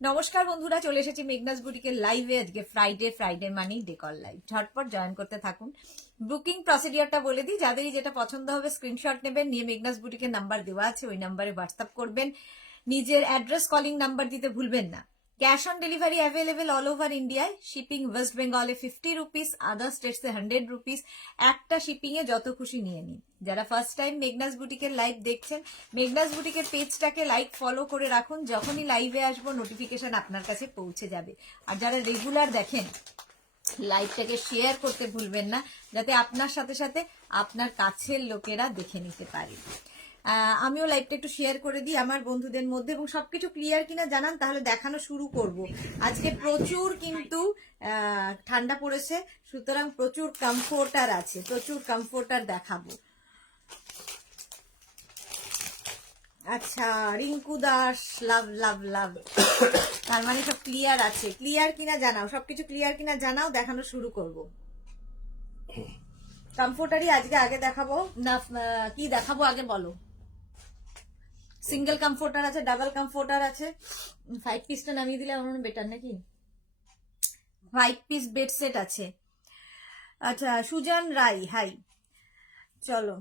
নমস্কার বন্ধুরা, চলে এসেছি মেঘনাস বুটিকের লাইভে। আজকে ফ্রাইডে মানি ডেকর লাইভ। ঝটপট জয়েন করতে থাকুন। বুকিং প্রসিডিওরটা বলে দিই, যাদেরই যেটা পছন্দ হবে স্ক্রিনশট নেবেন, নিয়ে মেঘনাস বুটিকের নাম্বার দেওয়া আছে, ওই নাম্বারে হোয়াটসঅ্যাপ করবেন। নিজের অ্যাড্রেস কলিং নাম্বার দিতে ভুলবেন না। Cash on delivery available all over ইন্ডিয়ায়। শিপিং ওয়েস্ট বেঙ্গলে 50 রুপিস, আদার স্টেটসে 100 রুপিস। একটা শিপিং এ যত খুশি নিয়ে নিন। যারা ফার্স্ট টাইম মেঘনাস বুটিকের লাইভ দেখছেন, মেঘনাস বুটিকের পেজটাকে লাইক ফলো করে রাখুন। যখনই লাইভে আসবো নোটিফিকেশন আপনার কাছে পৌঁছে যাবে। আর যারা রেগুলার দেখেন, লাইভটাকে শেয়ার করতে ভুলবেন না, যাতে আপনার সাথে সাথে আপনার কাছের লোকেরা দেখে নিতে পারে। আমিও লাইভটা একটু শেয়ার করে দিই আমার বন্ধুদের মধ্যে, এবং সবকিছু ক্লিয়ার কিনা জানান, তাহলে দেখানো শুরু করব। আজকে প্রচুর কিন্তু ঠান্ডা পড়েছে, সুতরাং প্রচুর কমফোর্টার আছে, প্রচুর কমফোর্টার দেখাবো। আচ্ছা, রিঙ্কু দাস, লাভ লাভ লাভ। তার মানে সব ক্লিয়ার আছে। ক্লিয়ার কিনা জানাও, সবকিছু ক্লিয়ার কিনা জানাও, দেখানো শুরু করব। কমফোর্টারই আজকে আগে দেখাবো না, কি দেখাবো আগে বলো? সিঙ্গেল কমফোর্টার আছে, ডাবল কমফোর্টার আছে। 5 পিসটা নামিয়ে দিলে আমার বেটার নাকি? 5 পিস বেড সেট আছে। আচ্ছা, সুজন রাই, হাই। চলো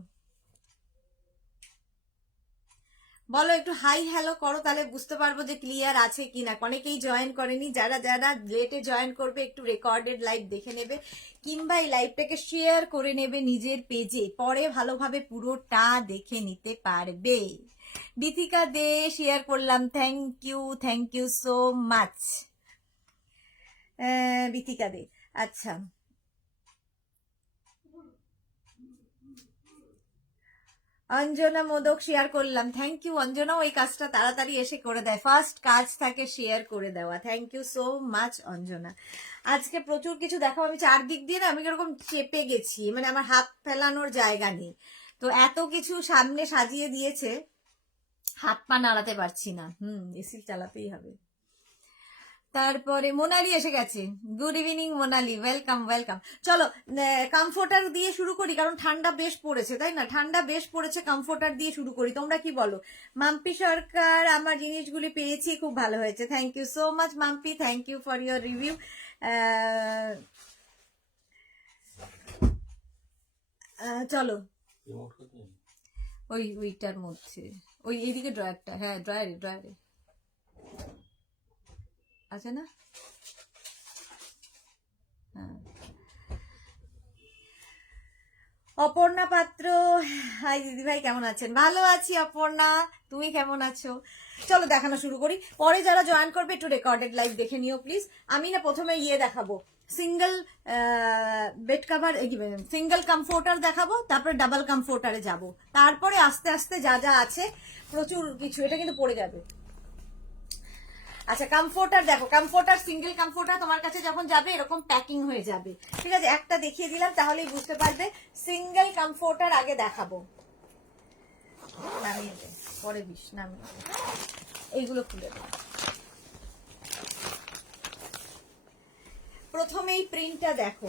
বলো, একটু হাই হ্যালো করো, তাহলে বুঝতে পারবো যে ক্লিয়ার আছে কিনা। অনেকেই জয়েন করেনি, যারা যারা লেটে জয়েন করবে একটু রেকর্ডেড লাইভ দেখে নেবে, কিংবা এই লাইভটাকে শেয়ার করে নেবে নিজের পেজে, পরে ভালোভাবে পুরোটা দেখে নিতে পারবে। বিথিকা দে শেয়ার করলাম, thank you so much Bithika De. আচ্ছা, অঞ্জনা মোদক শেয়ার করলাম, থ্যাংক ইউ অঞ্জনা। ওই কাজটা তাড়াতাড়ি এসে করে দেয়, ফার্স্ট কাজ থাকে শেয়ার করে দেওয়া। Thank you so much Anjana. আজকে প্রচুর কিছু দেখাবো। আমি চারদিক দিয়ে না, আমি এরকম চেপে গেছি, মানে আমার হাত ফেলানোর জায়গা নেই, তো এত কিছু সামনে সাজিয়ে দিয়েছে, হাত পা নাড়াতে পারছি না। এসি চালাতেই হবে। তারপরে মোনালি এসে গেছে, good evening Monali, welcome welcome. চলো কমফোর্টার দিয়ে শুরু করি, কারণ ঠান্ডা বেশ পড়েছে, তাই না? ঠান্ডা বেশ পড়েছে, কমফোর্টার দিয়ে শুরু করি। তোমরা কি বলো? মাম্পি সরকার, আমার জিনিসগুলি পেয়েছি, খুব ভালো হয়েছে। Thank you so much Mampi, thank you for your review. চলো ওইটার মধ্যে, ওই এইদিকে ড্রয়ারটা, হ্যাঁ ড্রয়ারে আছে না? হ্যাঁ, অপর্ণা পাত্র, হাই দিদি ভাই, কেমন আছেন? ভালো আছি অপর্ণা, তুমি কেমন আছো? চলো দেখানো শুরু করি। পরে যারা জয়েন করবে একটু রেকর্ডেড লাইভ দেখে নিও প্লিজ। আমি না প্রথমে দেখাবো, single bed cover, single comforter দেখাবো, তারপরে ডাবল কমফোর্টারে যাব, তারপরে আস্তে আস্তে যা যা আছে প্রচুর কিছু। এটা কিন্তু পড়ে যাবে। আচ্ছা, কমফোর্টার দেখো, কমফোর্টার সিঙ্গেল কমফোর্টার তোমার কাছে যখন যাবে এরকম প্যাকিং হয়ে যাবে, ঠিক আছে? একটা দেখিয়ে দিলাম, তাহলেই বুঝতে পারবে। সিঙ্গেল কমফোর্টার আগে দেখাবো, নামিয়ে দে, পরে বিষ নামিয়ে দে, এইগুলো খুলে দে। প্রথমেই প্রিন্টটা দেখো,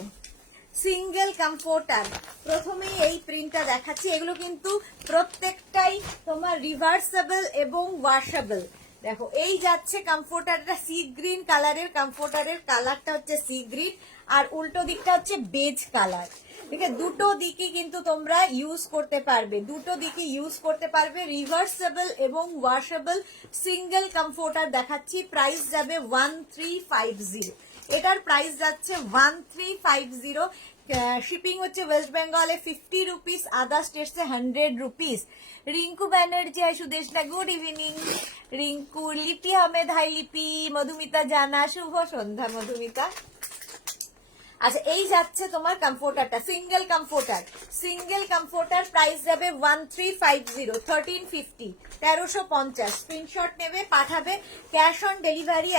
সিঙ্গেল কমফোর্টার। প্রথমেই এই প্রিন্টটা দেখাচ্ছি। এগুলো কিন্তু প্রত্যেকটাই তোমার রিভার্সেবল এবং ওয়াশেবল। দেখো, এই যাচ্ছে কমফোর্টারটা সি গ্রিন কালারের, কমফোর্টারের কালারটা হচ্ছে সি গ্রিন, আর উল্টো দিকটা হচ্ছে বেজ কালার। ঠিক আছে, দুটো দিকই কিন্তু তোমরা ইউজ করতে পারবে, দুটো দিকই ইউজ করতে পারবে। রিভার্সেবল এবং ওয়াশেবল সিঙ্গেল কমফোর্টার দেখাচ্ছি। প্রাইস যাবে 1350। এটার প্রাইস যাচ্ছে 1350। শিপিং হচ্ছে ওয়েস্ট বেঙ্গলে 50 রুপিস, আদার স্টেটসে 100 rupees. Rinku Banerjee, hi Sudeshna, good evening Rinku. Lipi Ahmed, high লিপি। মধুমিতা জানা, শুভ সন্ধ্যা মধুমিতা। আচ্ছা, এই যাচ্ছে তোমার কমফোর্টারটা, single comforter. Single comforter price যাবে 1350, 1350, 1350। স্ক্রিনশট নেবে, পাঠাবে। ক্যাশ অন ডেলিভারি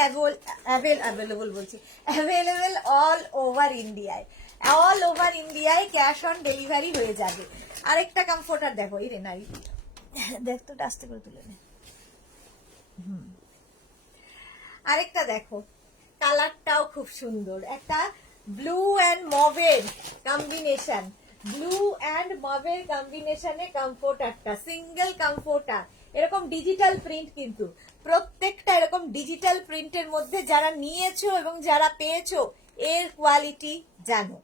অ্যাভেলেবল বলছি, অ্যাভেলেবল অল ওভার ইন্ডিয়ায়। অল ওভার ইন্ডিয়ায় ক্যাশ অন ডেলিভারি হয়ে যাবে। আরেকটা কমফোর্টার দেখো, এই রে নাই, দেখ তো, আস্তে করে তুলে নে। আরেকটা দেখো, কালারটাও খুব সুন্দর, একটা ব্লু অ্যান্ড মভের কম্বিনেশন, ব্লু অ্যান্ড মভের কম্বিনেশনে কমফোর্টারটা, সিঙ্গেল কমফোর্টার। এরকম ডিজিটাল প্রিন্ট কিন্তু প্রত্যেকটা এরকম ডিজিটাল প্রিন্টের মধ্যে যারা নিয়েছো এবং যারা পেয়েছো এর কোয়ালিটি জানো।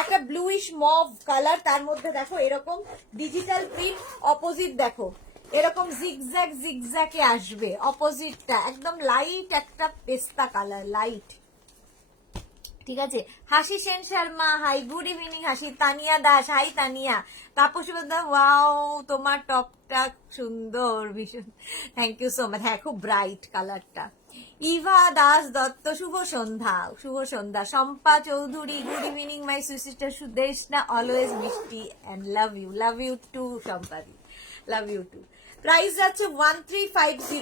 একটা ব্লুইশ মভ কালার, তার মধ্যে দেখো এরকম ডিজিটাল প্রিন্ট, অপোজিট দেখো এরকম জিগজ্যাগ জিগজ্যাগে আসবে, অপোজিটটা একদম লাইট একটা পেস্তা কালার, লাইট। ঠিক আছে, হাসি Sen Sharma, hi good evening হাসি। তানিয়া দাস, হাই তানিয়া। তাপসী বন্দা, ওয়াও তোমার টপটা সুন্দর ভীষণ, থ্যাংক ইউ সো মাচ। হ্যাঁ, খুব ব্রাইট কালারটা। ইভা দাস দত্ত, শুভ সন্ধ্যা, শুভ সন্ধ্যা। Shampa Chowdhury, good evening my sister Sudeshna, always মিষ্টি অ্যান্ড লাভ ইউ টু শম্পাদি, লাভ ইউ টু। প্রাইস যাচ্ছে 1350,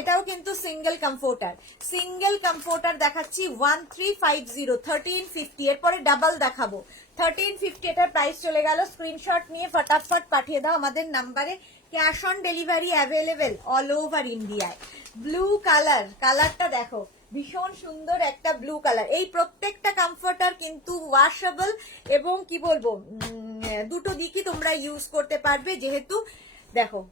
এটাও কিন্তু সিঙ্গেল কমফোর্টার, সিঙ্গেল কমফোর্টার দেখাচ্ছি 1350, 1350। এরপরে ডাবল দেখাবো 1350, এটার প্রাইস চলে গেল। স্ক্রিনশট নিয়ে ফটাফট পাঠিয়ে দাও আমাদের নাম্বারে। Cash on delivery available all over ইন্ডিয়ায়। ব্লু কালার, কালারটা দেখো ভীষণ সুন্দর একটা ব্লু কালার। এই প্রত্যেকটা কমফোর্টার কিন্তু ওয়াশেবল এবং কি বলবো দুটো দিকই তোমরা ইউজ করতে পারবে, যেহেতু দেখো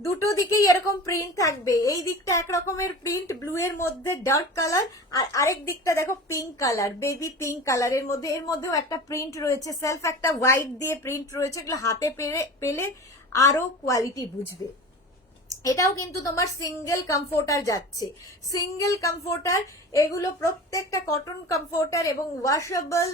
দুটো দিকেই এরকম প্রিন্ট থাকবে। এই দিকটা একরকমের প্রিন্ট ব্লু এর মধ্যে ডার্ক কালার, আর আরেক দিকটা দেখো পিঙ্ক কালার, বেবি পিঙ্ক কালারের মধ্যে। এর মধ্যেও একটা প্রিন্ট রয়েছে, সেলফ একটা হোয়াইট দিয়ে প্রিন্ট রয়েছে। এগুলো হাতে পেলে আরো কোয়ালিটি বুঝবে। এটাও কিন্তু তোমার সিঙ্গেল কমফোর্টার যাচ্ছে, সিঙ্গেল কমফোর্টার। এগুলো প্রত্যেকটা কটন কমফোর্টার এবং ওয়াশেবল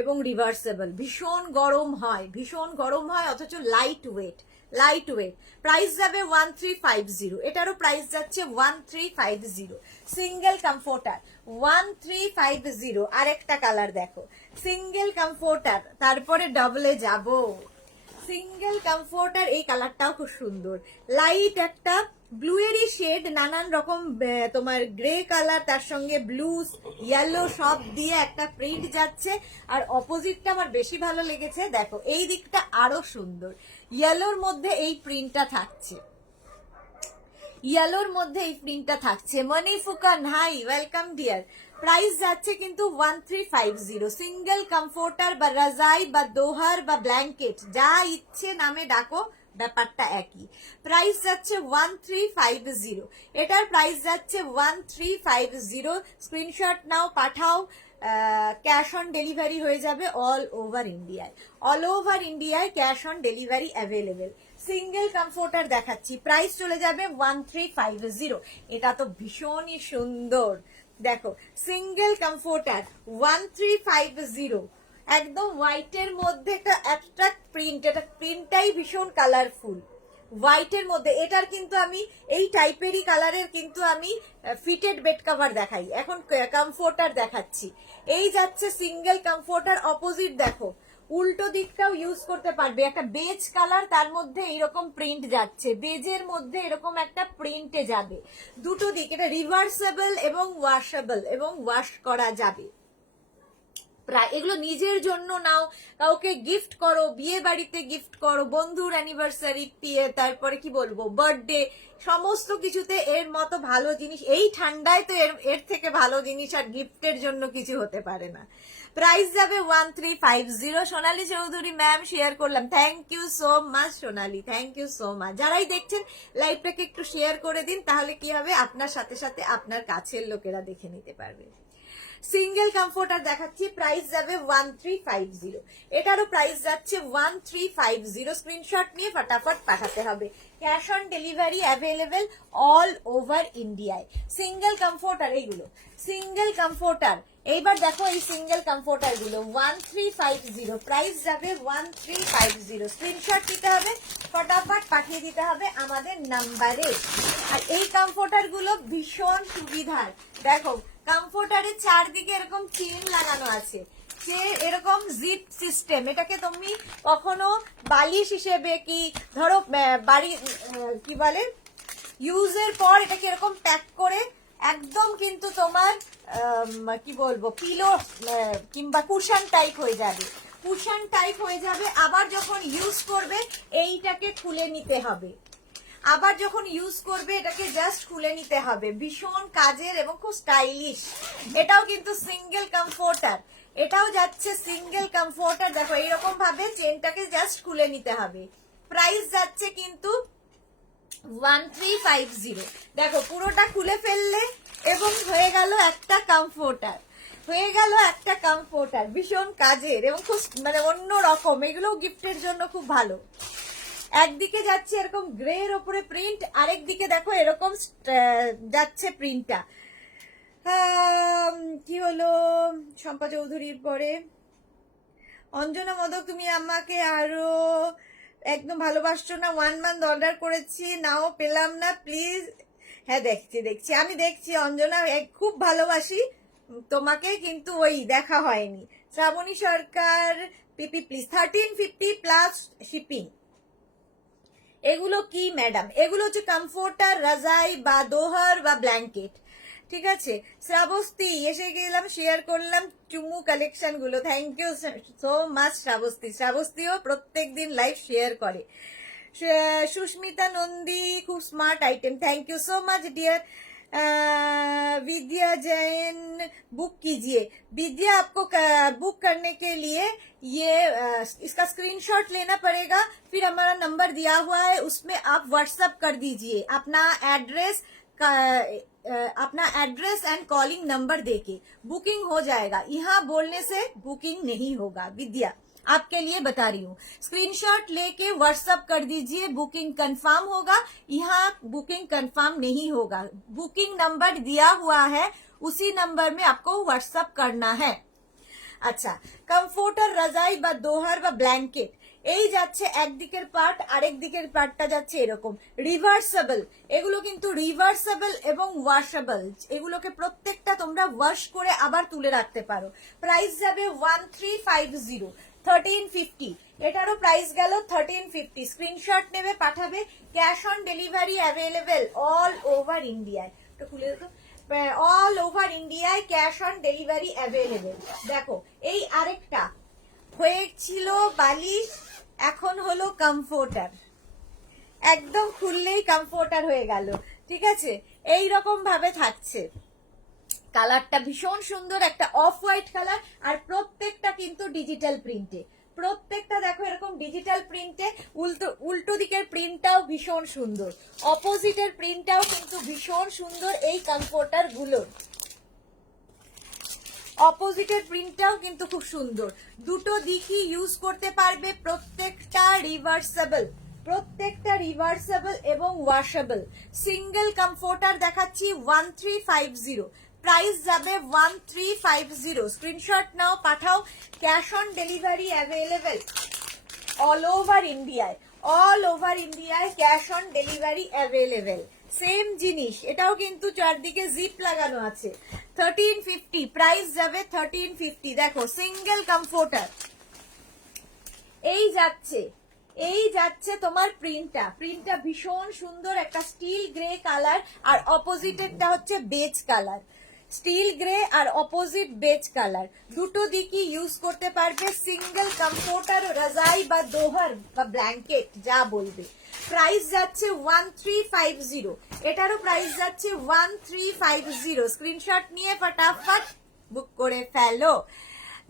এবং রিভার্সেবল। ভীষণ গরম হয়, ভীষণ গরম হয়, অথচ light weight, light weight. Price যাবে 1350, এটারও প্রাইস যাচ্ছে 1350। Single comforter 1350। আরেকটা কালার দেখো, সিঙ্গেল কমফোর্টার, তারপরে ডবলে যাব। সিঙ্গেল কমফোর্টার, এই কালারটাও খুব সুন্দর, লাইট একটা ব্লু এরই শেড, নানান রকম তোমার গ্রে কালার, তার সঙ্গে ব্লু ইয়েলো সব দিয়ে একটা প্রিন্ট যাচ্ছে। আর অপোজিটটা আমার বেশি ভালো লেগেছে, দেখো এই দিকটা আরো সুন্দর, ইয়েলোর মধ্যে এই প্রিন্টটা থাকছে, ইয়েলোর মধ্যে এই প্রিন্টটা থাকছে। মনি ফুকান, হাই, ওয়েলকাম ডিয়ার। প্রাইস যাচ্ছে কিন্তু 1350। সিঙ্গেল কমফোর্টার বা রাজাই বা দোহার বা ব্ল্যাঙ্কেট যা ইচ্ছে নামে ডাকো, ব্যাপারটা একই। প্রাইস যাচ্ছে 1350, এটার প্রাইস যাচ্ছে 1350। স্ক্রিনশট নাও, পাঠাও। ক্যাশ অন ডেলিভারি হয়ে যাবে অল ওভার ইন্ডিয়ায়, অল ওভার ইন্ডিয়ায় cash on delivery available. Single comforter দেখাচ্ছি, প্রাইস চলে যাবে 1350। এটা তো ভীষণই সুন্দর, দেখো সিঙ্গেল কমফোর্টার 1350, একদম হোয়াইটের মধ্যে একটা অ্যাট্রাক্ট প্রিন্ট। এটা প্রিন্টটাই ভীষণ কালারফুল, হোয়াইটের মধ্যে। এটার কিন্তু আমি এই টাইপেরই কালারের কিন্তু আমি ফিটেড বেড কভার দেখাই, এখন কমফোর্টার দেখাচ্ছি। এই যাচ্ছে সিঙ্গেল কমফোর্টার, অপোজিট দেখো উল্টো দিকটাও ইউজ করতে পারবে। একটা বেজ কালার, তার মধ্যে এরকম প্রিন্ট যাচ্ছে, বেজের মধ্যে এরকম একটা প্রিন্টে যাবে। দুটো দিক, এটা রিভার্সেবল এবং ওয়াশেবল এবং ওয়াশ করা যাবে। এগুলো নিজের জন্য নাও, কাউকে গিফট করো, বিয়ে বাড়িতে গিফট করো, বন্ধুর অ্যানিভার্সারি, তারপরে কি বলবো বার্থডে, সমস্ত কিছুতে এর মতো ভালো জিনিস এই ঠান্ডায় তো এর থেকে ভালো জিনিস আর গিফটের জন্য কিছু হতে পারে না। প্রাইস যাবে 1350। সোনালী চৌধুরী ম্যাম শেয়ার করলাম, thank you so much Sonali, thank you so much. যারাই দেখছেন লাইভটাকে একটু শেয়ার করে দিন, তাহলে কি হবে আপনার সাথে সাথে আপনার কাছের লোকেরা দেখে নিতে পারবে। সিঙ্গেল কমফোর্টার দেখাচ্ছি, প্রাইস যাবে 1350, এটারও প্রাইস যাচ্ছে 1350। স্ক্রিনশট নিয়ে ফটাফট পাঠাতে হবে। Cash on delivery available all over ইন্ডিয়ায়। সিঙ্গেল কমফোর্টার, এইগুলো সিঙ্গেল কমফোর্টার। এইবার দেখো এই সিঙ্গেল কমফোর্টার গুলো 1350, প্রাইস যাবে 1350। স্ক্রিনশট নিতে হবে, ফটাফট পাঠিয়ে দিতে হবে আমাদের নাম্বারে। আর এই কমফোর্টার গুলো ভীষণ সুবিধার, দেখো কমফোর্টারের চারদিকে এরকম চেন লাগানো আছে, যে এরকম জিপ সিস্টেম। এটাকে তুমি কখনো বালিশ হিসেবে কি ধরো বাড়ি কি বলে ইউজের পর এটাকে এরকম প্যাক করে একদম কিন্তু তোমার কি বলবো পিলো কিংবা কুশন টাইপ হয়ে যাবে, কুশন টাইপ হয়ে যাবে। আবার যখন ইউজ করবে এইটাকে খুলে নিতে হবে, আবার যখন ইউজ করবে এটাকে জাস্ট খুলে নিতে হবে। ভীষণ কাজের এবং খুব স্টাইলিশ। এটাও কিন্তু সিঙ্গেল কমফোর্টার, এটাও যাচ্ছে সিঙ্গেল কমফোর্টার। দেখো এইরকম ভাবে চেনটাকে জাস্ট খুলে নিতে হবে। প্রাইস যাচ্ছে কিন্তু 1350। দেখো পুরোটা খুলে ফেললে এবং হয়ে গেল একটা কমফোর্টার, হয়ে গেল একটা কমফোর্টার, ভীষণ কাজের এবং খুব মানে অন্য রকম, এগুলো গিফটের জন্য খুব ভালো। একদিকে যাচ্ছে এরকম গ্রে এর ওপরে প্রিন্ট, আরেক দিকে দেখো এরকম যাচ্ছে প্রিন্টটা। কি হলো শম্পা চৌধুরীর পরে? অঞ্জনা মোদক, তুমি আমাকে আরো একদম ভালোবাসছো না? 1 মান্থ অর্ডার করেছি, নাও পেলাম না, প্লিজ। হ্যাঁ দেখছি আমি দেখছি অঞ্জনা, খুব ভালোবাসি তোমাকে, কিন্তু ওই দেখা হয়নি। শ্রাবণী সরকার, পিপি প্লিজ 1350 প্লাস শিপিং। এগুলো কি ম্যাডাম? এগুলো হচ্ছে কমফোর্টার, রাজাই বা দোহার বা ব্ল্যাঙ্কেট, ঠিক আছে। শ্রাবস্তি এসে গেলাম, শেয়ার করলাম চুমু কালেকশন গুলো, thank you so much Shrabasti. শ্রাবস্তিও প্রত্যেক দিন লাইভ শেয়ার করে। সুস্মিতা নন্দী, খুব smart item, thank you so much dear. Vidya Jain, book कीजिए। विद्या, आपको बुक करने के लिए ये इसका स्क्रीनशॉट लेना पड़ेगा, फिर हमारा नंबर दिया हुआ है, उसमें आप व्हाट्सएप कर दीजिए अपना एड्रेस एंड कॉलिंग नंबर देके बुकिंग हो जाएगा। यहाँ बोलने से बुकिंग नहीं होगा। विद्या, आपके लिए बता रही हूँ, स्क्रीनशॉट लेके व्हाट्सएप कर दीजिए, बुकिंग कंफर्म होगा। यहाँ बुकिंग कंफर्म नहीं होगा, बुकिंग नंबर दिया हुआ है, उसी नंबर में आपको व्हाट्सएप करना है। আচ্ছা, কমফোর্টার, রাজাই বা দোহার বা ব্ল্যাঙ্কেট, এই যাচ্ছে একদিকের পার্ট, আরেক দিকের পার্টটা যাচ্ছে এরকম রিভার্সেবল। এগুলো কিন্তু রিভার্সেবল এবং ওয়াশেবল, এগুলোকে প্রত্যেকটা তোমরা ওয়াশ করে আবার তুলে রাখতে পারো। প্রাইস যাবে 1350, 1350। এটারও প্রাইস গেল 1350। স্ক্রিনশট নেবে, পাঠাবে, cash on delivery available all over ইন্ডিয়ায়। একটু খুলে দেখো, অল ওভার ইন্ডিয়ায় ক্যাশ অন ডেলিভারি অ্যাভেলেবেল। দেখো এই আরেকটা হয়েছিল বালিশ, এখন হলো কমফোর্টার, একদম খুললেই কমফোর্টার হয়ে গেল, ঠিক আছে। এই রকম ভাবে থাকছে, কালারটা ভীষণ সুন্দর, একটা অফ হোয়াইট কালার, আর প্রত্যেকটা কিন্তু ডিজিটাল প্রিন্টে, প্রত্যেকটা দেখো এরকম ডিজিটাল প্রিন্টে। উল্টো দিকের প্রিন্টটাও ভীষণ সুন্দর, অপোজিটের প্রিন্টটাও কিন্তু ভীষণ সুন্দর। এই কমফোর্টার গুলোর অপোজিটের প্রিন্টটাও কিন্তু খুব সুন্দর, দুটো দিকই ইউজ করতে পারবে, প্রত্যেকটা রিভার্সেবল, প্রত্যেকটা রিভার্সেবল এবং ওয়াশেবল। সিঙ্গেল কমফোর্টার দেখাচ্ছি 1350, প্রাইস যাবে 1350। স্ক্রিনশট নাও, পাঠাও, cash on delivery available all over ইন্ডিয়ায়, অল ওভার ইন্ডিয়ায় cash on delivery available. Same জিনিস, এটাও কিন্তু চারদিকে জিপ লাগানো আছে। 1350, প্রাইস যাবে 1350। দেখো সিঙ্গেল কমফোর্টার, এই যাচ্ছে তোমার প্রিন্টটা ভীষণ সুন্দর, একটা স্টিল গ্রে কালার, আর অপোজিটেরটা হচ্ছে বেজ কালার। স্টিল গ্রে আর অপোজিট বেজ কালার, দুটো দিকই ইউজ করতে পারবে। সিঙ্গেল কমফোর্টার, রাজাই বা দোহার বা ব্ল্যাঙ্কেট যা বলবে। প্রাইস যাচ্ছে 1350, এটারও প্রাইস যাচ্ছে 1350। স্ক্রিনশট নিয়ে ফটাফট বুক করে ফেলো।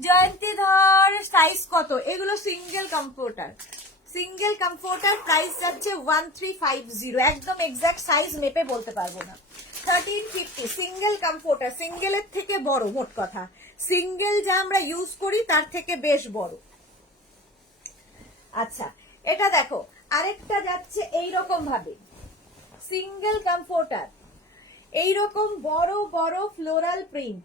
জয়ন্তী ধর, সাইজ কত? এগুলো single comforter, single comforter, price যাচ্ছে 1350, একদম এক্সাক্ট সাইজ মেপে বলতে পারবো না। 1350 সিঙ্গেল কমফোর্টার, সিঙ্গেলের থেকে বড়, মোট কথা সিঙ্গেল যা আমরা ইউজ করি তার থেকে বেশ বড়। আচ্ছা, এটা দেখো আরেকটা যাচ্ছে এইরকম ভাবে, সিঙ্গেল কমফোর্টার, এইরকম বড় বড় ফ্লোরাল প্রিন্ট,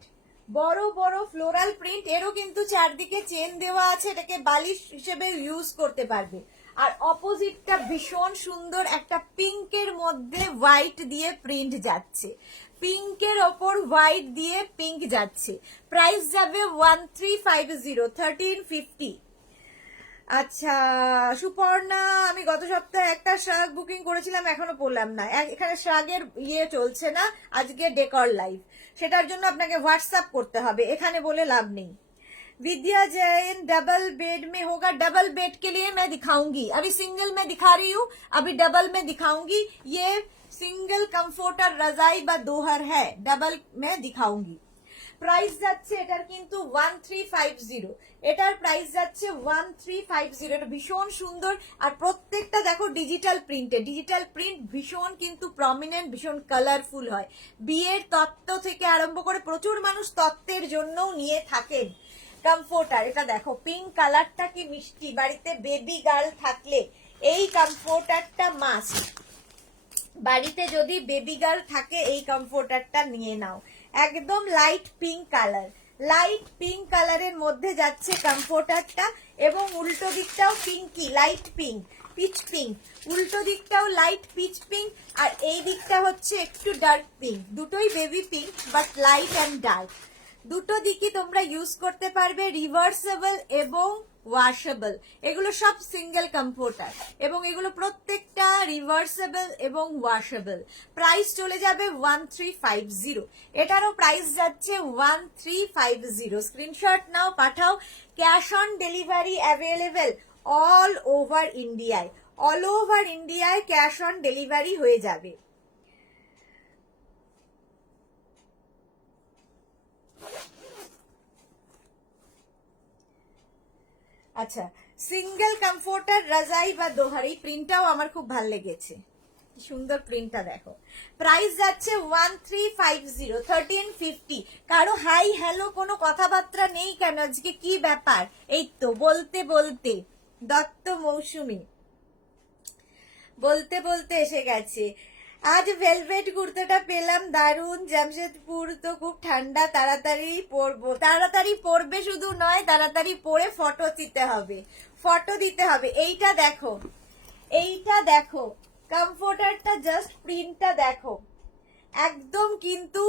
বড় বড় ফ্লোরাল প্রিন্ট, এরও কিন্তু চারদিকে চেন দেওয়া আছে, এটাকে বালিশ হিসেবে ইউজ করতে পারবে। আর অপোজিটটা ভীষণ সুন্দর, একটা পিঙ্কের মধ্যে হোয়াইট দিয়ে প্রিন্ট যাচ্ছে, পিঙ্কের ওপর হোয়াইট দিয়ে পিঙ্ক যাচ্ছে। প্রাইস যাবে 1350, 1350। আচ্ছা সুপর্ণা, আমি গত সপ্তাহে একটা শ্রাগ বুকিং করেছিলাম, এখনো পড়লাম না, এখানে শ্রাগের ইয়ে চলছে না, আজকে ডেকর লাইভ, সেটার জন্য আপনাকে হোয়াটসঅ্যাপ করতে হবে, এখানে বলে লাভ নেই। विद्या जैन, डबल बेड में होगा? डबल बेड के लिए मैं दिखाऊंगी, अभी सिंगल में दिखा रही हूँ, अभी डबल में दिखाऊंगी। ये सिंगल कंफोर्टर रजाई व दोहर है, डबल में दिखाऊंगी। প্রাইস যাচ্ছে এটার কিন্তু 1350, এটার প্রাইস যাচ্ছে 1350। এটা ভীষণ সুন্দর, আর প্রত্যেকটা দেখো ডিজিটাল প্রিন্টে, ডিজিটাল প্রিন্ট ভীষণ কিন্তু প্রমিনেন্ট, ভীষণ কালারফুল হয়। বিয়ের তত্ত্ব থেকে আরম্ভ করে প্রচুর মানুষ তত্ত্বের জন্যও নিয়ে থাকেন কমফোর্টার। এটা দেখো পিঙ্ক কালারটা কি মিষ্টি, বাড়িতে বেবি গার্ল থাকলে এই কমফোর্টারটা মাস্ট। বাড়িতে যদি বেবি গার্ল থাকে এই কমফোর্টারটা নিয়ে নাও। একদম light pink colour, light pink কালারের মধ্যে যাচ্ছে কমফোর্টারটা, এবং উল্টো দিকটাও পিঙ্কি, লাইট পিঙ্ক, পিচ পিঙ্ক, উল্টো দিকটাও লাইট পিচ পিঙ্ক, আর এই দিকটা হচ্ছে একটু ডার্ক পিঙ্ক। দুটোই baby pink but light and dark. দুটো দিকই তোমরা ইউজ করতে পারবে, রিভার্সেবল এবং ওয়াশেবল। এগুলো সব সিঙ্গেল কমফোর্টার এবং এগুলো প্রত্যেকটা রিভার্সেবল এবং ওয়াশেবল। প্রাইস চলে যাবে 1350, এটারও প্রাইস যাচ্ছে 1350। স্ক্রিনশট নাও, পাঠাও। Cash on delivery available all over ইন্ডিয়ায়, অল ওভার ইন্ডিয়ায় ক্যাশ অন ডেলিভারি হয়ে যাবে। আচ্ছা, সিঙ্গেল কমফোর্টার রাজাই বা দোহারি প্রিন্টটাও আমার খুব ভালো লেগেছে, সুন্দর প্রিন্টটা দেখো। প্রাইস যাচ্ছে 1350, 1350। কারো হাই হ্যালো কোনো কথাবার্তা নেই কেন আজকে, কি ব্যাপার? এই তো বলতে বলতে দত্ত মৌসুমী বলতে বলতে এসে গেছে। আজ ভেলভেট কুর্তাটা পেলাম, দারুন। জামশেদপুর তো খুব ঠান্ডা, তাড়াতাড়ি পরবো। তাড়াতাড়ি পরবে শুধু নয়, তাড়াতাড়ি পরে ফটো দিতে হবে, ফটো দিতে হবে। এইটা দেখো, এইটা দেখো কমফোর্টারটা, জাস্ট প্রিন্টটা দেখো, একদম কিন্তু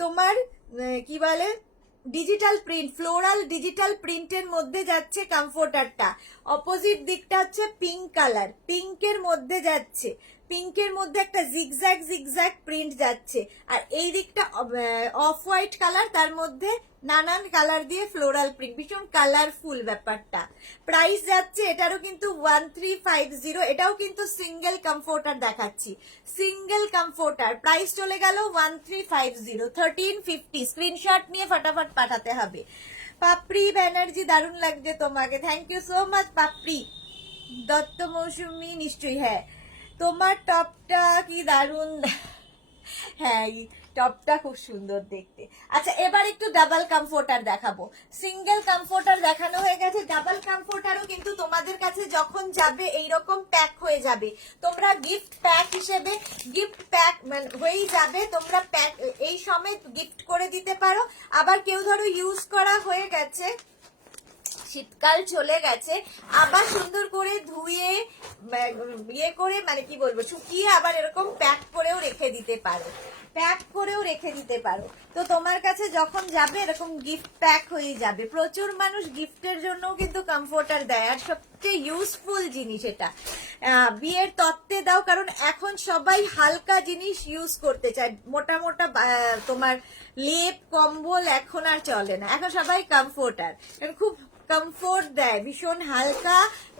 তোমার কি বলে ডিজিটাল প্রিন্ট, ফ্লোরাল ডিজিটাল প্রিন্টের মধ্যে যাচ্ছে কমফোর্টারটা। অপোজিট দিকটা হচ্ছে পিঙ্ক কালার, পিঙ্কের মধ্যে যাচ্ছে, পিঙ্কের মধ্যে একটা জিগজ্যাগ জিগজ্যাগ প্রিন্ট যাচ্ছে, আর এই দিকটা অফ হোয়াইট কালার, তার মধ্যে নানান কালার দিয়ে ফ্লোরাল প্রিন্ট, ভীষণ কালারফুল ব্যাপারটা। প্রাইস যাচ্ছে এটারও কিন্তু 1350, এটাও কিন্তু সিঙ্গেল কমফোর্টার দেখাচ্ছি, সিঙ্গেল কমফোর্টার। প্রাইস চলে গেল 1350, 1350। স্ক্রিনশট নিয়ে ফটাফট পাঠাতে হবে। পাপড়ি ব্যানার্জি, দারুণ লাগছে তোমাকে, থ্যাংক ইউ সো মাচ পাপড়ি। দত্ত মৌসুমী, নিশ্চয়ই, হ্যাঁ তোমার টপটা কি দারুণ, হ্যাঁ টপটা খুব সুন্দর দেখতে। আচ্ছা, এবার একটু ডাবল কমফোর্টার দেখাবো। সিঙ্গেল কমফোর্টার দেখানো হয়ে গেছে, ডাবল কমফোর্টারও কিন্তু তোমাদের কাছে যখন যাবে এইরকম প্যাক হয়ে যাবে, তোমরা গিফট প্যাক হিসেবে, গিফট প্যাক মানে হয়েই যাবে, তোমরা প্যাক এই সময় গিফট করে দিতে পারো। আবার কেউ ধরো ইউজ করা হয়ে গেছে, শীতকাল চলে গেছে, আবার সুন্দর করে ধুয়ে ইয়ে করে মানে কি বলবো শুকিয়ে আবার এরকম প্যাক করেও রেখে দিতে পারো, প্যাক করেও রেখে দিতে পারো। তো তোমার কাছে যখন যাবে এরকম গিফট প্যাক হয়ে যাবে। প্রচুর মানুষ গিফটের জন্যও কিন্তু কমফোর্টার দেয়, আর সবচেয়ে ইউজফুল জিনিস এটা। বিয়ের তত্ত্বে দাও, কারণ এখন সবাই হালকা জিনিস ইউজ করতে চায়, মোটা মোটা তোমার লেপ কম্বল এখন আর চলে না, এখন সবাই কমফোর্টার, খুব কমফোর্ট দেয়, ভীষণ হালকা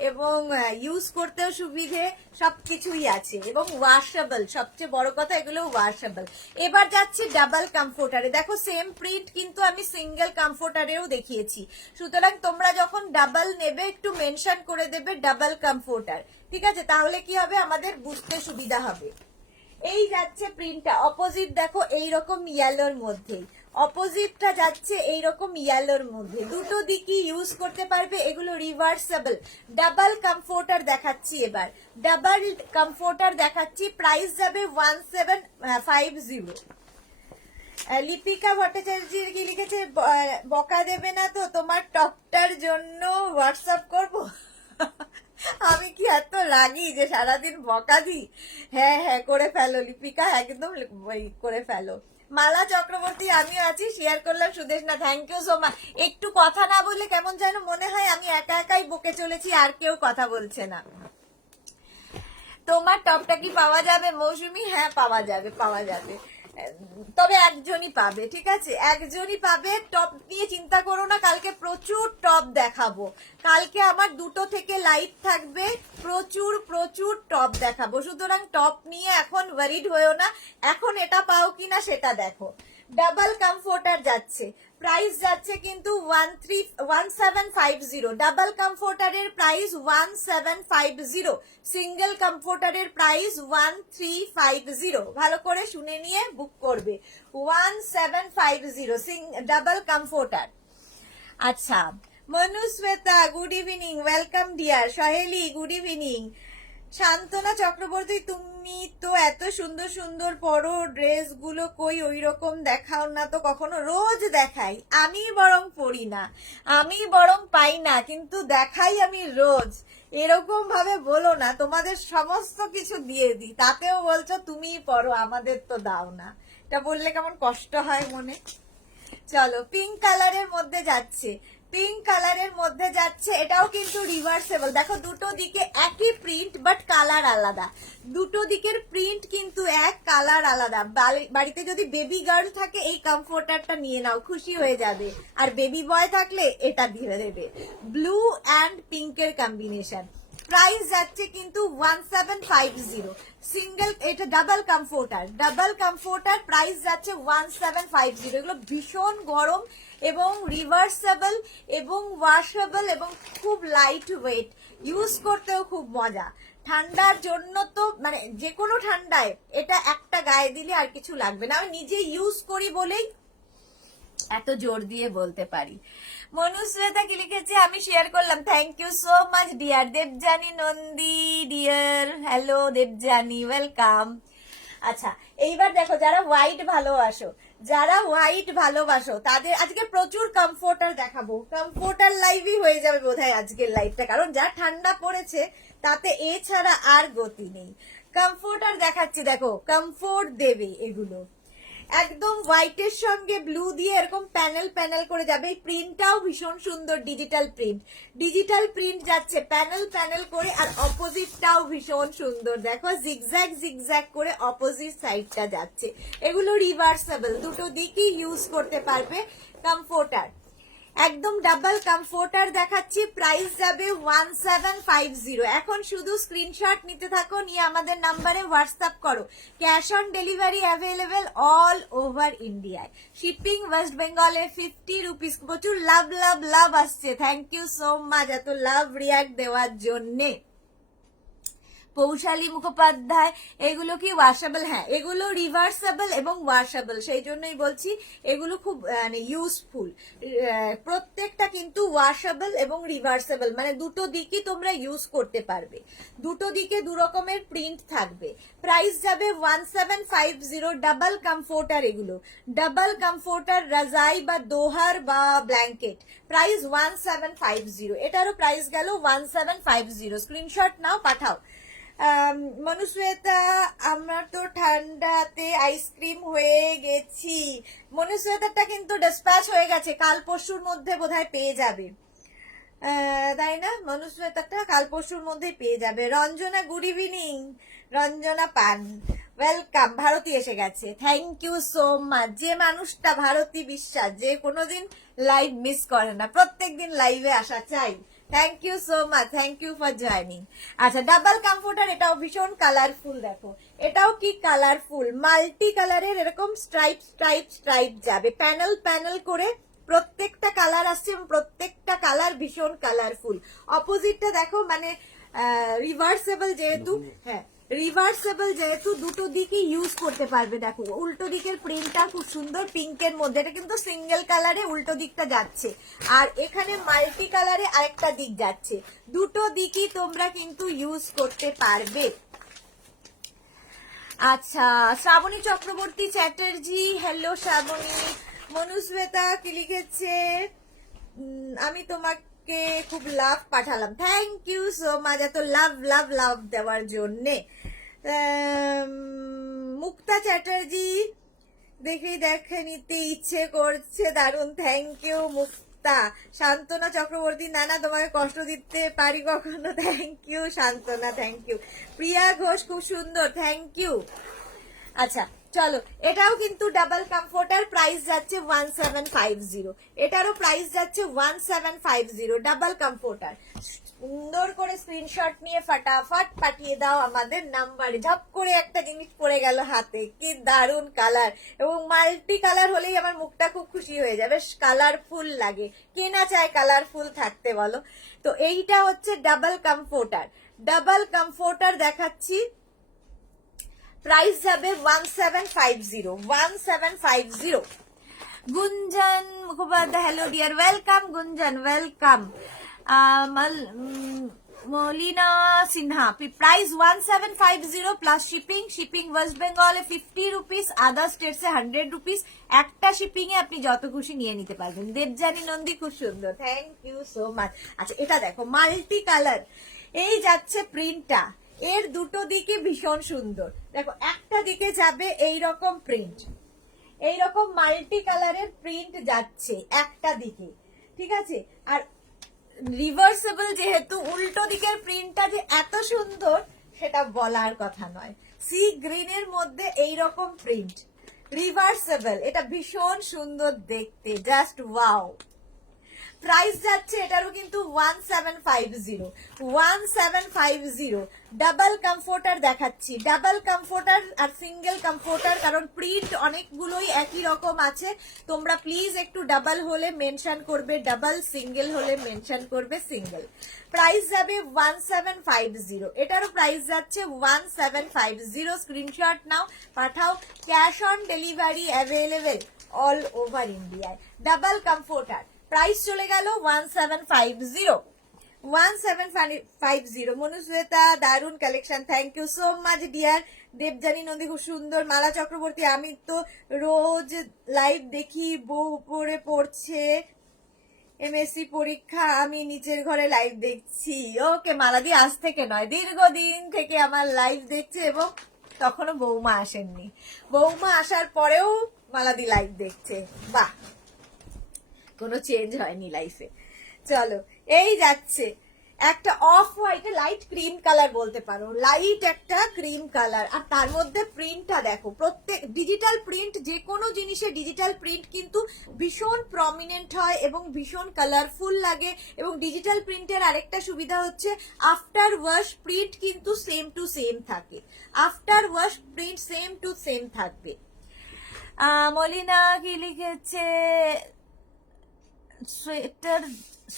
এবং ইউজ করতেও সুবিধে, সবকিছুই আছে, এবং ওয়াশেবল, সবচেয়ে বড় কথা এগুলো ওয়াশেবল। এবার যাচ্ছে ডাবল কমফোর্টারে, দেখো সেম প্রিন্ট কিন্তু আমি সিঙ্গেল কমফোর্টারেও দেখিয়েছি, সুতরাং তোমরা যখন ডাবল নেবে একটু মেনশন করে দেবে ডাবল কমফোর্টার, ঠিক আছে? তাহলে কি হবে, আমাদের বুঝতে সুবিধা হবে। এই যাচ্ছে প্রিন্টটা, অপোজিট দেখো এইরকম ইয়েলোর মধ্যেই, অপোজিটটা যাচ্ছে এইরকম ইয়েলোর মধ্যে, দুটো দিকই ইউজ করতে পারবে। এগুলো রিভার্সেবল। ডাবল কমফোর্টার দেখাচ্ছি, এবার ডাবল কমফোর্টার দেখাচ্ছি, প্রাইস যাবে 1750। লিপিকা ভট্টাচার্য কি লিখেছে, বকা দেবে না তো তোমার টপটার জন্য হোয়াটসঅ্যাপ করব? আমি কি এত রাগি যে সারাদিন বকা দিই? হ্যাঁ হ্যাঁ করে ফেলো লিপিকা, একদম করে ফেলো। মালা চক্রবর্তী, আমিও আছি, শেয়ার করলাম সুদেশ না, থ্যাংক ইউ সো মাচ। একটু কথা না বললে কেমন যেন মনে হয় আমি একা একাই বকে চলেছি, আর কেউ কথা বলছে না। তোমার টপটা কি পাওয়া যাবে মৌসুমী? হ্যাঁ পাওয়া যাবে, পাওয়া যাবে, তবে একজনই পাবে, ঠিক আছে? একজনই পাবে। টপ নিয়ে চিন্তা করো না, কালকে প্রচুর টপ দেখাবো, কালকে আমার দুটো থেকে লাইভ থাকবে, প্রচুর প্রচুর টপ দেখাবো, সুতরাং টপ নিয়ে এখন ওয়ারিড হয়েও না। এখন এটা পাও কিনা সেটা দেখো, ডাবল কমফোর্টার যাচ্ছে, প্রাইস যাচ্ছে কিন্তু 1750। ডাবল কমফোর্টারের প্রাইস 1750, সিঙ্গেল কমফোর্টারের প্রাইস 1350। ভালো করে শুনে নিয়ে বুক করবে। 1750 ডাবল কমফোর্টার। আচ্ছা, Manushweta good evening, welcome dear. Saheli good evening. Shantana Chakraborty, তুমি তো এত সুন্দর সুন্দর পরো ড্রেসগুলো, কই ওই রকম দেখাও না তো কখনো। রোজ দেখাই, আমি বরং পরি না, আমি বরং পাই না, কিন্তু দেখাই আমি রোজ। এরকম ভাবে বলো না, তোমাদের সমস্ত কিছু দিয়ে দিই, তাতেও বলছো তুমিই পরো, আমাদের তো দাও না। এটা বললে কেমন কষ্ট হয় মনে। চলো, পিঙ্ক কালারের মধ্যে যাচ্ছে, পিঙ্ক কালারের মধ্যে যাচ্ছে, এটাও কিন্তু রিভার্সেবল। দেখো দুটো দিকে একই প্রিন্ট বাট কালার আলাদা, দুটো দিকের প্রিন্ট কিন্তু এক, কালার আলাদা। বাড়িতে যদি বেবি গার্ল থাকে এই কমফোর্টারটা নিয়ে নাও, খুশি হয়ে যাবে। আর বেবি বয় থাকলে এটা দিয়ে দেবে। ব্লু অ্যান্ড পিঙ্কের কম্বিনেশন। প্রাইস যাচ্ছে কিন্তু 1750, সিঙ্গেল, এটা double comforter, double comforter, price যাচ্ছে 1750। এগুলো ভীষণ গরম এবং রিভার্সেবল এবং ওয়াশেবল এবং খুব লাইট ওয়েট, ইউজ করতেও খুব মজা। ঠান্ডার জন্য তো মানে যে কোনো ঠান্ডায় এটা একটা গায়ে দিলে আর কিছু লাগবে না। আমি নিজে ইউজ করি বলেই এত জোর দিয়ে বলতে পারি। মনুশ্বেতা কি লিখেছে আমি শেয়ার করলাম, thank you so much dear. Debjani Nandi dear, hello Debjani, welcome. আচ্ছা, এইবার দেখো যারা হোয়াইট ভালোবাসো, যারা হোয়াইট ভালোবাসো তাদের আজকে প্রচুর কমফোর্টার দেখাবো। কমফোর্টার লাইভই হয়ে যাবে বোধহয় আজকের লাইভটা, কারণ যা ঠান্ডা পড়েছে তাতে এছাড়া আর গতি নেই। কমফোর্টার দেখাচ্ছি, দেখো কমফোর্ট দেবে এগুলো। একদম হোয়াইটের সঙ্গে ব্লু দিয়ে এরকম প্যানেল প্যানেল করে যাবে। এই প্রিন্টটাও ভীষণ সুন্দর, ডিজিটাল প্রিন্ট, ডিজিটাল প্রিন্ট যাচ্ছে প্যানেল প্যানেল করে। আর অপোজিটটাও ভীষণ সুন্দর, দেখো জিগজ্যাগ জিগজ্যাগ করে অপোজিট সাইডটা যাচ্ছে। এগুলো রিভার্সেবল, দুটো দিকই ইউজ করতে পারবে। কমফোর্টার একদম ডাবল কমফোর্টার দেখাচ্ছি, প্রাইস যাবে 1750। এখন শুধু স্ক্রিনশট নিতে থাকো, নিয়ে আমাদের নাম্বারে হোয়াটসঅ্যাপ করো। Cash on delivery available all over ইন্ডিয়ায়, শিপিং ওয়েস্ট বেঙ্গলে 50 রুপিস। প্রচুর লাভ লাভ লাভ আসছে, থ্যাংক ইউ সো মাচ এত লাভ রিয়াক্ট দেওয়ার জন্যে। পৌশালী মুখোপাধ্যায়, এগুলো কি ওয়াশেবল? হ্যাঁ, এগুলো রিভার্সেবল এবং ওয়াশেবল, সেই জন্যই বলছি এগুলো খুব মানে ইউজফুল। প্রত্যেকটা কিন্তু ওয়াশেবল এবং রিভার্সেবল, মানে দুটো দিকই তোমরা ইউজ করতে পারবে। দুটো দিকে দু রকমের প্রিন্ট থাকবে। প্রাইস যাবে 1750, ডাবল কমফোর্টার। এগুলো ডাবল কমফোর্টার, রাজাই বা দোহার বা ব্ল্যাঙ্কেট, প্রাইস 1750। এটারও প্রাইস গেল 1750। স্ক্রিনশট নাও, পাঠাও। মনুশ্বেতা, আমরা তো ঠান্ডাতে আইসক্রিম হয়ে গেছি। মনুশ্বেতাটা কিন্তু ডিসপ্যাচ হয়ে গেছে, কাল পরশুর মধ্যে বোধহয় পেয়ে যাবে, তাই না? মনুশ্বেতাটা কাল পরশুর মধ্যে পেয়ে যাবে। রঞ্জনা গুড ইভিনিং, রঞ্জনা পান, ওয়েলকাম। ভারতী এসে গেছে, থ্যাংক ইউ সো মাচ। যে মানুষটা ভারতী বিশ্বাস, যে কোনোদিন লাইভ মিস করে না, প্রত্যেকদিন লাইভে আসা চাই। Thank you so much, thank you for joining. আচ্ছা, ডাবল কমফোর্টার, এটাও ভীষণ কালারফুল। দেখো এটাও কি কালারফুল, মাল্টি কালারের এরকম স্ট্রাইপ স্ট্রাইপ স্ট্রাইপ যাবে, প্যানেল প্যানেল করে প্রত্যেকটা কালার আসছে এবং প্রত্যেকটা কালার ভীষণ কালারফুল। অপোজিটটা দেখো, মানে রিভার্সেবল যেহেতু, হ্যাঁ রিভার্সেবল যেহেতু দুটো দিকই ইউজ করতে পারবে। দেখো উল্টো দিকের প্রিন্টটা খুব সুন্দর, পিঙ্কের মধ্যে। এটা কিন্তু সিঙ্গেল কালারে উল্টো দিকটা যাচ্ছে, আর এখানে মাল্টি কালারে আরেকটা দিক যাচ্ছে। দুটো দিকই তোমরা কিন্তু ইউজ করতে পারবে। আচ্ছা, শ্রাবণী চক্রবর্তী চ্যাটার্জি, হ্যালো শ্রাবণী। মনুশ্বেতা কি লিখেছে, আমি তোমাকে খুব লাভ পাঠালাম, থ্যাংক ইউ সো মাচ এত লাভ লাভ লাভ দেওয়ার জন্যে। মুক্তা চ্যাটার্জি, দেখে নিতে ইচ্ছে করছে, দারুণ, থ্যাংক ইউ মুক্তা। শান্তনা চক্রবর্তী, না না তোমাকে কষ্ট দিতে পারি কখনো, thank you Shantana, thank you. Priya Ghosh, খুব সুন্দর, থ্যাংক ইউ। আচ্ছা, চলো, এটাও কিন্তু ডাবল কমফোর্টার, প্রাইস যাচ্ছে 1750। এটারও প্রাইস যাচ্ছে 1750, ডাবল কমফোর্টার। সুন্দর করে স্ক্রিনশট নিয়ে ফটাফট পাঠিয়ে দাও আমাদের নাম্বারে। ঝপ করে একটা জিনিস পড়ে গেল হাতে, কি দারুন কালার, এবং মাল্টি কালার হলেই আমার মুখটা খুব খুশি হয়ে যাবে। কালারফুল লাগে, কে না চায় কালারফুল থাকতে বলো। তো এইটা হচ্ছে ডাবল কমফোর্টার। ডাবল কমফোর্টার দেখাচ্ছি, প্রাইস যাবে 1750, 1750। Gunjan Mukhopadhyay, hello dear, welcome Gunjan, welcome. Malina Sinha, price 1750 plus shipping. Shipping west বেঙ্গলে 50 রুপিস, আদার স্টেটসে 100 রুপিস। একটা শিপিং এ আপনি যত খুশি নিয়ে নিতে পারবেন। দেবজানী নন্দী, খুব সুন্দর, থ্যাংক ইউ সো মাচ। আচ্ছা, এটা দেখো মাল্টি কালার, এই যাচ্ছে প্রিন্টটা, এর দুটো দিকে ভীষণ সুন্দর। দেখো, একটা দিকে যাবে এইরকম প্রিন্ট, এইরকম মাল্টি কালারের প্রিন্ট যাচ্ছে একটা দিকে, ঠিক আছে। আর রিভার্সেবল, যেহেতু উল্টো দিকের প্রিন্টটা যে এত সুন্দর সেটা বলার কথা নয়। সি গ্রিনের মধ্যে এইরকম প্রিন্ট, রিভার্সেবল, এটা ভীষণ সুন্দর দেখতে, জাস্ট ওয়াও। প্রাইস যাচ্ছে এটারও কিন্তু 1750, 1750। ডাবল কমফোর্টার দেখাচ্ছি, ডাবল কমফোর্টার আর সিঙ্গেল কমফোর্টার, কারণ প্রিন্ট অনেকগুলোই একই রকম আছে। তোমরা প্লিজ একটু ডাবল হলে মেনশন করবে ডাবল, সিঙ্গেল হলে মেনশন করবে সিঙ্গেল। প্রাইস যাবে 1750, এটারও প্রাইস যাচ্ছে 1750। স্ক্রিনশট নাও, পাঠাও। Cash on delivery available all over ইন্ডিয়ায়। ডাবল কমফোর্টার, প্রাইস চলে গেল 1750, 1750। মনুশ্বেতা, দারুন collection, thank you so much dear. Debjani Nandi, খুব সুন্দর। মালা চক্রবর্তী, আমি তো রোজ লাইভ দেখি, বউ উপরে পড়ছে, এমএসসি পরীক্ষা, আমি নিচের ঘরে লাইভ দেখছি। ওকে মালাদি, আজ থেকে নয়, দীর্ঘদিন থেকে আমার লাইভ দেখছে, এবং তখনও বৌমা আসেননি। বৌমা আসার পরেও মালাদি লাইভ দেখছে, বাহ, কোনো চেঞ্জ হয়নি লাইফে। চলো, এই যাচ্ছে একটা off white, light cream colour বলতে পারো, লাইট একটা ক্রিম কালার, আর তার মধ্যে প্রিন্টটা দেখো। প্রত্যেক ডিজিটাল প্রিন্ট, যে কোনো জিনিসে ডিজিটাল প্রিন্ট কিন্তু ভীষণ প্রমিনেন্ট হয় এবং ভীষণ কালারফুল লাগে। এবং ডিজিটাল প্রিন্টের আরেকটা সুবিধা হচ্ছে আফটার ওয়াশ প্রিন্ট কিন্তু সেম টু সেম থাকে, after wash print same to same থাকবে। মলিনা কি লিখেছে,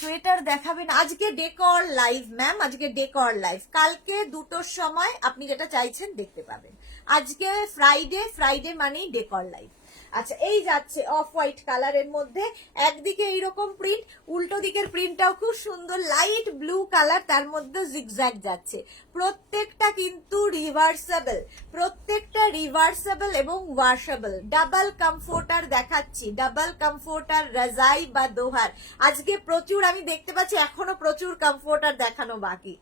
সোয়েটার দেখাবেন আজকে? ডেকর লাইভ ম্যাম, আজকে ডেকর লাইভ, কালকে 2টোর সময় আপনি যেটা চাইছেন দেখতে পাবেন। আজকে ফ্রাইডে মানেই ডেকর লাইভ। আচ্ছা, এই যাচ্ছে অফ হোয়াইট কালারের মধ্যে, একদিকে এইরকম প্রিন্ট, উল্টো দিকের প্রিন্টটাও খুব সুন্দর, লাইট ব্লু কালার, তার মধ্যে জিগজ্যাগ যাচ্ছে। প্রত্যেকটা কিন্তু রিভার্সেবল, প্রত্যেকটা রিভার্সেবল এবং ওয়াশেবল। ডাবল কমফোর্টার দেখাচ্ছি, ডাবল কমফোর্টার রাজাই বা দোহার। আজকে প্রচুর আমি দেখতে পাচ্ছি, এখনো প্রচুর কমফোর্টার দেখানো বাকি।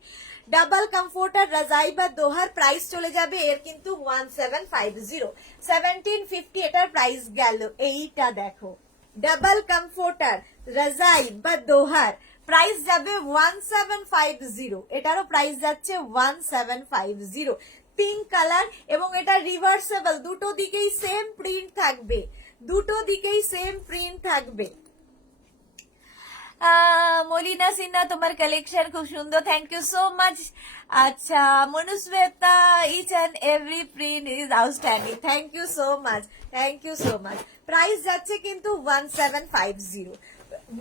ডাবল কমফোর্টার রাজাই বা দোহার, প্রাইস চলে যাবে এর কিন্তু 1750, 1750 এটার প্রাইস গেল। এইটা দেখো, ডাবল কমফোর্টার রাজাই বা দোহার, প্রাইস যাবে 1750, এটারও প্রাইস যাচ্ছে 1750। পিঙ্ক কালার, এবং এটা রিভার্সেবল, দুটো দিকেই সেম প্রিন্ট থাকবে, দুটো দিকেই সেম প্রিন্ট থাকবে। মলিনা সিনহা, তোমার কালেকশন খুব সুন্দর, থ্যাংক ইউ সো মাচ। আচ্ছা, Manushweta, each and every print is outstanding, thank you so much, thank you so much. Price যাচ্ছে কিন্তু 1750,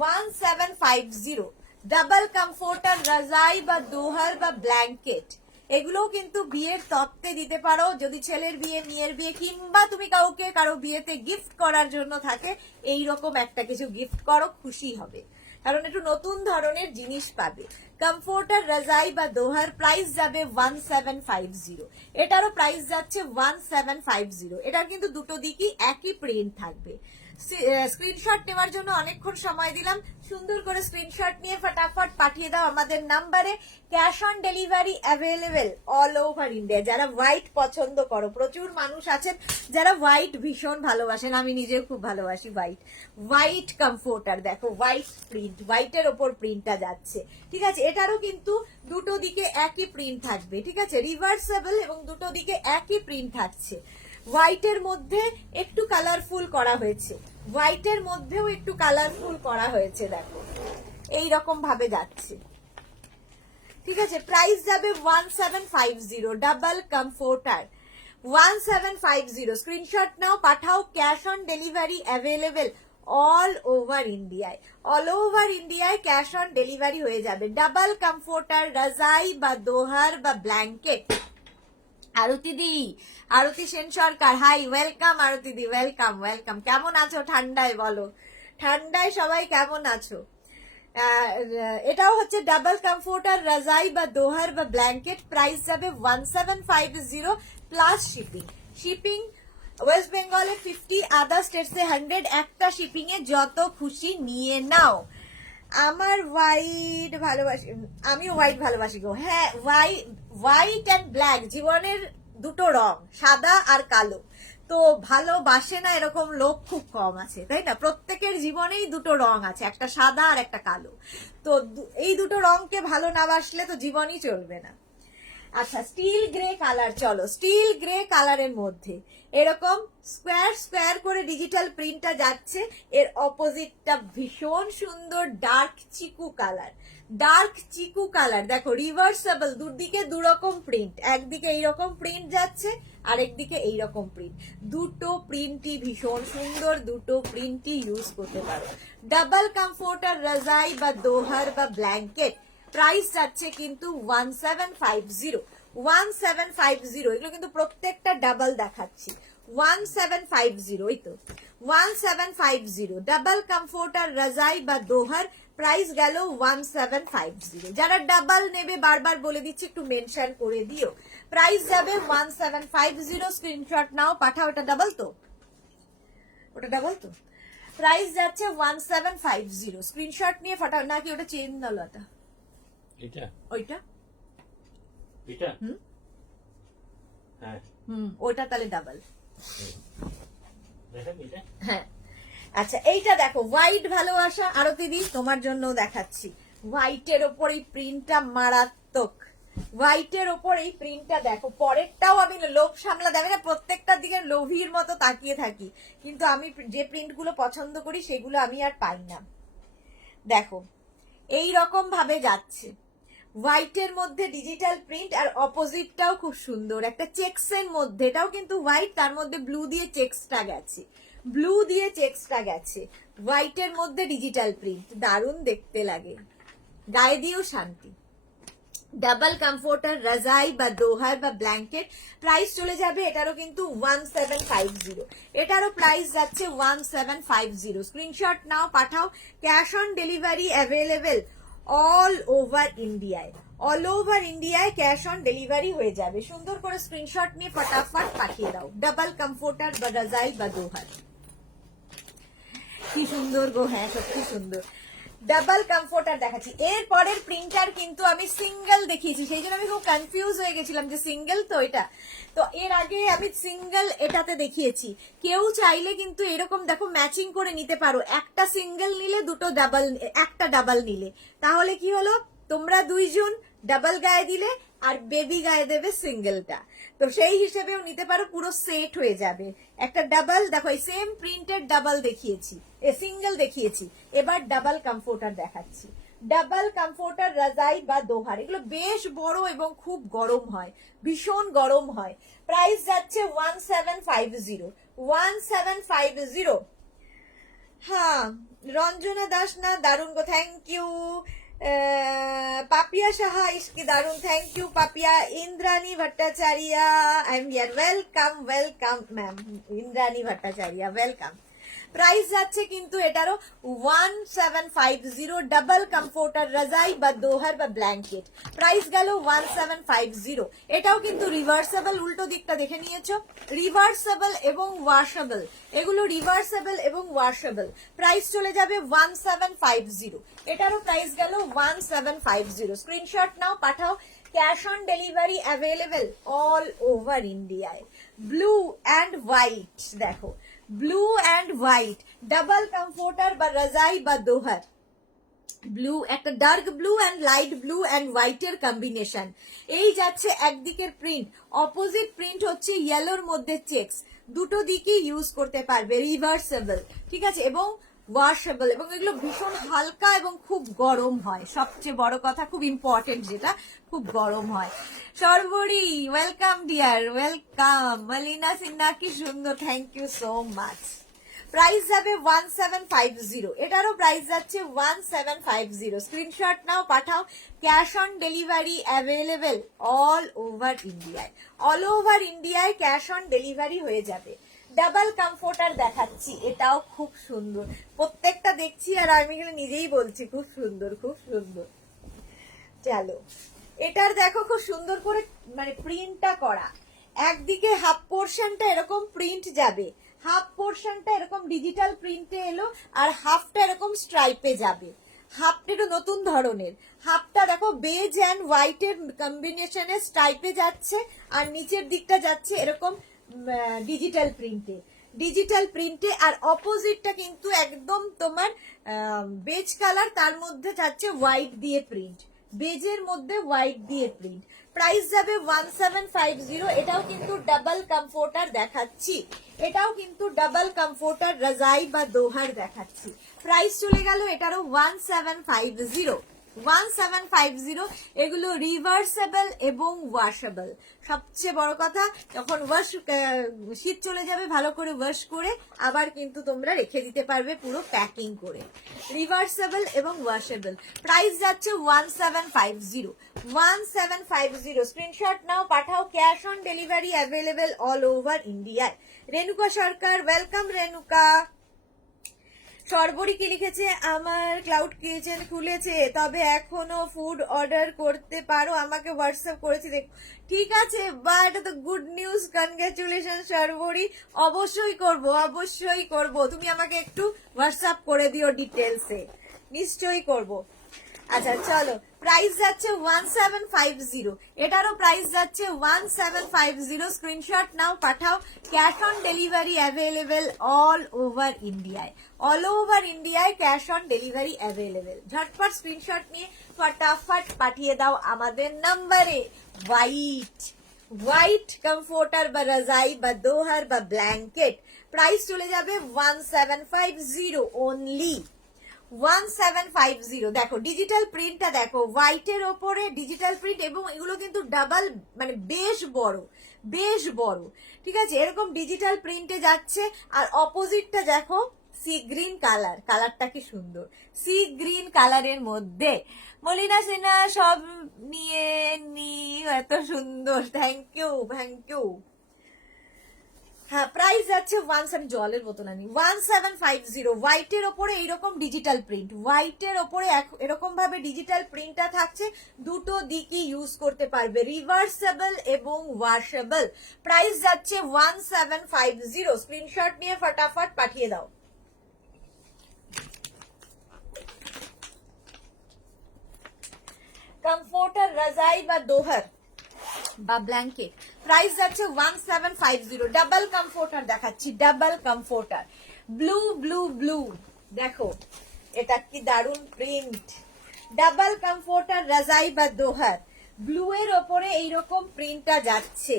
1750। ডাবল কমফোর্টার রাজাই বা দোহার বা ব্ল্যাঙ্কেট, এগুলোও কিন্তু বিয়ের তত্ত্বে দিতে পারো, যদি ছেলের বিয়ে, মেয়ের বিয়ে, কিংবা তুমি কাউকে কারো বিয়েতে গিফট করার জন্য থাকে, এইরকম একটা কিছু গিফট করো, খুশি হবে, কারণ একটু নতুন ধরনের জিনিস পাবে। কমফোর্টার রাজাই বা দোহার, প্রাইস যাবে 1750, এটারও প্রাইস যাচ্ছে 1750। এটার কিন্তু দুটো দিকই একই প্রিন্ট থাকবে। স্ক্রিনশট নেওয়ার জন্য অনেকক্ষণ সময় দিলাম, সুন্দর করে স্ক্রিনশট নিয়ে ফটাফট পাঠিয়ে দাও আমাদের নাম্বারে। Cash on delivery available all over India. যারা হোয়াইট পছন্দ করো, প্রচুর মানুষ আছেন যারা হোয়াইট ভীষণ ভালোবাসেন, আমি নিজেও খুব ভালোবাসি হোয়াইট। হোয়াইট কমফোর্টার দেখো, হোয়াইট প্রিন্ট, হোয়াইটের ওপর প্রিন্টটা যাচ্ছে, ঠিক আছে। এটারও কিন্তু দুটো দিকে একই প্রিন্ট থাকবে, ঠিক আছে, রিভার্সেবল, এবং দুটো দিকে একই প্রিন্ট থাকছে। হোয়াইটের মধ্যে একটু কালারফুল করা হয়েছে, হোয়াইটের মধ্যেও একটু কালারফুল করা হয়েছে, দেখো এই রকম ভাবে যাচ্ছে। ঠিক আছে, প্রাইস যাবে 1750, ডাবল কমফোর্টার 1750। স্ক্রিনশট নাও, পাঠাও, cash on delivery available all over ইন্ডিয়ায়, অল ওভার ইন্ডিয়ায় ক্যাশ অন ডেলিভারি হয়ে যাবে। ডাবল কমফোর্টার, রাজাই বা দোহার বা ব্ল্যাঙ্কেট। আরতি দি, আরতি সেন সরকার, হাই, ওয়েলকাম আরতি দি, ওয়েলকাম ওয়েলকাম। কেমন আছো ঠান্ডায়, বলো ঠান্ডায় সবাই কেমন আছো? এটাও হচ্ছে ডাবল কমফোর্টার, রাজাই বা দোহার বা ব্ল্যাঙ্কেট। প্রাইস যাবে 1750 প্লাস শিপিং। শিপিং ওয়েস্ট বেঙ্গলে 50, আদার স্টেটসে 100। একটা শিপিং এ যত খুশি নিয়ে নাও। আমার হোয়াইট ভালোবাসি, আমিও হোয়াইট ভালোবাসি গো। হ্যাঁ, হোয়াইট অ্যান্ড ব্ল্যাক, জীবনের দুটো রং, সাদা আর কালো। তো ভালোবাসে না এরকম লোক খুব কম আছে, তাই না? প্রত্যেকের জীবনেই দুটো রং আছে, একটা সাদা আর একটা কালো। তো এই দুটো রংকে ভালো না বাসলে তো জীবনই চলবে না। আচ্ছা, স্টিল গ্রে কালার, চলো স্টিল গ্রে কালারের মধ্যে এরকম স্কোয়ার স্কোয়ার করে ডিজিটাল প্রিন্টটা যাচ্ছে। এর অপোজিটটা ভীষণ সুন্দর ডার্ক চিকু কালার, ডার্ক চিকু কালার। দেখো রিভার্সেবল, দুদিকে দুরকম প্রিন্ট, একদিকে এইরকম প্রিন্ট যাচ্ছে, আরেকদিকে এইরকম প্রিন্ট। দুটো প্রিন্টই ভীষণ সুন্দর, দুটো প্রিন্টই ইউজ করতে পারো। ডাবল কমফোর্টার, রাজাই বা দোহার বা ব্ল্যাঙ্কেট। প্রাইস যাচ্ছে কিন্তু 1750, 1750। এগুলো কিন্তু প্রত্যেকটা ডাবল দেখাচ্ছি। 1750, এই তো 1750। ডাবল কমফোর্টার, রাজাই বা দোহার, প্রাইস গেল 1750। যারা ডাবল নেবে বারবার বলে দিচ্ছি, একটু মেনশন করে দিও। প্রাইস যাবে 1750। স্ক্রিনশট নাও, পাঠাও। ওটা ডাবল তো, ওটা ডাবল তো। প্রাইস যাচ্ছে 1750। স্ক্রিনশট নিয়ে পাঠাও। নাকি ওটা চেন নলতা, এটা ওইটা এটা হ্যাঁ ওইটা তাহলে ডাবল। দেখেন এটা, হ্যাঁ আচ্ছা, এইটা দেখো হোয়াইট ভালোবাসা। আরতি দি তোমার জন্য দেখাচ্ছি। হোয়াইটের ওপর এই প্রিন্টটা মারাত্মক, হোয়াইটের ওপর এই প্রিন্টটা দেখো। পরেরটাও আমি লোভ সামলা দেবে না, প্রত্যেকটার দিকে লোভীর মতো তাকিয়ে থাকি, কিন্তু আমি যে প্রিন্ট গুলো পছন্দ করি সেগুলো আমি আর পাই না। দেখো এই রকম ভাবে যাচ্ছে, হোয়াইটের মধ্যে ডিজিটাল প্রিন্ট, আর অপোজিটটাও খুব সুন্দর, একটা চেক্সের মধ্যে। এটাও কিন্তু হোয়াইট, তার মধ্যে ব্লু দিয়ে চেক্সটা গেছে, ব্লু দিয়ে চেক্সটা গেছে। হোয়াইটের মধ্যে ডিজিটাল প্রিন্ট, দারুণ দেখতে লাগে, গায়ে দিয়েও শান্তি। ডাবল কমফোর্টার, রাজাই বা দোহার বা ব্ল্যাঙ্কেট। প্রাইস চলে যাবে এটারও কিন্তু 1750। এটারও প্রাইস যাচ্ছে 1750। স্ক্রিনশট নাও, পাঠাও। Cash on delivery available all over ইন্ডিয়ায়, অল ওভার ইন্ডিয়ায় ক্যাশ অন ডেলিভারি হয়ে যাবে। সুন্দর করে স্ক্রিনশট নিয়ে ফটাফট পাঠিয়ে দাও। ডাবল কমফোর্টার বা রাজাই বা দোহার, কি সুন্দর গো। হ্যাঁ সত্যি সুন্দর। ডাবল কমফোর্টার দেখাচ্ছি। এর পরের প্রিন্টার কিন্তু আমি সিঙ্গেল দেখিয়েছি, সেই জন্য আমি খুব কনফিউজ হয়ে গেছিলাম যে সিঙ্গেল তো এটা। তো এর আগে আমি সিঙ্গেল এটাতে দেখিয়েছি। কেউ চাইলে কিন্তু এরকম দেখো ম্যাচিং করে নিতে পারো, একটা সিঙ্গেল নিলে দুটো ডাবল, একটা ডাবল নিলে, তাহলে কি হলো, তোমরা দুইজন ডাবল গায়ে দিলে আর বেবি গায়ে দেবে সিঙ্গেলটা। তো সেই হিসেবেও নিতে পারো, পুরো সেট হয়ে যাবে। একটা ডাবল দেখো, এই সেম প্রিন্টেড ডাবল দেখিয়েছি, সিঙ্গেল দেখিয়েছি, এবার ডাবল কমফোর্টার দেখাচ্ছি। ডাবল কমফোর্টার, রাজাই বা দোহার, এগুলো বেশ বড় এবং খুব গরম হয়, ভীষণ গরম হয়। প্রাইস যাচ্ছে 1750, 1750। হ্যাঁ, রঞ্জনা দাস না, দারুণ গো, থ্যাংক ইউ। পাপিয়া সাহা, ইসকি দারুণ, thank you Papiya. Indrani Bhattacharya, I am here, welcome welcome ma'am Indrani Bhattacharya, welcome. Price যাচ্ছে কিন্তু এটারও 1750। ডাবল কমফোর্টার, রাজাই বা দোহার বা ব্ল্যাঙ্কেট, প্রাইস গেল 1750। এটাও কিন্তু রিভার্সেবল, উল্টো দিকটা দেখে নিয়েছো, রিভার্সেবল এবং ওয়াশেবল, এগুলো রিভার্সেবল এবং ওয়াশেবল। প্রাইস চলে যাবে 1750। এটারও প্রাইস গেল 1750। স্ক্রিনশট নাও, পাঠাও। Cash on delivery available all over ইন্ডিয়ায়। ব্লু অ্যান্ড হোয়াইট, দেখো blue and white, double comforter বা রাজাই বা দোহার, ব্লু, একটা dark blue and light blue and হোয়াইটের কম্বিনেশন। এই যাচ্ছে একদিকের প্রিন্ট, অপোজিট প্রিন্ট হচ্ছে ইয়েলোর মধ্যে চেকস। দুটো দিকেই ইউজ করতে পারবে, রিভার্সেবল, ঠিক আছে, এবং ওয়াশেবল, এবং এগুলো ভীষণ হালকা এবং খুব গরম হয়। সবচেয়ে বড় কথা, খুব ইম্পর্টেন্ট যেটা, খুব গরম হয়। Sarbari, welcome dear, welcome. Malina Sinha, কি সুন্দর, thank you so much. Price যাবে 1750, এটারও প্রাইস যাচ্ছে 1750। স্ক্রিনশট নাও, পাঠাও। Cash on delivery available all over ইন্ডিয়ায়, অল ওভার ইন্ডিয়ায় ক্যাশ অন ডেলিভারি হয়ে যাবে। ডাবল কমফোর্টার দেখাচ্ছি, এটাও খুব সুন্দর, প্রত্যেকটা দেখছি আর আমি এগুলো নিজেই বলছি খুব সুন্দর, খুব সুন্দর। চলো, এটার দেখো খুব সুন্দর করে মানে প্রিন্টটা করা। একদিকে হাফ পোর্শনটা এরকম প্রিন্ট যাবে, হাফ পোর্শনটা এরকম ডিজিটাল প্রিন্টে এলো, আর হাফটা এরকম স্ট্রাইপে যাবে। হাফটা একটু নতুন ধরনের, হাফটা দেখো বেজ অ্যান্ড হোয়াইটের কম্বিনেশনে স্ট্রাইপে যাচ্ছে, আর নিচের দিকটা যাচ্ছে এরকম ডিজিটাল প্রিন্টে, ডিজিটাল প্রিন্টে। আর অপোজিটটা কিন্তু একদম তোমার বেজ কালার, তার মধ্যে যাচ্ছে হোয়াইট দিয়ে প্রিন্ট, বেজের মধ্যে হোয়াইট দিয়ে প্রিন্ট। প্রাইস যাবে 1750। এটাও কিন্তু ডাবল কমফোর্টার দেখাচ্ছি, এটাও কিন্তু ডাবল কমফোর্টার রাজাই বা দোহার দেখাচ্ছি। প্রাইস চলে গেল এটারও 1750, 1750। এগুলো রিভার্সেবল এবং ওয়াশেবল। সবচেয়ে বড় কথা, যখন শীত চলে যাবে ভালো করে ওয়াশ করে আবার কিন্তু তোমরা রেখে দিতে পারবে পুরো প্যাকিং করে। রিভার্সেবল এবং ওয়াশেবল। প্রাইস যাচ্ছে 1750, 1750। স্ক্রিনশট নাও, পাঠাও। Cash on delivery available all over ইন্ডিয়ায়। রেণুকা সরকার, ওয়েলকাম রেণুকা। সর্বরী কি লিখেছে, আমার ক্লাউড কিচেন খুলেছে, তবে এখনো ফুড অর্ডার করতে পারো, আমাকে হোয়াটসঅ্যাপ করেছি, দেখ। ঠিক আছে, বা এটা তো গুড নিউজ, কনগ্রাচুলেশন সর্বরী। অবশ্যই করব, অবশ্যই করব, তুমি আমাকে একটু হোয়াটসঅ্যাপ করে দিও ডিটেলসে, নিশ্চয়ই করব। আচ্ছা চলো, প্রাইস যাচ্ছে 1750, এটারও প্রাইস যাচ্ছে 1750। স্ক্রিনশট নাও, পাঠাও। Cash on delivery available all over ইন্ডিয়ায়, অল ওভার ইন্ডিয়ায় ক্যাশ অন ডেলিভারি অ্যাভেলেবেল। ঝটপট স্ক্রিনশট নিয়ে ফটাফট পাঠিয়ে দাও আমাদের নাম্বারে। হোয়াইট, হোয়াইট কমফোর্টার বা রাজাই বা দোহার বা ব্ল্যাঙ্কেট, প্রাইস চলে যাবে 1750 অনলি, 1750। দেখো ডিজিটাল প্রিন্টটা দেখো, হোয়াইটের ওপরে ডিজিটাল প্রিন্ট, এবং এগুলো কিন্তু ডাবল মানে বেশ বড়, বেশ বড়, ঠিক আছে, এরকম ডিজিটাল প্রিন্টে যাচ্ছে। আর অপোজিটটা দেখো সি গ্রিন কালার, কালারটা কি সুন্দর, সি গ্রিন কালারের মধ্যে। মলিনা সিনহা, সব নিয়ে নি, এত সুন্দর, থ্যাংক ইউ, থ্যাংক ইউ। হ্যাঁ, প্রাইস যাচ্ছে জলের বোতল আনি 1750। হোয়াইটের ওপরে এইরকম ডিজিটাল প্রিন্ট, হোয়াইটের ওপরে এরকম ভাবে ডিজিটাল প্রিন্টটা থাকছে, দুটো দিকই ইউজ করতে পারবে, রিভার্সেবল এবং ওয়াশেবল। প্রাইস যাচ্ছে 1750। স্ক্রিনশট নিয়ে ফটাফট পাঠিয়ে দাও। কমফোর্টার রাজাই বা দোহার বা ব্ল্যাঙ্কেট, প্রাইস যাচ্ছে 1750। ডাবল কমফোর্টার দেখাচ্ছি, double comforter, blue blue blue, দেখো এটা কি দারুন প্রিন্ট। ডাবল কমফোর্টার রাজাই বা দোহার, ব্লু এর ওপরে এইরকম প্রিন্টটা যাচ্ছে,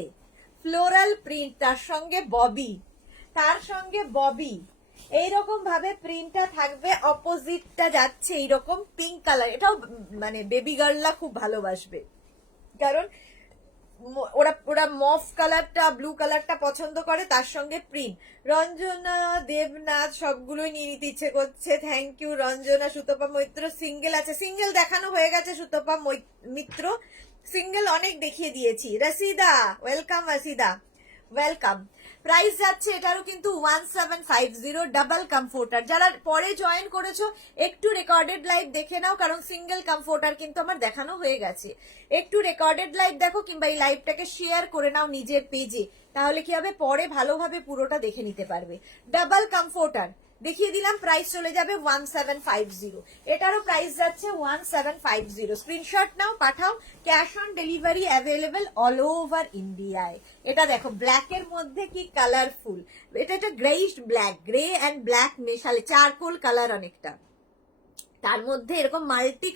ফ্লোরাল প্রিন্ট, তার সঙ্গে ববি, তার সঙ্গে ববি, এইরকম ভাবে প্রিন্টটা থাকবে। অপোজিটটা যাচ্ছে এইরকম পিঙ্ক কালার, এটাও মানে বেবি গার্লরা খুব ভালোবাসবে, কারণ ওরা ওরা মফ কালারটা, ব্লু কালারটা পছন্দ করে, তার সঙ্গে প্রিন্ট। রঞ্জনা দেবনাথ, সবগুলোই নিয়ে নিতে ইচ্ছে করছে, thank you Ranjana. Sutapa Maitra, single আছে, সিঙ্গেল দেখানো হয়ে গেছে সুতপা মিত্র, সিঙ্গেল অনেক দেখিয়ে দিয়েছি। Rashida, welcome Rashida, welcome. Price যাচ্ছে এটারও কিন্তু 1750, ডাবল কমফোর্টার। যারা পরে জয়েন করেছো একটু রেকর্ডেড লাইভ দেখে নাও, কারণ সিঙ্গেল কমফোর্টার কিন্তু আমার দেখানো হয়ে গেছে। একটু রেকর্ডেড লাইভ দেখো, কিংবা এই লাইভটাকে শেয়ার করে নাও নিজের পেজে, তাহলে কি হবে, পরে ভালোভাবে পুরোটা দেখে নিতে পারবে। ডাবল কমফোর্টার দেখিয়ে দিলাম, প্রাইস চলে যাবে 1750। এটারও প্রাইস যাচ্ছে 1750। স্ক্রিনশট নাও, পাঠাও। Cash on delivery available all over ইন্ডিয়ায়। এটা দেখো ব্ল্যাকের মধ্যে কি কালারফুল, এটা একটা greyish black, grey and black মেশালে চারকোল কালার অনেকটা, তার মধ্যে এরকম মাল্টি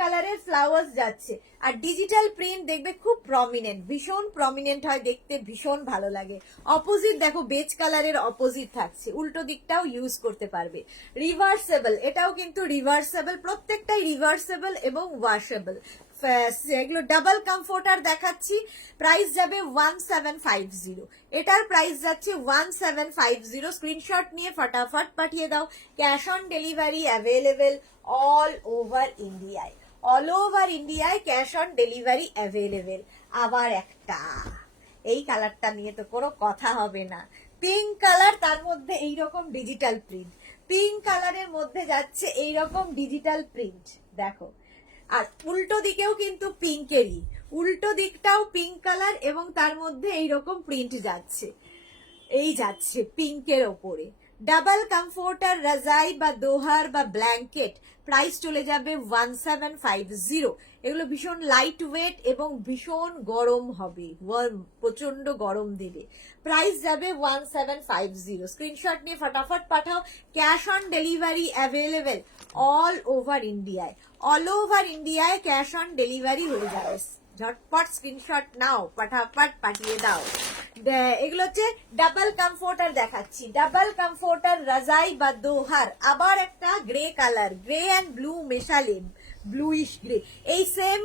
কালারের ফ্লাওয়ার্স যাচ্ছে। আর ডিজিটাল প্রিন্ট দেখবে খুব প্রমিনেন্ট, ভীষণ প্রমিনেন্ট হয়, দেখতে ভীষণ ভালো লাগে। অপোজিট দেখো বেজ কালারের অপোজিট থাকছে, উল্টো দিকটাও ইউজ করতে পারবে। রিভার্সেবল, এটাও কিন্তু রিভার্সেবল, প্রত্যেকটাই রিভার্সেবল এবং ওয়াশেবল। এগুলো ডাবল কমফোর্টার দেখাচ্ছি, প্রাইস যাবে 1750। এটার প্রাইস যাচ্ছে 1750। স্ক্রিনশট নিয়ে ফটাফট পাঠিয়ে দাও। Cash on delivery available all over ইন্ডিয়ায়, ক্যাশ অন ডেলিভারি অ্যাভেলেবেল। আবার একটা, এই কালারটা নিয়ে তো কোনো কথা হবে না, পিঙ্ক কালার, তার মধ্যে এইরকম ডিজিটাল প্রিন্ট, পিঙ্ক কালারের মধ্যে যাচ্ছে এইরকম ডিজিটাল প্রিন্ট দেখো। আর উল্টো দিকেও কিন্তু পিঙ্কেরই, উল্টো দিকটাও পিঙ্ক কালার এবং তার মধ্যে এইরকম প্রিন্ট যাচ্ছে, এই যাচ্ছে পিঙ্কের ওপরে। ডাবল কমফোর্টার, রাজাই বা দোহার বা ব্ল্যাঙ্কেট, প্রাইস চলে যাবে 1750। এগুলো ভীষণ লাইট ওয়েট এবং ভীষণ গরম হবে, প্রচন্ড গরম দেবে। প্রাইস যাবে 1750। স্ক্রিনশট নিয়ে ফটাফট পাঠাও। Cash on delivery available all over ইন্ডিয়ায়, ক্যাশ অন ডেলিভারি হয়ে যাবে। ঝটপট স্ক্রিনশট নাও, ফটাফট পাঠিয়ে দাও। এগুলো হচ্ছে ডাবল কমফোর্টার দেখাচ্ছি, ডাবল কমফোর্টার রাজাই বা দোহার। আবার একটা grey colour, grey and blue মেশালে, ব্লুইশ গ্রে। এই সেম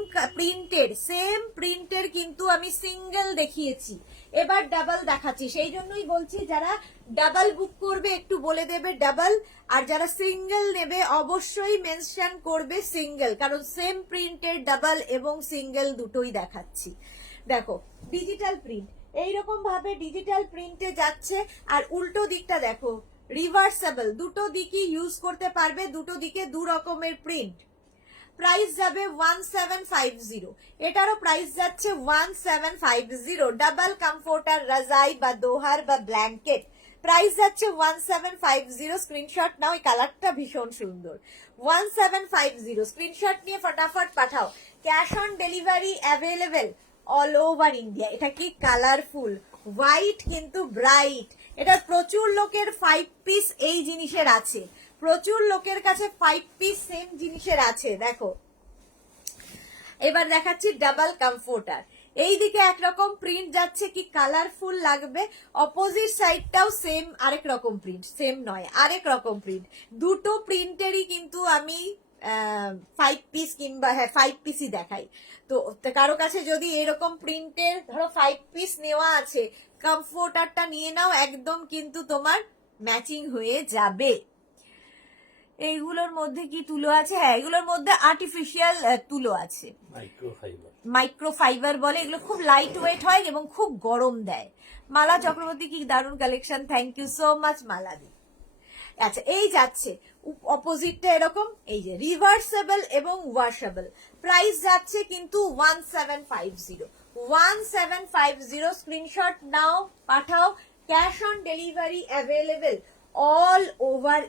প্রিন্টের কিন্তু আমি সিঙ্গেল দেখিয়েছি, এবার ডাবল দেখাচ্ছি। সেই জন্যই বলছি যারা ডাবল বুক করবে একটু বলে দেবে ডাবল, আর যারা সিঙ্গেল নেবে অবশ্যই মেনশন করবে সিঙ্গেল, কারণ সেম প্রিন্টের ডাবল এবং সিঙ্গেল দুটোই দেখাচ্ছি। দেখো ডিজিটাল প্রিন্ট এইরকম ভাবে ডিজিটাল প্রিন্টে যাচ্ছে। আর উল্টো দিকটা দেখো রিভার্সেবল, দুটো দিকই ইউজ করতে পারবে, দুটো দিকে দু রকমের প্রিন্ট। প্রাইস যাবে 1750। এটারও প্রাইস যাচ্ছে 1750। ডাবল কমফোর্টার, রাজাই বা দোহার বা ব্ল্যাঙ্কেট, প্রাইস যাচ্ছে 1750। স্ক্রিনশট নাও, এই কালারটা ভীষণ সুন্দর। 1750 স্ক্রিনশট নিয়ে ফটাফট পাঠাও। Cash on delivery available all over India. এটা কি কালারফুল, হোয়াইট কিন্তু ব্রাইট। এটা প্রচুর লোকের 5 পিস এই জিনিসের আছে, প্রচুর লোকের কাছে 5 পিস সেম জিনিসের আছে। দেখো এবার দেখাচ্ছি ডাবল কমফোর্টার। এইদিকে একরকম প্রিন্ট যাচ্ছে, কি কালারফুল লাগবে। অপোজিট সাইডটাও সেম আরেক রকম প্রিন্ট, সেম নয় আরেক রকম প্রিন্ট। দুটো প্রিন্টেরই কিন্তু আমি 5 পিস কিংবা 5 পিসই দেখাই। তো কারো কাছে যদি এরকম প্রিন্টের ধরো 5 পিস নেওয়া আছে, কমফোর্টারটা নিয়ে নাও, একদম কিন্তু তোমার ম্যাচিং হয়ে যাবে। এইগুলোর মধ্যে কি তুলো আছে? হ্যাঁ, এগুলোর মধ্যে আর্টিফিশিয়াল তুলো আছে, মাইক্রোফাইবার বলে। এগুলো খুব লাইট ওয়েট হয় এবং খুব গরম দেয়। মালা চক্রবর্তী, কি দারুণ collection, thank you so much মালাদি। আচ্ছা এই যাচ্ছে অপোজিটটা এরকম, এই যে রিভার্সেবল এবং ওয়াশেবল। প্রাইস যাচ্ছে কিন্তু 1750। স্ক্রিনশট নাও, পাঠাও। Cash on delivery available all over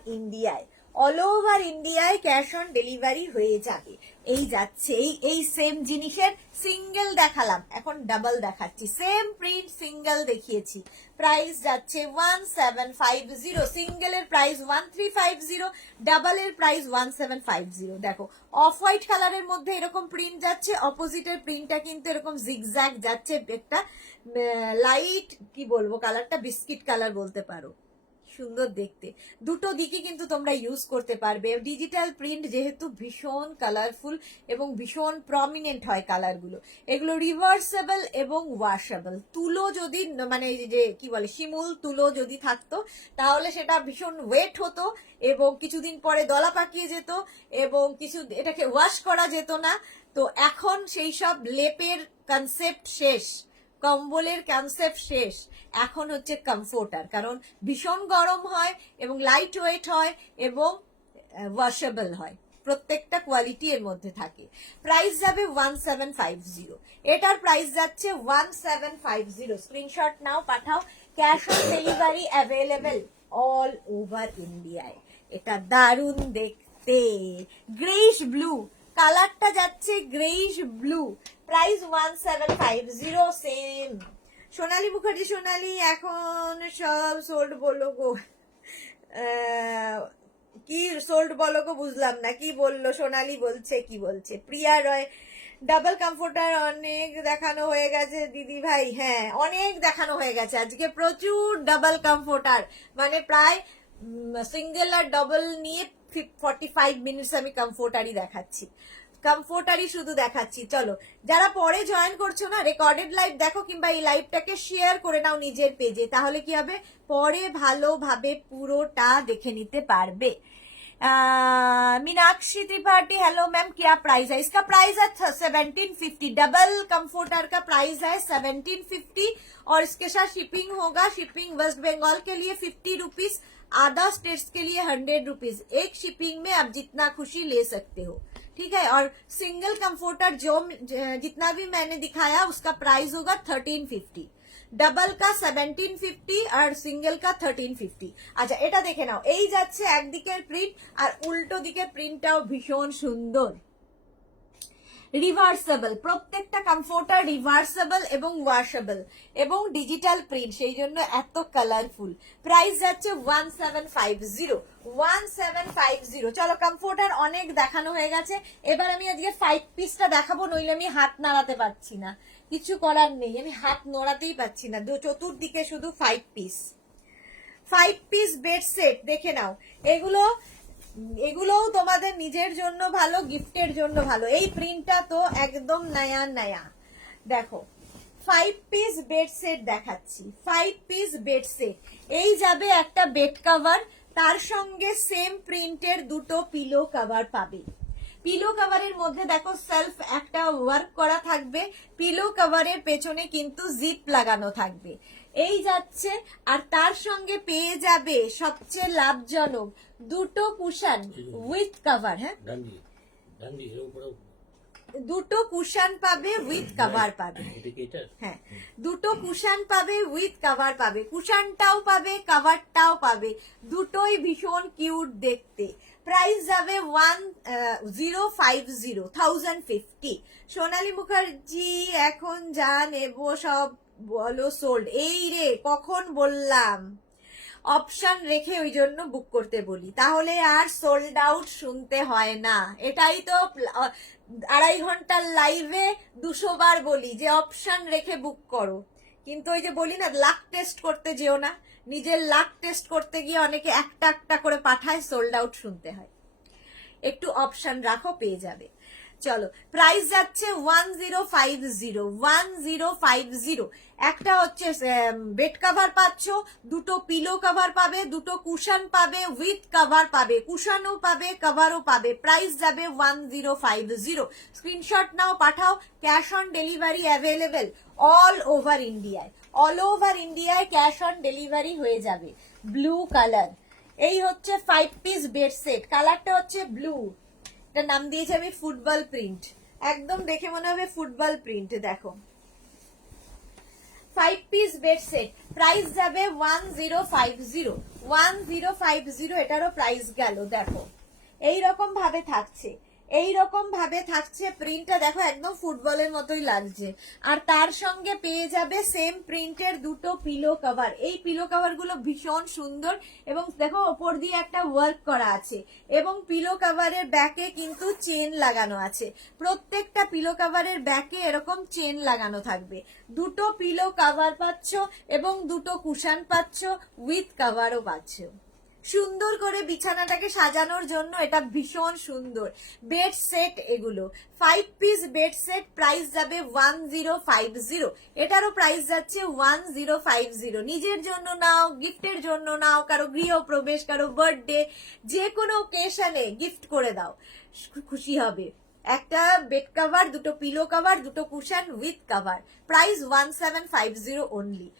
ইন্ডিয়ায়, ক্যাশ অন ডেলিভারি হয়ে যাবে। এই যাচ্ছে এই সেম জিনিসের সিঙ্গেল দেখালাম, এখন ডাবল দেখাচ্ছি। সেম প্রিন্ট সিঙ্গেল দেখিয়েছি, প্রাইস যাচ্ছে 1750। সিঙ্গেলের প্রাইস 1350, ডাবলের প্রাইস 1750। দেখো অফ হোয়াইট কালারের মধ্যে এরকম প্রিন্ট যাচ্ছে, অপোজিটের প্রিন্টটা কিন্তু এরকম জিগজ্যাগ যাচ্ছে, একটা লাইট কি বলবো কালারটা, বিস্কিট কালার বলতে পারো, সুন্দর দেখতে। দুটো দিকে কিন্তু তোমরা ইউজ করতে পারবে। ডিজিটাল প্রিন্ট যেহেতু ভীষণ কালারফুল এবং ভীষণ প্রমিনেন্ট হয় কালারগুলো। এগুলো রিভার্সেবল এবং ওয়াশেবল। তুলো যদি মানে যে কি বলে শিমুল তুলো যদি থাকতো তাহলে সেটা ভীষণ ওয়েট হতো এবং কিছুদিন পরে দলা পাকিয়ে যেত এবং এটাকে ওয়াশ করা যেত না। তো এখন সেই সব লেপের কনসেপ্ট শেষ, কম্বলের কনসেপ্ট শেষ, এখন হচ্ছে কমফোর্টার, কারণ ভীষণ গরম হয় এবং লাইট ওয়েট হয় এবং ওয়াশেবল হয়, প্রত্যেকটা কোয়ালিটি এর মধ্যে থাকে। প্রাইস যাবে 1750। এটার প্রাইস যাচ্ছে 1750। স্ক্রিনশট নাও, পাঠাও। Cash on delivery available all over ইন্ডিয়ায়। এটা দারুণ দেখতে, গ্রেইশ ব্লু কালারটা যাচ্ছে, greyish blue. Price 1750 same. Sonali Mukherjee, Sonali এখন সব সোল্ড বলো গো, কি সোল্ড বলো বুঝলাম না কি বললো, সোনালি বলছে কি বলছে, প্রিয়া রয় ডাবল কমফোর্টার অনেক দেখানো হয়ে গেছে দিদি ভাই। হ্যাঁ অনেক দেখানো হয়ে গেছে আজকে, প্রচুর ডাবল কমফোর্টার, মানে প্রায় সিঙ্গেল আর ডাবল নিয়ে 45 মিনিটস আমি কমফোর্টারই দেখাচ্ছি, কমফোর্টারই শুধু দেখাচ্ছি। চলো যারা পরে জয়েন করছো না, রেকর্ডেড লাইভ দেখো কিংবা এই লাইভটাকে শেয়ার করে নাও নিজের পেজে, তাহলে কি হবে পরে ভালোভাবে পুরোটা দেখে নিতে পারবে। मीनाक्षी त्रिपाठी हेलो मैम, क्या प्राइस है इसका? प्राइस है 1750, डबल कंफर्टर का प्राइस है 1750 और इसके साथ शिपिंग होगा। शिपिंग वेस्ट बंगाल के लिए 50 रुपीज, अदर स्टेट्स के लिए 100 रुपीज। एक शिपिंग में आप जितना खुशी ले सकते हो, ठीक है। और सिंगल कंफर्टर जो जितना भी मैंने दिखाया उसका प्राइस होगा 1350, ডাবল কা 1750 আর সিঙ্গেল কা 1350। আচ্ছা এটা দেখে নাও, এই যাচ্ছে একদিকের প্রিন্ট আর উল্টো দিকের প্রিন্টটাও ভীষণ সুন্দর, রিভার্সেবল, প্রত্যেকটা কমফোর্টার রিভার্সেবল এবং ওয়াশেবল এবং ডিজিটাল প্রিন্ট, সেই জন্য এত কালারফুল। প্রাইস যাচ্ছে 1750, 1750। চলো কমফোর্টার অনেক দেখানো হয়ে গেছে, এবার আমি আজকে 5 পিসটা দেখাবো, নইলে আমি হাত নাড়াতে পারছি না, কিছু করার নেই, আমি হাত নড়াতেই পাচ্ছি না, চতুর্দিকে শুধু 5 পিস। 5 পিস বেড সেট দেখে নাও, এগুলোও তোমাদের নিজের জন্য ভালো, গিফটের জন্য ভালো। এই প্রিন্টটা তো একদম নয়া নয়া। দেখো 5 পিস বেড সেট দেখাচ্ছি, 5 পিস বেড সেট। এই যাবে একটা বেড কভার, তার সঙ্গে সেম প্রিন্টের দুটো পিলো কভার পাবে। পিলো কভারের মধ্যে দেখো সেলফ একটা ওয়ার্ক করা থাকবে, পিলো কভারের পেছনে কিন্তু জিপ লাগানো থাকবে। এই যাচ্ছে, আর তার সঙ্গে পেয়ে যাবে সবচেয়ে লাভজনক দুটো কুশন উইথ কভার। হ্যাঁ দুটো কুশন পাবে উইথ কভার পাবে, হ্যাঁ দুটো কুশন পাবে উইথ কভার পাবে, কুশনটাও পাবে কভারটাও পাবে, দুটোই ভীষণ কিউট দেখতে। প্রাইস যাবে 1050। সোনালী মুখার্জি এখন যা নেবো সব বলো সোল্ড। এই রে কখন বললাম, অপশন রেখে ওই জন্য বুক করতে বলি, তাহলে আর সোল্ড আউট শুনতে হয় না। এটাই তো 2.5 ঘন্টার লাইভে 200 বার বলি যে অপশন রেখে বুক করো, কিন্তু ওই যে বলি না লাক টেস্ট করতে যেও না, নিজের লাক টেস্ট করতে গিয়ে অনেকে একটা একটা করে পাঠায়, সোল্ড আউট শুনতে হয়। একটু অপশন রাখো, পেয়ে যাবে। চলো প্রাইস যাচ্ছে 1050। একটা হচ্ছে বেড কভার পাচ্ছ, দুটো পিলো কভার পাবে, দুটো কুশন পাবে উইথ কভার পাবে, কুশনও পাবে কভারও পাবে। প্রাইস যাবে 1050। স্ক্রিনশট নাও, পাঠাও। Cash on delivery available all over ইন্ডিয়ায়, অল ওভার ইন্ডিয়ায় ক্যাশ অন ডেলিভারি হয়ে যাবে। ব্লু কালার, এই হচ্ছে 5 পিস বেড সেট, কালারটা হচ্ছে ব্লু, এটা নাম দিয়েছি আমি ফুটবল প্রিন্ট, একদম দেখে মনে হবে ফুটবল প্রিন্ট। দেখো 5 পিস বেড সেট, প্রাইস যাবে 1050। এটারও প্রাইস গেল। দেখো এইরকম ভাবে থাকছে, এইরকম ভাবে থাকছে প্রিন্টটা, দেখো একদম ফুটবলের মতোই লাগছে। আর তার সঙ্গে পেয়ে যাবে সেম প্রিন্টের দুটো পিলো কভার। এই পিলো কভার গুলো ভীষণ সুন্দর এবং দেখো ওপর দিয়ে একটা ওয়ার্ক করা আছে এবং পিলো কভারের ব্যাকে কিন্তু চেন লাগানো আছে। প্রত্যেকটা পিলো কভারের ব্যাকে এরকম চেন লাগানো থাকবে। দুটো পিলো কভার পাচ্ছ এবং দুটো কুশন পাচ্ছ, উইথ কভারও পাচ্ছ। সুন্দর করে বিছানাটাকে সাজানোর জন্য এটা ভীষণ সুন্দর বেড সেট। এগুলো 5 পিস বেড সেট, প্রাইস যাবে 1050। এটারও প্রাইস যাচ্ছে 1050। নিজের জন্য নাও, গিফটের জন্য নাও, কারো গৃহপ্রবেশ, কারো বার্থডে, যে কোনো ওকেশনে গিফট করে দাও, খুশি হবে। একটা বেড কভার, দুটো পিলো কভার, দুটো cushion with cover. Price 1750 only.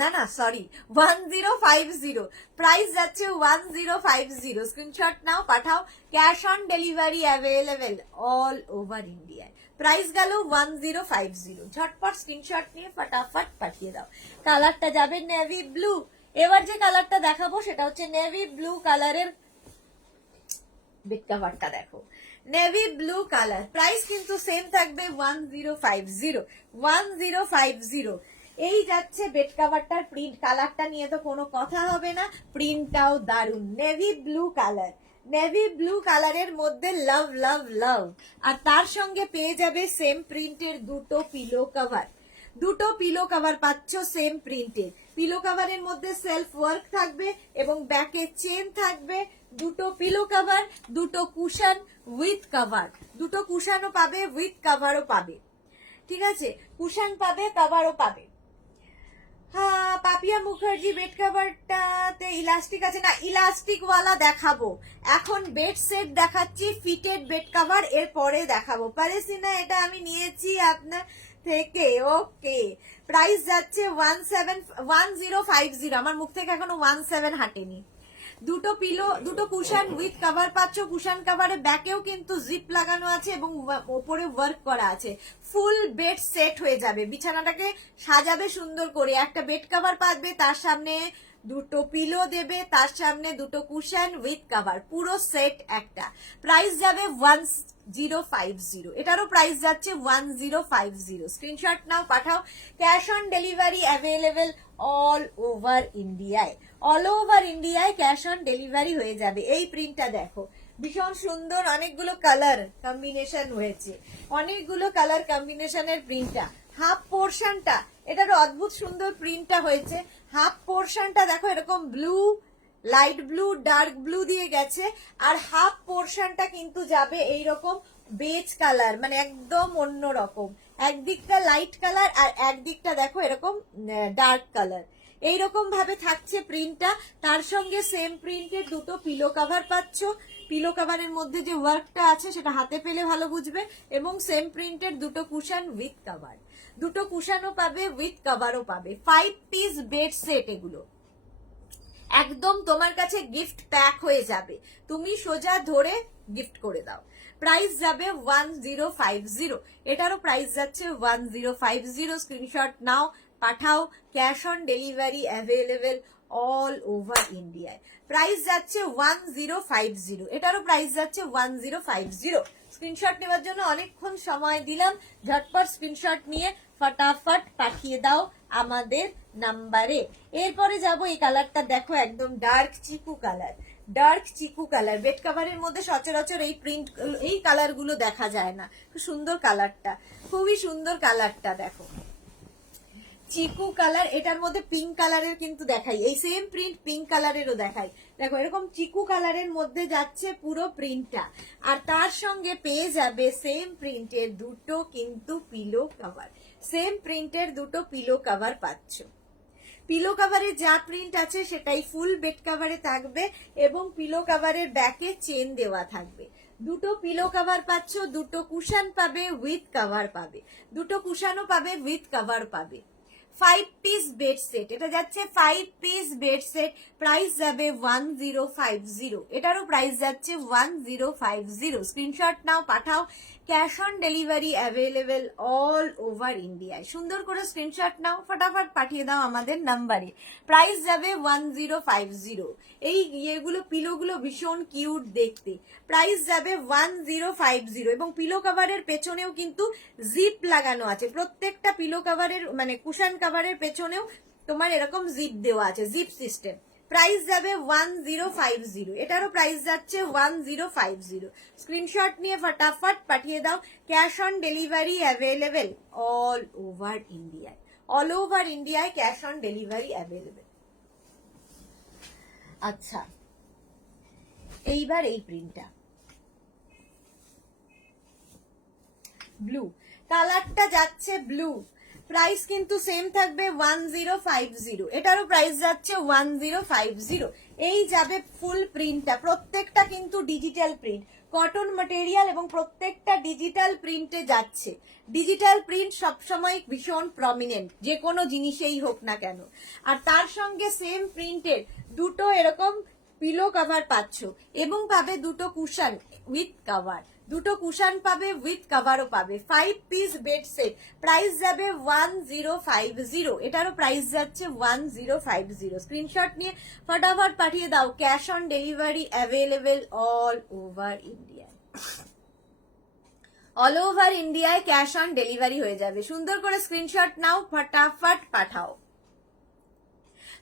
না না সরি 1050, প্রাইস যাচ্ছে 1050। স্ক্রিনশট নাও, পাঠাও। Cash on delivery available all over ইন্ডিয়ায়। প্রাইস গেল 1050। ঝটপট স্ক্রিনশট নিয়ে ফটাফট পাঠিয়ে দাও। কালারটা যাবে নেভি ব্লু। এবার যে কালারটা দেখাবো সেটা হচ্ছে নেভি ব্লু কালারের বেড কভারটা। দেখো নেভি ব্লু কালার, প্রাইস কিন্তু সেম থাকবে 1050। এই যাচ্ছে বেড কভারটার প্রিন্ট, কালারটা নিয়ে তো কোনো কথা হবে না, প্রিন্টটাও দারুন। Navy blue colour, navy blue কালারের মধ্যে লাভ লাভ লাভ। আর তার সঙ্গে পেয়ে যাবে সেম প্রিন্টের দুটো পিলো কভার। দুটো পিলো কভার পাচ্ছ সেম প্রিন্টের। পিলো কভারের মধ্যে সেলফ ওয়ার্ক থাকবে এবং ব্যাকে চেন থাকবে। দুটো পিলো কভার, দুটো কুশন উইথ কভার। দুটো কুশনও পাবে, উইথ কভারও পাবে। ঠিক আছে, কুশন পাবে, কভারও পাবে। হ্যাঁ, পাপিয়া মুখার্জি বেড কভারটাতে ইলাস্টিক আছে না? ইলাস্টিক ওয়ালা দেখাবো। এখন বেড সেট দেখাচ্ছি, ফিটেড বেড কভার এর পরে দেখাবো। পারেছি না, এটা আমি নিয়েছি আপনার থেকে। ওকে, প্রাইস যাচ্ছে 1050। আমার মুখ থেকে এখনো 17 হাঁটেনি। দুটো পিলো, দুটো কুশন উইথ কভার পাচ্ছ। কুশন কভারে ব্যাকেও কিন্তু জিপ লাগানো আছে এবং ওপরে ওয়ার্ক করা আছে। ফুল বেড সেট হয়ে যাবে, বিছানাটাকে সাজাবে সুন্দর করে। একটা বেড কভার পাবে, তার সামনে দুটো পিলো দেবে, তার সামনে দুটো কুশন উইথ কভার, পুরো সেট একটা। প্রাইস যাবে 1050। এটারও প্রাইস যাচ্ছে 1050। স্ক্রিনশট নাও, পাঠাও। Cash on delivery available all over ইন্ডিয়ায়। অল ওভার ইন্ডিয়ায় ক্যাশ অন ডেলিভারি হয়ে যাবে। এই প্রিন্টটা দেখো, ভীষণ সুন্দর, অনেকগুলো কালার কম্বিনেশন হয়েছে। অনেকগুলো কালার কম্বিনেশনের প্রিন্টটা। হাফ পোর্শনটা, এটারও অদ্ভুত সুন্দর প্রিন্টটা হয়েছে। হাফ পোর্শনটা দেখো এরকম blue, light blue, dark blue দিয়ে গেছে। আর হাফ পোর্শনটা কিন্তু যাবে এইরকম বেজ কালার, মানে একদম অন্য রকম। একদিকটা লাইট কালার আর একদিকটা দেখো এরকম ডার্ক কালার। এইরকম ভাবে থাকছে প্রিন্টটা। তার সঙ্গে সেম প্রিন্টের দুটো পিলো কভার পাচ্ছ। পিলো কভারের মধ্যে যে ওয়ার্কটা আছে সেটা হাতে পেলে ভালো বুঝবে। এবং সেম প্রিন্টের দুটো কুশন উইথ কভার। দুটো কুশনও পাবে, উইথ কভারও পাবে। 5 পিস বেড সেট এগুলো। একদম তোমার কাছে গিফট প্যাক হয়ে যাবে, তুমি সোজা ধরে গিফট করে দাও। প্রাইস যাবে 1050। এটারও প্রাইস যাচ্ছে 1050। স্ক্রিনশট নাও, পাঠাও। Cash on delivery available all over ইন্ডিয়ায়। প্রাইস যাচ্ছে 1050। এটারও প্রাইস যাচ্ছে 1050। স্ক্রিনশট নেওয়ার জন্য অনেকক্ষণ সময় দিলাম। ঝটপট স্ক্রিনশট নিয়ে ফটাফট পাঠিয়ে দাও আমাদের নাম্বারে। এরপরে যাব, এই কালারটা দেখো, একদম ডার্ক চিকু কালার। ডার্ক চিকু কালার বেড কভারের মধ্যে সচরাচর এই প্রিন্ট, এই কালার গুলো দেখা যায় না। খুব সুন্দর কালারটা, খুবই সুন্দর কালারটা দেখো, চিকু কালার। এটার মধ্যে পিঙ্ক কালারের কিন্তু দেখাই, এই সেম প্রিন্ট পিঙ্ক কালারেরও দেখাই। দেখো এরকম চিকু কালারের মধ্যে যাচ্ছে পুরো প্রিন্টটা। আর তার সঙ্গে পেয়ে যাবে সেম প্রিন্টের দুটো কিন্তু পিলো কভার। সেম প্রিন্টের দুটো পিলো কভার পাচ্ছ। পিলো কভারে যা প্রিন্ট আছে সেটাই ফুল বেড কভারে থাকবে এবং পিলো কভারের ব্যাকে চেন দেওয়া থাকবে। দুটো পিলো কভার পাচ্ছ, দুটো কুশন পাবে, উইথ কভার পাবে। দুটো কুশনও পাবে, উইথ কভার পাবে। 5 পিস বেড সেট, এটা যাচ্ছে 5 পিস বেড সেট। প্রাইস যাবে 1050। এটারও প্রাইস যাচ্ছে 1050। স্ক্রিনশট নাও, পাঠাও। Cash on delivery available all over ইন্ডিয়ায়। সুন্দর করে স্ক্রিনশট নাও, ফটাফট পাঠিয়ে দাও আমাদের নাম্বারে। প্রাইস যাবে 1050। এই ইয়েগুলো, পিলোগুলো ভীষণ কিউট দেখতে। প্রাইস যাবে 1050। এবং পিলো কভারের পেছনেও কিন্তু জিপ লাগানো আছে। প্রত্যেকটা পিলো কভারের মানে কুশন কভারের পেছনেও তোমার এরকম জিপ দেওয়া আছে, জিপ সিস্টেম। প্রাইস যাবে 1050। এটারও প্রাইস যাচ্ছে 1050। স্ক্রিনশট নিয়ে ফটাফট পাঠিয়ে দাও। Cash on delivery available all over ইন্ডিয়ায়। অল ওভার ইন্ডিয়ায় ক্যাশ অন ডেলিভারি অ্যাভেলেবেল। আচ্ছা, এইবার এই প্রিন্টটা ব্লু কালারটা যাচ্ছে ব্লু। প্রাইস কিন্তু সেম থাকবে 1050। এটারও প্রাইস যাচ্ছে 1050। এই যাবে ফুল প্রিন্টটা, প্রত্যেকটা কিন্তু ডিজিটাল প্রিন্ট, কটন ম্যাটেরিয়াল এবং প্রত্যেকটা ডিজিটাল প্রিন্টে যাচ্ছে। ডিজিটাল প্রিন্ট সবসময় ভীষণ প্রমিনেন্ট, যে কোনো জিনিসেই হোক না কেন। আর তার সঙ্গে সেম প্রিন্টের দুটো এরকম পিলো কভার পাচ্ছ এবং পাবে দুটো কুশন উইথ কভার। দুটো কুশন পাবে, উইথ কভারও পাবে। 5 পিস বেড সেট। প্রাইস যাবে 1050। এটারও প্রাইস যাচ্ছে 1050। স্ক্রিনশট নিয়ে ফটাফট পাঠিয়ে দাও। Cash on delivery available all over ইন্ডিয়ায়। অল ওভার ইন্ডিয়ায় ক্যাশ অন ডেলিভারি হয়ে যাবে। সুন্দর করে স্ক্রিনশট নাও, ফটাফট পাঠাও।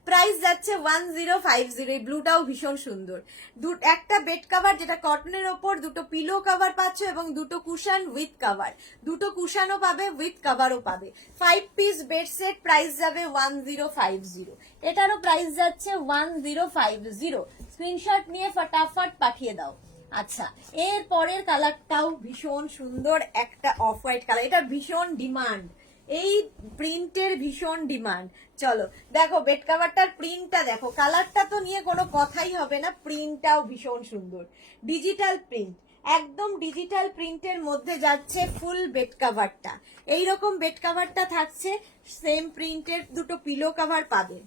প্রাইস যাচ্ছে 1050। এই ব্লুটাও ভীষণ সুন্দর। একটা বেড কভার যেটা কটনের ওপর, দুটো পিলো কভার পাচ্ছ এবং দুটো কুশন উইথ কভার, দুটো কুশনও পাবে উইথ কভারও পাবে। 5 পিস বেড সেট, প্রাইস যাবে 1050। এটারও প্রাইস যাচ্ছে 1050। স্ক্রিনশট নিয়ে ফটাফট পাঠিয়ে দাও। আচ্ছা, এর পরের কালারটাও ভীষণ সুন্দর, একটা অফ হোয়াইট কালার। এটা ভীষণ ডিমান্ড, এই প্রিন্টের ভীষণ ডিমান্ড। চলো দেখো বেড কাভারটার প্রিন্টটা দেখো, কালারটা তো নিয়ে কোনো কথাই হবে না, প্রিন্টটাও ভীষণ সুন্দর। ডিজিটাল প্রিন্ট, একদম ডিজিটাল প্রিন্টের মধ্যে যাচ্ছে ফুল বেড কাভারটা। এইরকম বেড কাভারটা থাকছে, সেম প্রিন্টের দুটো পিলো কভার পাবে,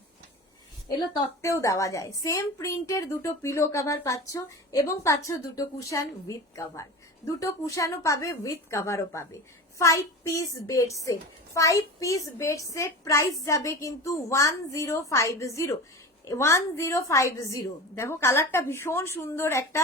এগুলো তত্ত্বেও দেওয়া যায়। সেম প্রিন্টের দুটো পিলো কভার পাচ্ছ এবং পাচ্ছ দুটো কুশন উইথ কভার, দুটো কুশনও পাবে উইথ কভারও পাবে। 5 piece bed set, 5 piece bed set, price যাবে কিন্তু 1050। 1050। দেখো কালারটা ভীষণ সুন্দর, একটা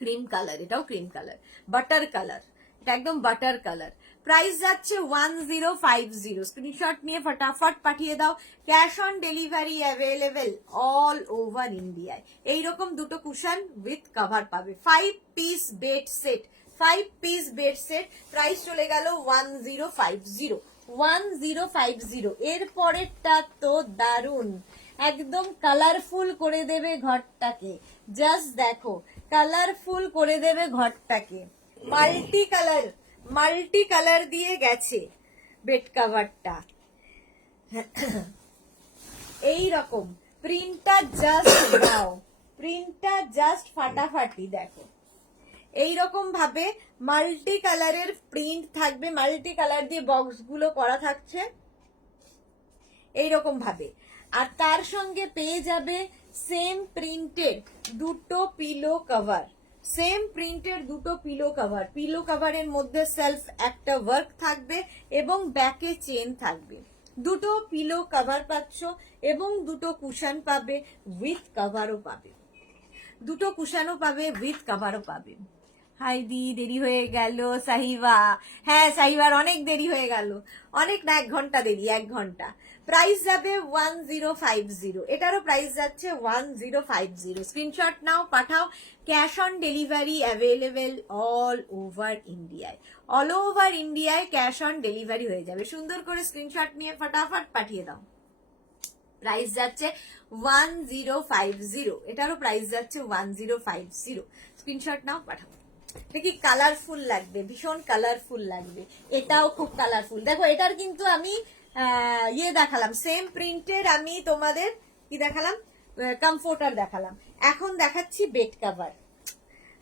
ক্রিম কালার, এটাও ক্রিম কালার, বাটার কালার, এটা একদম বাটার কালার। প্রাইস যাচ্ছে 1050। স্ক্রিনশট নিয়ে ফটাফট পাঠিয়ে দাও। Cash on delivery available all over ইন্ডিয়ায়। এইরকম দুটো কুশন উইথ কভার পাবে। 5 piece bed set, 5 piece bed set, price চলে গেল 1050। 1050। এর পরেরটা তো দারুন, একদম কালারফুল করে দেবে ঘরটাকে। জাস্ট দেখো, কালারফুল করে দেবে ঘরটাকে। মাল্টি কালার দিয়ে গেছে বেড কাভারটা। এই রকম প্রিন্টটা জাস্ট দাও, প্রিন্টটা জাস্ট ফাটাফাটি। দেখো এইরকম ভাবে মাল্টি কালারের প্রিন্ট থাকবে, মাল্টি কালার দিয়ে বক্সগুলো করা থাকছে এইরকম ভাবে। আর তার সঙ্গে পেয়ে যাবে সেম প্রিন্টের দুটো পিলো কভার, সেম প্রিন্টের দুটো পিলো কভার। পিলো কভারের মধ্যে সেলফ একটা ওয়ার্ক থাকবে এবং ব্যাকে চেন থাকবে। দুটো পিলো কভার পাচ্ছ এবং দুটো কুশন পাবে উইথ কভারও পাবে, দুটো কুশনও পাবে উইথ কভারও পাবে। হাই দি, দেরি হয়ে গেল সাহিবা। হ্যাঁ সাহিবার অনেক দেরি হয়ে গেল, অনেক না, 1 ঘন্টা দেরি, 1 ঘন্টা। প্রাইস যাবে 1050। এটারও প্রাইস যাচ্ছে 1050। স্ক্রিনশট নাও, পাঠাও। Cash on delivery available all over ইন্ডিয়ায়, অল ওভার ইন্ডিয়ায় ক্যাশ অন ডেলিভারি হয়ে যাবে। সুন্দর করে স্ক্রিনশট নিয়ে ফটাফট পাঠিয়ে দাও। প্রাইস যাচ্ছে 1050। এটারও প্রাইস যাচ্ছে 1050। স্ক্রিনশট নাও, পাঠাও। দেখি কালারফুল লাগবে, ভীষণ কালারফুল লাগবে। এটাও খুব কালারফুল। দেখো এটার কিন্তু আমি ইয়ে দেখালাম, সেম প্রিন্টের আমি তোমাদের কি দেখালাম, কমফোর্টার দেখালাম। এখন দেখাচ্ছি বেড কভার।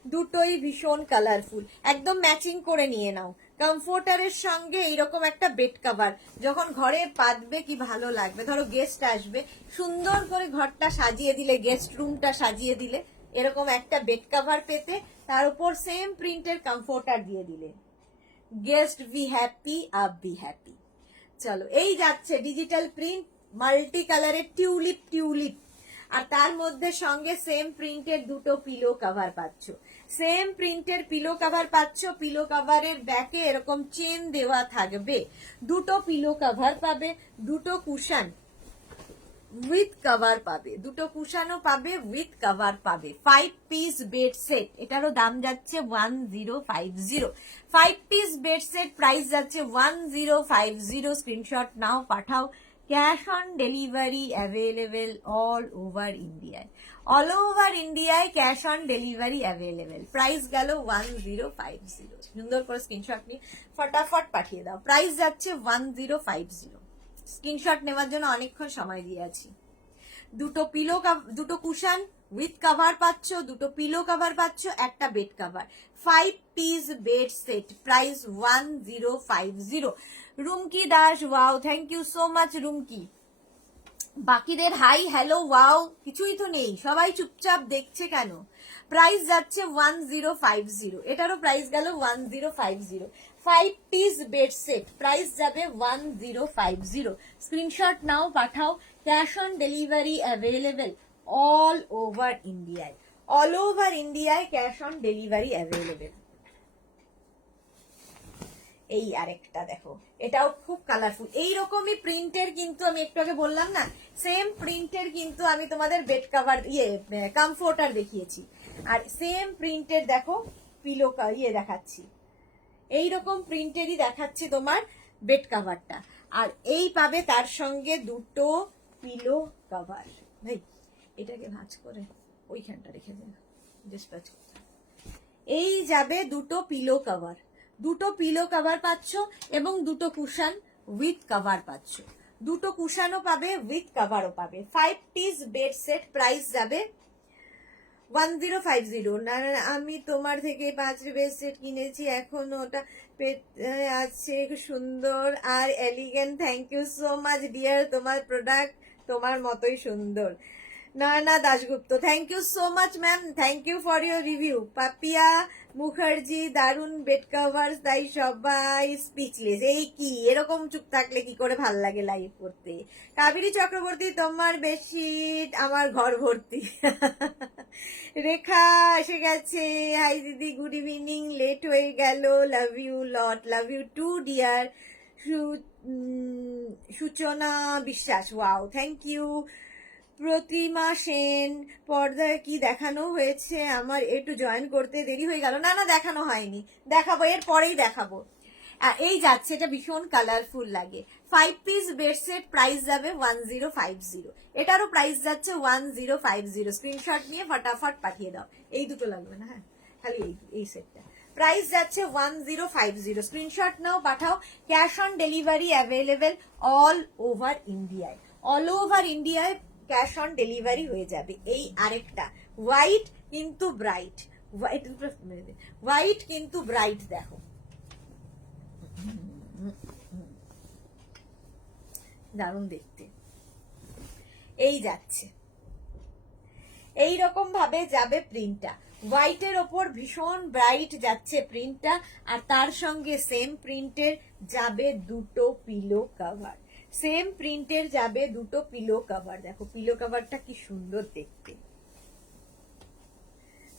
দুটোই ভীষণ কালারফুল, একদম ম্যাচিং করে নিয়ে নাও। কমফোর্টারের সঙ্গে এইরকম একটা বেড কভার যখন ঘরে পাতবে কি ভালো লাগবে। ধরো গেস্ট আসবে, সুন্দর করে ঘরটা সাজিয়ে দিলে, গেস্ট রুমটা সাজিয়ে দিলে, এরকম একটা বেড কভার পেতে, তার উপর সেম প্রিন্টের কমফোর্টার দিয়ে দিলে, guest be happy, up be happy. চলো এই যাচ্ছে ডিজিটাল প্রিন্ট, মাল্টি কালারের টিউলিপ টিউলিপ, আর তার মধ্যে সঙ্গে সেম প্রিন্টের দুটো পিলো কভার পাচ্ছ, সেম প্রিন্টের পিলো কভার পাচ্ছ। পিলো কভারের ব্যাকে এরকম চেন দেওয়া থাকবে, দুটো পিলো কভার পাবে, দুটো কুশন উইথ কভার পাবে, দুটো কুশনও পাবে উইথ কভার পাবে। 5 পিস বেড সেট, এটারও দাম যাচ্ছে 1050। 5 পিস বেড সেট, প্রাইস যাচ্ছে 1050। স্ক্রিনশট নাও, পাঠাও। Cash on delivery available all over ইন্ডিয়ায়, অল ওভার ইন্ডিয়ায় cash on delivery available. Price গেল 1050। সুন্দর করে স্ক্রিনশট নিয়ে ফটাফট পাঠিয়ে দাও। প্রাইস যাচ্ছে 1050। স্ক্রিনশট নেওয়ার জন্য অনেকক্ষণ সময় দিয়ে আছি। দুটো কুশন উইথ কভার পাচ্ছ, দুটো পিলো কভার পাচ্ছ, একটা bed cover. 5 piece bed set, price 1050। Rumki Das, wow, thank you so much Rumki. বাকিদের হাই হ্যালো ওয়াও কিছুই তো নেই, সবাই চুপচাপ দেখছে কেন? প্রাইস যাচ্ছে 1050। এটারও প্রাইস গেল 1050। 5 পিস বেড সেট, প্রাইস যাবে 1050। স্ক্রিনশট নাও, পাঠাও। Cash on delivery available all over ইন্ডিয়ায়, অল ওভার ইন্ডিয়ায় ক্যাশ অন ডেলিভারি অ্যাভেলেবেল। এই আরেকটা দেখো, এটাও খুব কালারফুল। এইরকমই প্রিন্টের কিন্তু আমি একটু আগে বললাম না, সেম প্রিন্টের কিন্তু আমি তোমাদের বেড কাভার কমফোর্টার দেখিয়েছি, আর সেম প্রিন্টের দেখো পিলো দেখাচ্ছি, এইরকম প্রিন্টেরই দেখাচ্ছি তোমার বেড কাভারটা। আর এই পাবে তার সঙ্গে দুটো পিলো কাভার। ভাই এটাকে ভাঁজ করে ওইখানটা রেখে দেন, ডিসপ্যাচ করতে। এই যাবে দুটো পিলো কভার, দুটো পিলো কভার পাচ্ছ এবং দুটো কুশন উইথ কভার পাচ্ছ। দুটো কুশনও পাবে, উইথ কভারও পাবে। 5 পিস বেড সেট, প্রাইস যাবে 1050। না না, আমি তোমার থেকে 5 বেড সেট কিনেছি, এখন ওটা আছে, সুন্দর আর elegant. Thank you so much dear, তোমার প্রোডাক্ট তোমার মতোই সুন্দর। Nana Dasgupta, thank you so much ma'am, thank you for your review. Papiya Mukherjee, দারুন বেড কভার, তাই সবাই স্পিচলেস। এই কি এরকম চুপ থাকলে কি করে ভাল লাগে লাইভ করতে? কাবেরী চক্রবর্তী, তোমার বেডশিট আমার ঘর ভর্তি। রেখা এসে গেছে, হাই দিদি, গুড ইভিনিং, লেট হয়ে গেল, love you lot, love you too dear. Suchana Biswas, wow, thank you. Pratima Sen, পর্দায় কি দেখানো হয়েছে? আমার একটু জয়েন করতে দেরি হয়ে গেল। না না, দেখানো হয়নি, দেখাবো, এর পরেই দেখাবো। এই যাচ্ছে, এটা ভীষণ কালারফুল লাগে। 5 পিস বেড সেট, প্রাইস যাবে 1050। এটারও প্রাইস যাচ্ছে 1050। স্ক্রিনশট নিয়ে ফটাফট পাঠিয়ে দাও। এই দুটো লাগবে না, হ্যাঁ, খালি এই সেটটা। প্রাইস যাচ্ছে 1050। স্ক্রিনশট নাও, পাঠাও। Cash on delivery available all over ইন্ডিয়ায়, অল ওভার ইন্ডিয়ায় ক্যাশ অন ডেলিভারি হয়ে যাবে। এই আরেকটা হোয়াইট কিন্তু ব্রাইট, হোয়াইট কিন্তু ব্রাইট, দেখো দারুণ দেখতে। এই যাচ্ছে, এই রকম ভাবে যাবে প্রিন্টটা, হোয়াইটের ওপর ভীষণ ব্রাইট যাচ্ছে প্রিন্টটা, আর তার সঙ্গে সেম প্রিন্টের যাবে দুটো পিলো কভার, সেম প্রিন্টের যাবে দুটো পিলো কভার। দেখো পিলো কভারটা কি সুন্দর দেখতে,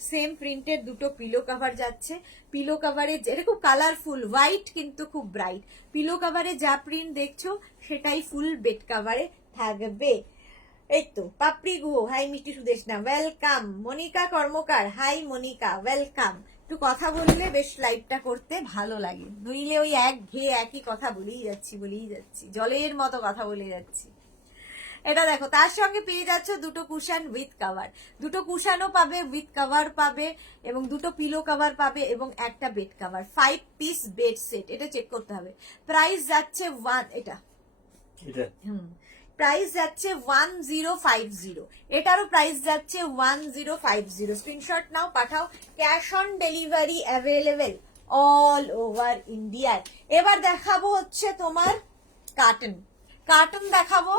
সেম প্রিন্টের দুটো পিলো কভার যাচ্ছে। পিলো কভারে এটা খুব কালারফুল, হোয়াইট কিন্তু খুব ব্রাইট। পিলো কভারে যা প্রিন্ট দেখছো সেটাই ফুল বেড কভারে থাকবে। এই তো পাপড়ি গুহ, হাই মিষ্টি সুদেশনা, ওয়েলকাম। মনিকা কর্মকার, হাই মনিকা, ওয়েলকাম। একটু কথা বললে বেশ লাইভটা করতে ভালো লাগে, নইলে ওই একই কথা বলেই যাচ্ছি, জলের মতো কথা বলে যাচ্ছি। এটা দেখো, তার সঙ্গে পেয়ে যাচ্ছে দুটো কুশন উইথ কভার, দুটো কুশনও পাবে, উইথ কভার পাবে, এবং দুটো পিলো কভার পাবে, এবং একটা bed cover. 5 piece bed set, এটা চেক করতে হবে। প্রাইস যাচ্ছে প্রাইস যাচ্ছে 1050। এটারও প্রাইস যাচ্ছে 1050। স্ক্রিনশট নাও, পাঠাও। Cash on delivery available all over ইন্ডিয়ায়। এবার দেখাবো হচ্ছে তোমার কার্টন, কার্টন দেখাবো,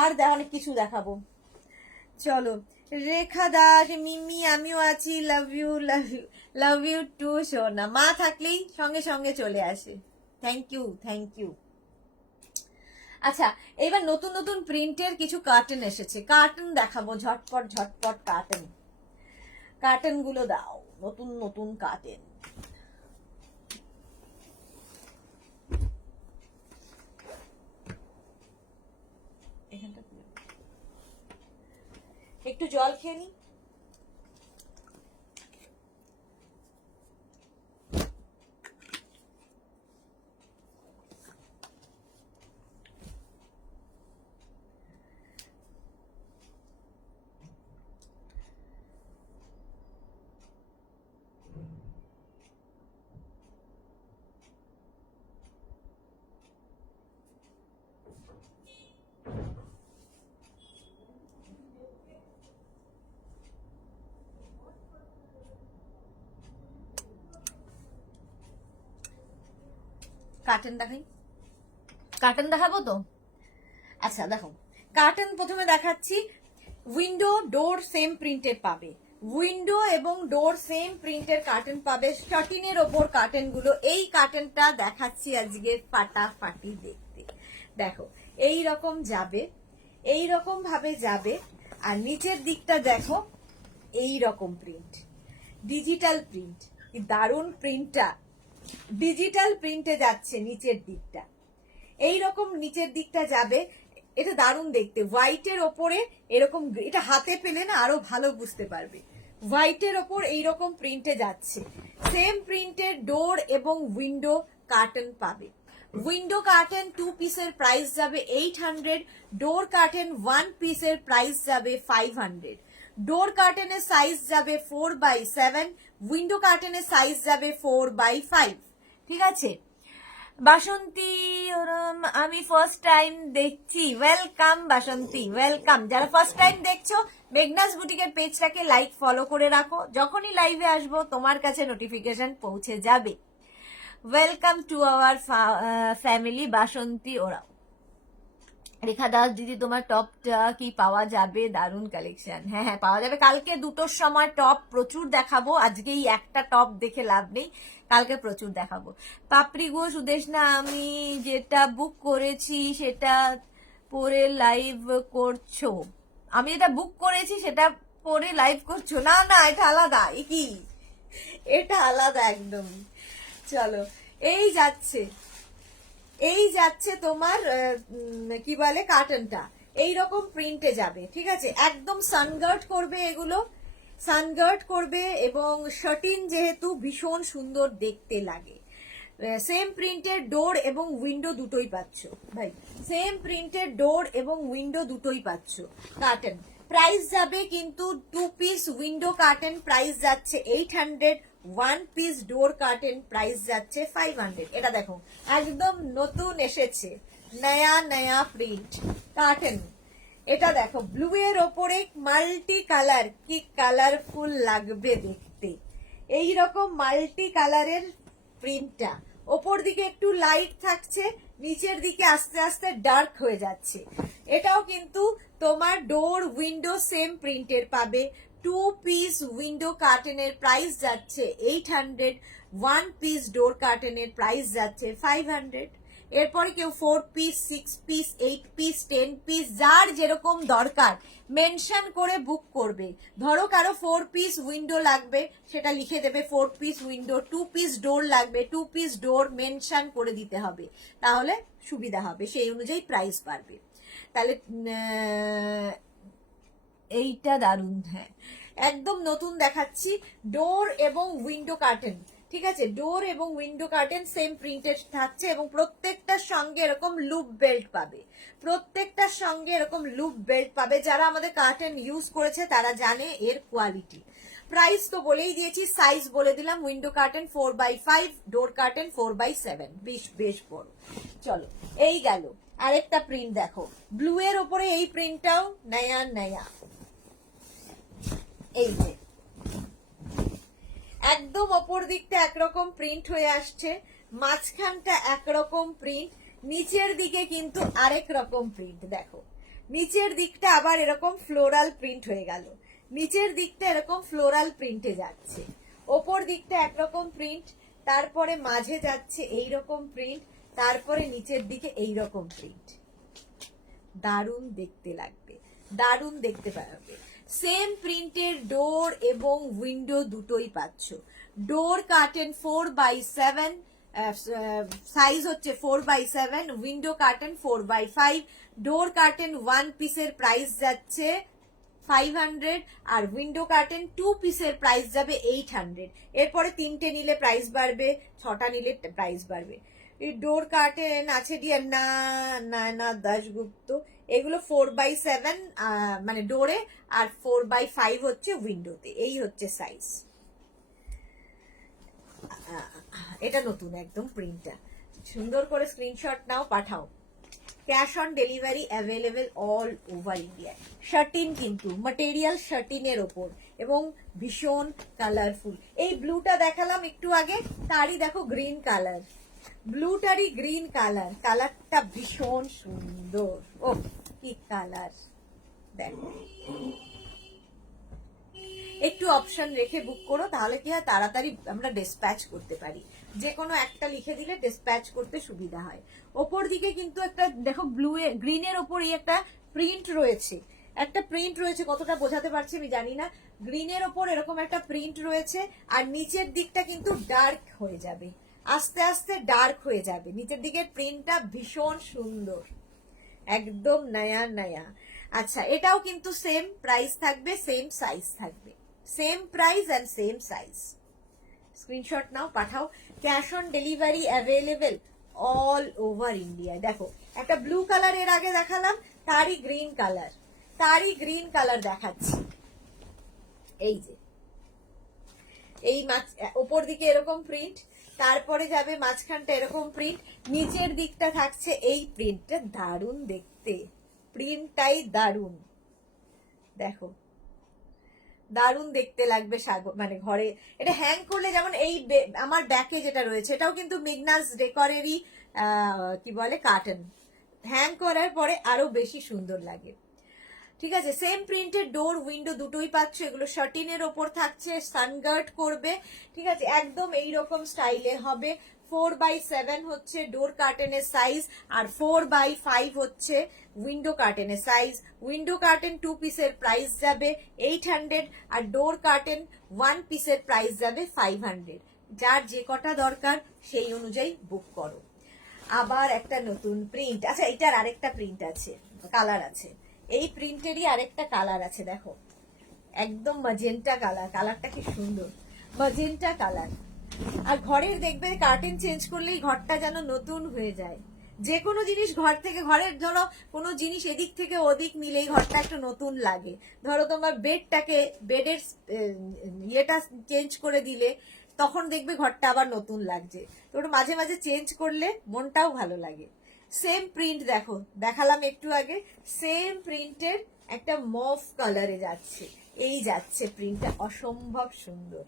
আর অনেক কিছু দেখাবো। চলো, রেখা দাস, মিমি, আমিও আছি, love you, love you, love you too. সোনা মা থাকলেই সঙ্গে সঙ্গে চলে আসে। Thank you, thank you. আচ্ছা, এবার নতুন নতুন প্রিন্টের কিছু কার্টন এসেছে, কার্টন দেখাবো, ঝটপট ঝটপট কার্টন, কার্টন গুলো দাও, নতুন নতুন কার্টন। এখানটা একটু জল খেয়ে নি। কার্টন দেখাই, কার্টন দেখাবো তো। আচ্ছা দেখো, কার্টন প্রথমে দেখাচ্ছি। উইন্ডো ডোর সেম প্রিন্টের পাবে, উইন্ডো এবং ডোর সেম প্রিন্টের কার্টন পাবে। শার্টিনের ওপর কার্টন গুলো, এই কার্টনটা দেখাচ্ছি আজকে ফাটাফাটি দেখতে। দেখো এই রকম যাবে, এই রকম ভাবে যাবে, আর নিচের দিকটা দেখো এই রকম প্রিন্ট, ডিজিটাল প্রিন্ট। কি দারুণ প্রিন্টটা, ডিজিটাল প্রিন্টে যাচ্ছে নিচের দিকটা, এইরকম নিচের দিকটা যাবে। এটা দারুণ দেখতে, হোয়াইটের ওপরে এরকম, এটা হাতে পেলে না আরো ভালো বুঝতে পারবে। হোয়াইটের ওপর এইরকম প্রিন্টে যাচ্ছে। সেম প্রিন্টের ডোর এবং উইন্ডো কার্টেন পাবে। উইন্ডো কার্টেন 2 পিসের প্রাইস যাবে 800, ডোর কার্টেন 1 পিসের প্রাইস যাবে 500। ডোর কার্টেনের সাইজ যাবে 4x7, উইন্ডো কার্টেনের সাইজ যাবে 4x5। ঠিক আছে বাসন্তী, আমি ফার্স্ট টাইম দেখছি, ওয়েলকাম বাসন্তী, ওয়েলকাম। যারা ফার্স্ট টাইম দেখছো মেঘনাস বুটিকের পেজটাকে লাইক ফলো করে রাখো, যখনই লাইভে আসবো তোমার কাছে নোটিফিকেশন পৌঁছে যাবে। ওয়েলকাম টু আওয়ার ফ্যামিলি বাসন্তী ওরাও। রেখা দাস দিদি, তোমার টপটা কি পাওয়া যাবে? দারুণ কালেকশন। হ্যাঁ হ্যাঁ পাওয়া যাবে, কালকে 2টোর সময় টপ প্রচুর দেখাবো, আজকেই একটা টপ দেখে লাভ নেই, কালকে প্রচুর দেখাবো। পাপড়ি ঘোষ, উদেশনা, আমি যেটা বুক করেছি সেটা পরে লাইভ করছো? আমি যেটা বুক করেছি সেটা পরে লাইভ করছো? না না, এটা আলাদা। কি এটা আলাদা একদম। চলো, এই যাচ্ছে তোমার কি বলে কার্টনটা, এইরকম প্রিন্টে যাবে। ঠিক আছে, একদম সানগার্ড করবে, এগুলো সানগার্ড করবে এবং শার্টিন যেহেতু ভীষণ সুন্দর দেখতে লাগে। সেম প্রিন্টের ডোর এবং উইন্ডো দুটোই পাচ্ছ ভাই, সেম প্রিন্টের ডোর এবং উইন্ডো দুটোই পাচ্ছ। কার্টন প্রাইস যাবে কিন্তু 2 পিস উইন্ডো কার্টেন প্রাইস যাচ্ছে 800, 1 পিস ডোর কার্টেন প্রাইস যাচ্ছে 500। এটা দেখো একদম নতুন এসেছে, নয়া নয়া প্রিন্ট কার্টেন। এটা দেখো ব্লু এর ওপরে মাল্টি কালার, কি কালারফুল লাগবে দেখতে। এই রকম মাল্টি কালারের প্রিন্টটা ওপর দিকে একটু লাইট থাকছে, নিচের দিকে আস্তে আস্তে ডার্ক হয়ে যাচ্ছে। এটাও কিন্তু তোমার ডোর উইন্ডো সেম প্রিন্টের পাবে। 2 পিস উইন্ডো কার্টেনের প্রাইস যাচ্ছে 800, 1 পিস ডোর কার্টেনের প্রাইস যাচ্ছে 500। এরপরে কেউ 4 পিস, 6 পিস, 8 পিস, 10 পিস, যার যেরকম দরকার মেনশন করে বুক করবে। ধরো কারো 4 পিস উইন্ডো লাগবে, সেটা লিখে দেবে 4 পিস উইন্ডো। 2 পিস ডোর লাগবে, 2 পিস ডোর মেনশন করে দিতে হবে, তাহলে সুবিধা হবে, সেই অনুযায়ী প্রাইস বাড়বে। তাহলে এইটা দারুণ। হ্যাঁ একদম নতুন দেখাচ্ছি, ডোর এবং উইন্ডো কার্টেন। ঠিক আছে, ডোর এবং উইন্ডো কার্টেন সেম প্রিন্টেড থাকছে এবং প্রত্যেকটার সঙ্গে এরকম লুপ বেল্ট পাবে, প্রত্যেকটার সঙ্গে এরকম লুপ বেল্ট পাবে। যারা আমাদের কার্টেন ইউজ করেছে তারা জানে এর কোয়ালিটি। প্রাইস তো বলেই দিয়েছি, সাইজ বলে দিলাম, window curtain 4x5, door curtain 4x7, বেশ বড়। চলো এই গেল, আরেকটা প্রিন্ট দেখো, ব্লু এর ওপরে এই প্রিন্টটাও নয়া নয়া। এই যে একদম অপর দিকটা একরকম প্রিন্ট হয়ে আসছে, মাঝখানটা একরকম প্রিন্ট, নিচের দিকে কিন্তু আরেক রকম প্রিন্ট। দেখো নিচের দিকটা আবার এরকম ফ্লোরাল প্রিন্ট হয়ে গেল, নিচের দিকটা এরকম ফ্লোরাল প্রিন্টে যাচ্ছে, ওপর দিকটা একরকম প্রিন্ট, তারপরে মাঝে যাচ্ছে এইরকম প্রিন্ট, তারপরে নিচের দিকে এইরকম প্রিন্ট। দারুণ দেখতে লাগবে, দারুণ দেখতে পাবে। সেম প্রিন্টের ডোর এবং উইন্ডো দুটোই পাচ্ছ। ডোর কার্টেন 4x7, সাইজ হচ্ছে 4x7, window curtain 4x5। Door curtain 1 পিসের প্রাইস যাচ্ছে 500 আর উইন্ডো কার্টেন 2 পিসের প্রাইস যাবে 800। এরপরে 3টে নিলে প্রাইস বাড়বে, 6টা নিলে প্রাইস বাড়বে। এই ডোর কার্টেন আছে ডিয়ার না দাশগুপ্ত, এগুলো 4x7 মানে ডোরে আর 4x5 হচ্ছে উইন্ডোতে। এই হচ্ছে সাইজ। এটা নতুন একদম প্রিন্টটা, সুন্দর করে স্ক্রিনশট নাও, পাঠাও। Cash on delivery available all over India. Satin কিন্তু ম্যাটেরিয়াল শার্টিনের ওপর এবং ভীষণ কালারফুল। এই ব্লুটা দেখালাম একটু আগে, তারই দেখো গ্রিন কালার, ব্লুটারই গ্রিন কালার, কালারটা ভীষণ সুন্দর। ও কি কালার দেখো, একটু অপশন রেখে বুক করো, তাহলে কি হয় তাড়াতাড়ি আমরা ডিসপ্যাচ করতে পারি, যে কোনো একটা লিখে দিলে ডিসপ্যাচ করতে সুবিধা হয়। ওপর দিকে কিন্তু একটা দেখো ব্লু গ্রিনের ওপর এই একটা প্রিন্ট রয়েছে, একটা প্রিন্ট রয়েছে, কতটা বোঝাতে পারছি আমি জানি না। গ্রিনের ওপর এরকম একটা প্রিন্ট রয়েছে আর নিচের দিকটা কিন্তু ডার্ক হয়ে যাবে, আস্তে আস্তে ডার্ক হয়ে যাবে। নিচের দিকের প্রিন্টটা ভীষণ সুন্দর, একদম নয়া নয়া। আচ্ছা, এটাও কিন্তু সেম প্রাইস থাকবে, সেম সাইজ থাকবে, same price and same size. Screenshot নাও, পাঠাও। Cash on delivery available all over India. দেখো একটা ব্লু কালার এর আগে দেখালাম, তারই গ্রিন কালার দেখাচ্ছি। এই যে এই ওপর দিকে এরকম প্রিন্ট, তারপরে যাবে মাঝখানটা এরকম প্রিন্ট, নিচের দিকটা থাকছে এই প্রিন্টটা। দারুণ দেখতে, প্রিন্টটাই দারুণ। দেখো দারুণ দেখতে লাগবে মানে ঘরে এটা হ্যাং করলে। যেমন এই আমার ব্যাকে যেটা রয়েছে, এটাও কিন্তু মেগনাস ডেকরেরই কি বলে কার্টন। হ্যাং করার পরে আরো বেশি সুন্দর লাগে। ঠিক আছে, সেম প্রিন্টের ডোর উইন্ডো দুটোই পাচ্ছ। এগুলো শার্টিনের ওপর থাকছে, সানগার্ড করবে। ঠিক আছে, একদম এইরকম স্টাইলে হবে। 4x7 হচ্ছে ডোর কার্টেনের সাইজ, আর 4x5 হচ্ছে উইন্ডো কার্টেনের সাইজ। উইন্ডো কার্টেন 2 পিসের প্রাইস যাবে 800, আর ডোর কার্টেন 1 পিসের প্রাইস যাবে 500। যার যে কটা দরকার সেই অনুযায়ী বুক করো। আবার একটা নতুন প্রিন্ট। আচ্ছা, এটার আরেকটা প্রিন্ট আছে, কালার আছে। এই প্রিন্টেরই আরেকটা কালার আছে, দেখো একদম ম্যাজেন্টা কালার। কালারটা কি সুন্দর, ম্যাজেন্টা কালার। আর ঘরের দেখবে কার্টেন চেঞ্জ করলেই ঘরটা যেন নতুন হয়ে যায়। যে কোনো জিনিস ঘর থেকে, ঘরের ধরো কোনো জিনিস এদিক থেকে ওদিক নিলেই ঘরটা একটু নতুন লাগে। ধরো তোমার বেডের ইয়েটা চেঞ্জ করে দিলে তখন দেখবে ঘরটা আবার নতুন লাগছে। তো ওটা মাঝে মাঝে চেঞ্জ করলে মনটাও ভালো লাগে। সেম প্রিন্ট দেখো, দেখালাম একটু আগে, সেম প্রিন্টের একটা মফ কালারে যাচ্ছে। এই যাচ্ছে প্রিন্টটা, অসম্ভব সুন্দর।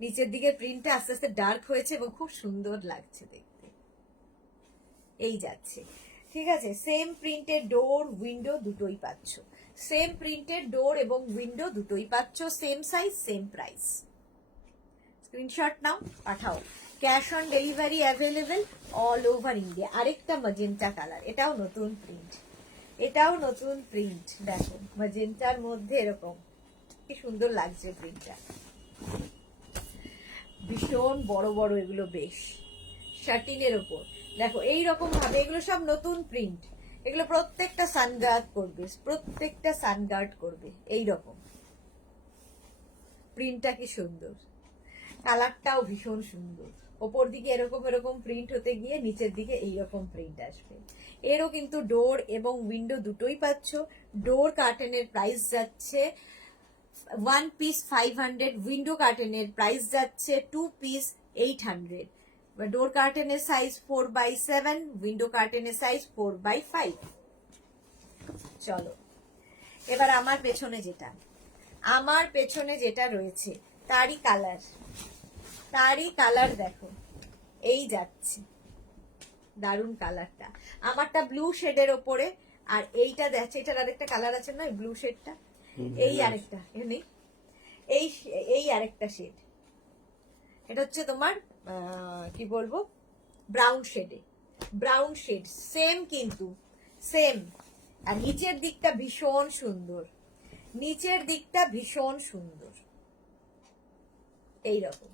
নিচের দিকে প্রিন্টটা আস্তে আস্তে ডার্ক হয়েছে এবং খুব সুন্দর লাগছে দেখতে। এই যাচ্ছে। ঠিক আছে, সেম প্রিন্টের ডোর উইন্ডো দুটোই পাচ্ছ। সেম প্রিন্টের ডোর এবং উইন্ডো দুটোই পাচ্ছ, same size same price. Screenshot নাও, পাঠাও। Cash on delivery available all over India. আরেকটা ম্যাজেন্টা কালার, এটাও নতুন প্রিন্ট, এটাও নতুন প্রিন্ট। দেখো ম্যাজেন্টার মধ্যে এরকম কি সুন্দর লাগছে প্রিন্টটা, ভীষণ বড় বড় এগুলো, বেশ শার্টিনের ওপর। দেখো এইরকম ভাবে এগুলো সব নতুন প্রিন্ট। এগুলো প্রত্যেকটা সানগার্ড করবে, প্রত্যেকটা সানগার্ড করবে। এইরকম প্রিন্টটা কি সুন্দর, কালারটাও ভীষণ সুন্দর। ওপর দিকে এরকম এরকম প্রিন্ট হতে গিয়ে নিচের দিকে এইরকম প্রিন্ট আসবে। এরও কিন্তু ডোর এবং উইন্ডো দুটোই পাচ্ছ। ডোর কার্টেনের প্রাইস যাচ্ছে 1 পিস 500, উইন্ডো কার্টেনের প্রাইস যাচ্ছে 2 পিস 800। ডোর কার্টেনের সাইজ 4x7, উইন্ডো কার্টেনের সাইজ 4x5। চলো এবার আমার পেছনে যেটা রয়েছে তারই কালার দেখো। এই যাচ্ছে, দারুন কালারটা। আমারটা ব্লু শেডের ওপরে, আর এইটা দেখছে, এটার আরেকটা কালার আছে না ব্লু শেডটা, এই আরেকটা এখানে, এই আরেকটা শেড। এটা হচ্ছে তোমার কি বলবো, ব্রাউন শেড। সেম কিন্তু সেম। আর নিচের দিকটা ভীষণ সুন্দর, এইরকম।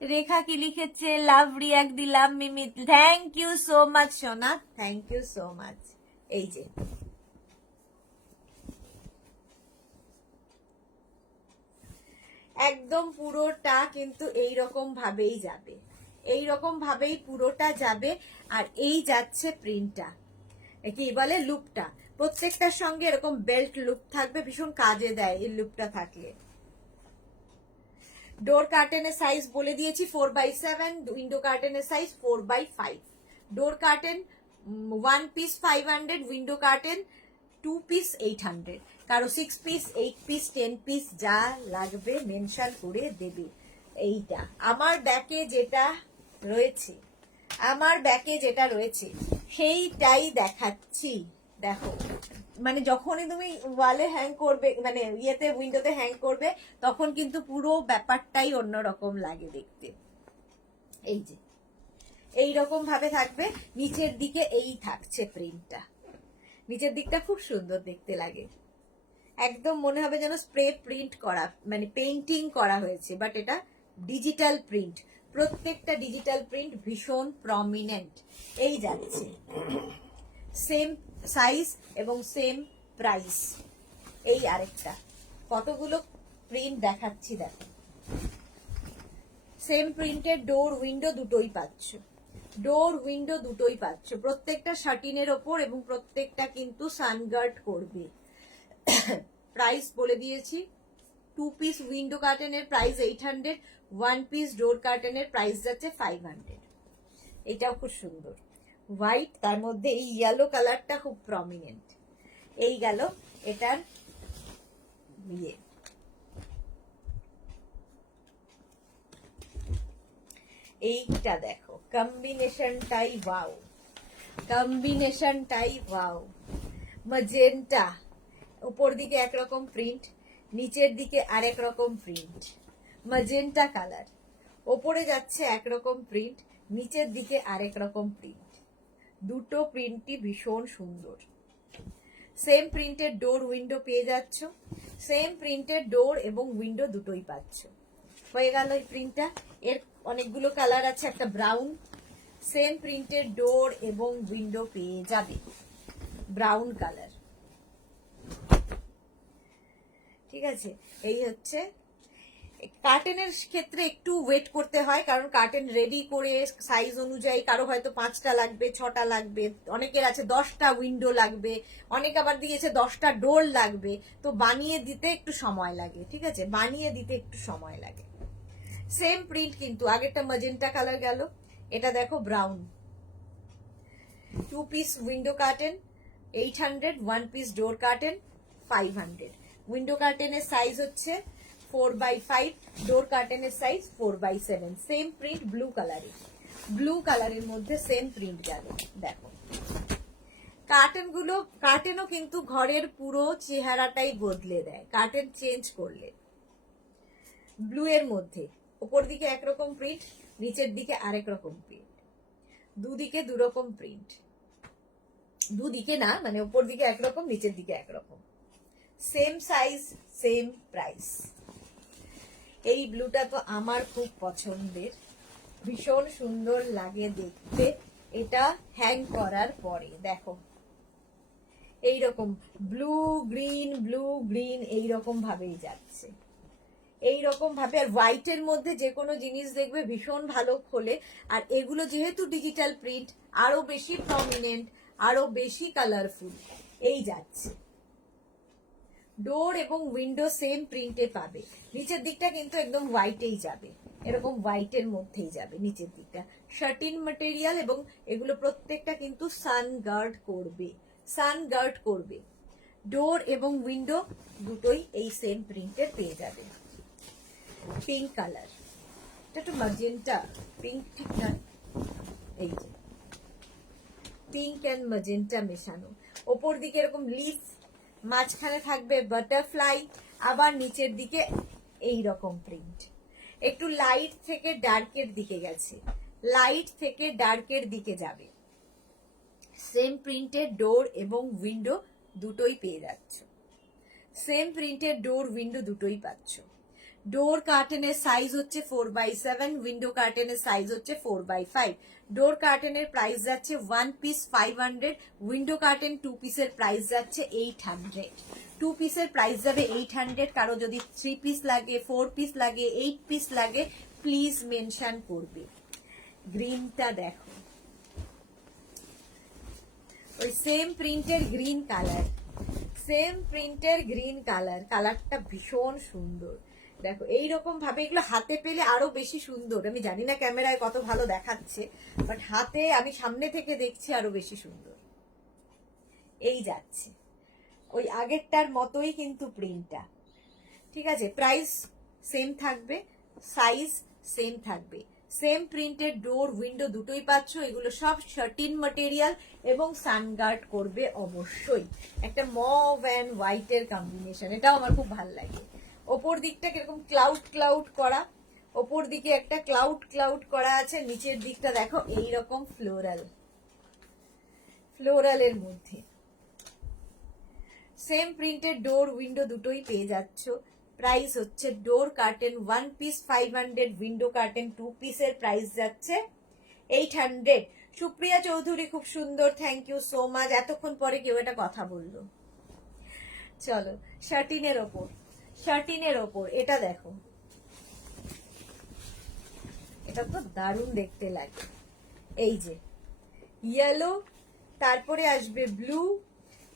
রেখা কি লিখেছে, লাভ রিয়াক্ট দিলাম মিমি, থ্যাংক ইউ সো মাচ সোনা, থ্যাংক ইউ সো মাচ। এই যে একদম পুরোটা কিন্তু এইরকম ভাবেই পুরোটা যাবে। আর এই যাচ্ছে প্রিন্টটা, কি বলে, লুপটা। প্রত্যেকটার সঙ্গে এরকম বেল্ট লুপ থাকবে, ভীষণ কাজে দেয় এই লুপটা থাকলে। ডোর কার্টেনের সাইজ বলে দিয়েছি 4x7, উইন্ডো কার্টেনের size 4x5। Door curtain 1 piece 500, window curtain 2 piece 800। কারো 6 পিস 8 পিস 10 পিস যা লাগবে মেনশন করে দেবে। এইটা আমার ব্যাকে যেটা রয়েছে সেইটাই দেখাচ্ছি। দেখো মানে যখনই তুমি ওয়ালে হ্যাং করবে, মানে উইন্ডোতে হ্যাং করবে, তখন কিন্তু পুরো ব্যাপারটাই অন্যরকম লাগে দেখতে। এই যে এইরকম ভাবে থাকবে। নিচের দিকে এই থাকছে প্রিন্টটা, নিচের দিকটা খুব সুন্দর দেখতে লাগে। একদম মনে হবে যেন স্প্রে প্রিন্ট করা, মানে পেইন্টিং করা হয়েছে, বাট এটা ডিজিটাল প্রিন্ট। প্রত্যেকটা ডিজিটাল প্রিন্ট ভীষণ প্রমিনেন্ট। এই যাচ্ছে সেম সাইজ এবং সেম প্রাইস। এই আরেকটা, কতগুলো প্রিন্ট দেখাচ্ছি দেখো। সেম প্রিন্টের ডোর উইন্ডো দুটোই পাচ্ছ, ডোর উইন্ডো দুটোই পাচ্ছ, প্রত্যেকটা শার্টিনের ওপর এবং প্রত্যেকটা কিন্তু সানগার্ড করবে। প্রাইস বলে দিয়েছি, 2 পিস উইন্ডো কার্টেনের প্রাইস 800, 1 পিস ডোর কার্টেনের প্রাইস যাচ্ছে 500। এটাও খুব সুন্দর, হোয়াইট, তার মধ্যে এই ইয়েলো কালারটা খুব প্রমিনেন্ট। এই গেল এটার ইয়ে। এইটা দেখো, কম্বিনেশনটাই ওয়াও, কম্বিনেশনটাই ওয়াও। ম্যাজেন্টা, উপর দিকে একরকম প্রিন্ট, নিচের দিকে আরেক রকম প্রিন্ট। ম্যাজেন্টা কালার, ওপরে যাচ্ছে একরকম প্রিন্ট, নিচের দিকে আরেক রকম প্রিন্ট। দুটো প্রিন্টই ভীষণ সুন্দর। সেম প্রিন্টের ডোর উইন্ডো পেয়ে যাচ্ছ, সেম প্রিন্টের ডোর এবং উইন্ডো দুটোই পাচ্ছ। হয়ে গেল এই প্রিন্টটা। এর অনেকগুলো কালার আছে, একটা ব্রাউন, সেম প্রিন্টের ডোর এবং উইন্ডো পেয়ে যাবে, ব্রাউন কালার। ঠিক আছে, এই হচ্ছে। কার্টেনের ক্ষেত্রে একটু ওয়েট করতে হয়, কারণ কার্টেন রেডি করে সাইজ অনুযায়ী কারো হয়তো 5টা লাগবে, 6টা লাগবে, অনেকের আছে 10টা উইন্ডো লাগবে, অনেক আবার দিয়েছে 10টা ডোর লাগবে, তো বানিয়ে দিতে একটু সময় লাগে। ঠিক আছে, বানিয়ে দিতে একটু সময় লাগে। সেম প্রিন্ট কিন্তু, আগেরটা ম্যাজেন্টা কালার গেল, এটা দেখো brown. 2 piece window curtain 800, 1 piece door curtain 500। Window কার্টেনের সাইজ হচ্ছে 4x5, ডোর কার্টেনের size 4x7। Same print blue কালারে, ব্লু কালারের মধ্যে সেম প্রিন্ট গেল। দেখো কার্টেনও কিন্তু ঘরের পুরো চেহারাটাই বদলে দেয় কার্টেন চেঞ্জ করলে। ব্লু এর মধ্যে উপর দিকে একরকম প্রিন্ট, নিচের দিকে আরেক রকম প্রিন্ট, দুদিকে দুরকম প্রিন্ট, দুদিকে না মানে উপর দিকে একরকম, নিচের দিকে একরকম, সেম সাইজ সেম প্রাইস। এই ব্লুটা তো আমার খুব পছন্দের, ভীষণ সুন্দর লাগে দেখতে। এটা হ্যাং করার পরে দেখো এইরকম ব্লু গ্রিন এইরকম ভাবেই যাচ্ছে, এইরকম ভাবে। আর হোয়াইটের মধ্যে যে কোনো জিনিস দেখবে ভীষণ ভালো খোলে। আর এগুলো যেহেতু ডিজিটাল প্রিন্ট, আরো বেশি প্রমিনেন্ট, আরো বেশি কালারফুল। এই যাচ্ছে, ডোর এবং উইন্ডো সেম প্রিন্টে পাবে। নিচের দিকটা কিন্তু একদম হোয়াইটেই যাবে, এরকম হোয়াইটের মধ্যেই যাবে নিচের দিকটা। শার্টিন ম্যাটেরিয়াল এবং এগুলো প্রত্যেকটা কিন্তু সানগার্ড করবে, সানগার্ড করবে। ডোর এবং উইন্ডো দুটোই এই সেম প্রিন্টের পেয়ে যাবে। পিঙ্ক কালার, এটা একটু ম্যাজেন্টা পিঙ্ক, ঠিক না? এই যে পিঙ্ক অ্যান্ড ম্যাজেন্টা মেশানো, ওপর দিকে এরকম লিফ, মাঝখানে থাকবে বাটারফ্লাই, আবার নিচের দিকে এই রকম প্রিন্ট। একটু লাইট থেকে ডার্কের দিকে গেছে, লাইট থেকে ডার্কের দিকে যাবে। সেম প্রিন্টের ডোর এবং উইন্ডো দুটোই পেয়ে যাচ্ছ, সেম প্রিন্টের ডোর উইন্ডো দুটোই পাচ্ছ। ডোর কার্টেনের সাইজ হচ্ছে 4x7, উইন্ডো কার্টেনের সাইজ হচ্ছে 4x5। ডোর কার্টেনের প্রাইস যাচ্ছে 1 পিস 500, উইন্ডো কার্টেন 2 পিসের প্রাইস যাচ্ছে 800। 2 পিসের প্রাইস যাবে 800। কারো যদি 3 পিস লাগে, 4 পিস লাগে, 8 পিস লাগে, প্লিজ মেনশন করবে। গ্রিনটা দেখো, ওই সেম প্রিন্টের গ্রিন কালার, সেম প্রিন্টের গ্রিন কালার, কালারটা ভীষণ সুন্দর। দেখো এইরকম ভাবে এগুলো হাতে পেলে আরো বেশি সুন্দর। আমি জানি না ক্যামেরায় কত ভালো দেখাচ্ছে, বাট হাতে আমি সামনে থেকে দেখছি আরো বেশি সুন্দর। এই যাচ্ছে ওই আগেরটার মতোই কিন্তু প্রিন্টটা, ঠিক আছে। প্রাইস সেম থাকবে, সাইজ সেম থাকবে, সেম প্রিন্টের ডোর উইন্ডো দুটোই পাচ্ছ। এগুলো সব শার্টিন ম্যাটেরিয়াল এবং সানগার্ড করবে অবশ্যই। একটা মভ অ্যান্ড হোয়াইটের কম্বিনেশন, এটাও আমার খুব ভালো লাগে। ওপর দিকটা কিরকম ক্লাউড ক্লাউড করা, ওপর দিকে একটা ক্লাউড ক্লাউড করা আছে, নিচের দিকটা দেখো এইরকম ফ্লোরাল, ফ্লোরালের মধ্যে। সেম প্রিন্টের ডোর উইন্ডো দুটোই পেয়ে যাচ্ছ, প্রাইস হচ্ছে ডোর কার্টেন 1 পিস 500, উইন্ডো কার্টেন 2 পিসের প্রাইস যাচ্ছে 800। সুপ্রিয়া চৌধুরী খুব সুন্দর, থ্যাংক ইউ সো মাচ। এতক্ষণ পরে কেউ একটা কথা বললো। চলো শার্টিনের ওপর এটা দেখো, এটা তো দারুণ দেখতে লাগে। এই যে ইয়েলো, তারপরে আসবে ব্লু,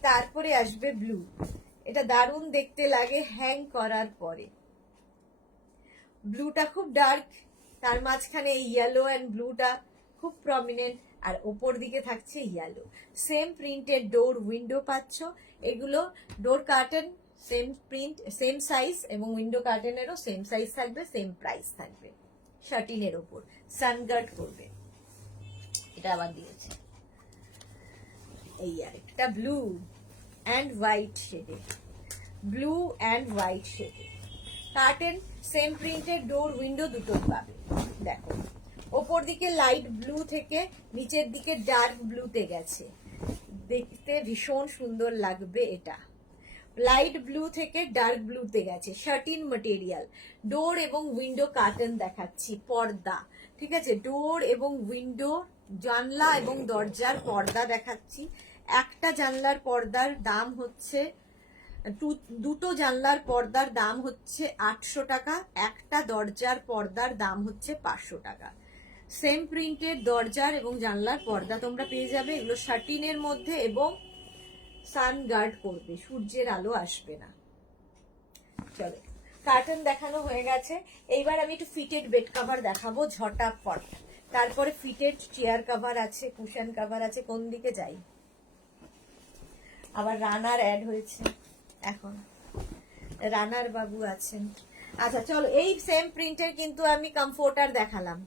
তারপরে আসবে ব্লু। এটা দারুণ দেখতে লাগে হ্যাং করার পরে। ব্লুটা খুব ডার্ক, তার মাঝখানে ইয়েলো অ্যান্ড ব্লুটা খুব প্রমিনেন্ট, আর ওপর দিকে থাকছে ইয়েলো। সেম প্রিন্টের ডোর উইন্ডো পাচ্ছ। এগুলো door curtain same print same size, এবং উইন্ডো কার্টেনেরও সেম সাইজ থাকবে, সেম প্রাইস থাকবে। শার্টিনের ওপর সানগার্ড করবে। এটা আবার দিয়েছে এই আর একটা ব্লু অ্যান্ড হোয়াইট শেডে, ব্লু অ্যান্ড হোয়াইট শেডে কার্টেন সেম প্রিন্টের ডোর উইন্ডো দুটো পাবে। দেখো ওপর দিকে লাইট ব্লু থেকে নিচের দিকে ডার্ক ব্লুতে গেছে, দেখতে ভীষণ সুন্দর লাগবে। এটা লাইট ব্লু থেকে ডার্ক ব্লুতে গেছে, শার্টিন ম্যাটেরিয়াল। ডোর এবং উইন্ডো কার্টেন দেখাচ্ছি, পর্দা, ঠিক আছে, ডোর এবং উইন্ডো, জানলা এবং দরজার পর্দা দেখাচ্ছি। একটা জানলার পর্দার দাম হচ্ছে, দুটো জানলার পর্দার দাম হচ্ছে 800 টাকা, একটা দরজার পর্দার দাম হচ্ছে 500 টাকা। সেম প্রিন্টের দরজার এবং জানলার পর্দা তোমরা পেয়ে যাবে। এগুলো শার্টিনের মধ্যে এবং সান গার্ড করবে, সূর্যের আলো আসবে না। চলো কার্টেন দেখানো হয়ে গেছে, এইবার আমি একটু ফিটেড বেড কভার দেখাবো ঝটাফট। তারপরে ফিটেড চেয়ার কভার আছে, কুশন কভার আছে। কোন দিকে যাই? আবার রানার অ্যাড হয়েছে, এখন রানার বাবু আছেন। আচ্ছা চলো, এই সেম প্রিন্টের কিন্তু আমি কমফোর্টার দেখালাম,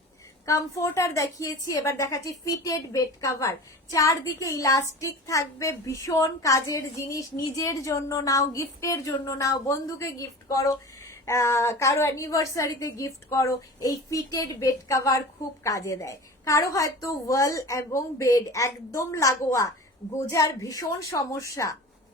কমফোর্টার দেখিয়েছি, এবার দেখাচ্ছি ফিটেড বেড কভার। চারদিকে ইলাস্টিক থাকবে, ভীষণ কাজের জিনিস। নিজের জন্য নাও, গিফটের জন্য নাও, বন্ধুকে গিফট করো, কারো অ্যানিভার্সারিতে গিফট করো। এই ফিটেড বেড কভার খুব কাজে দেয়। কারো হয়তো ওয়াল এবং বেড একদম লাগোয়া, গোজার ভীষণ সমস্যা,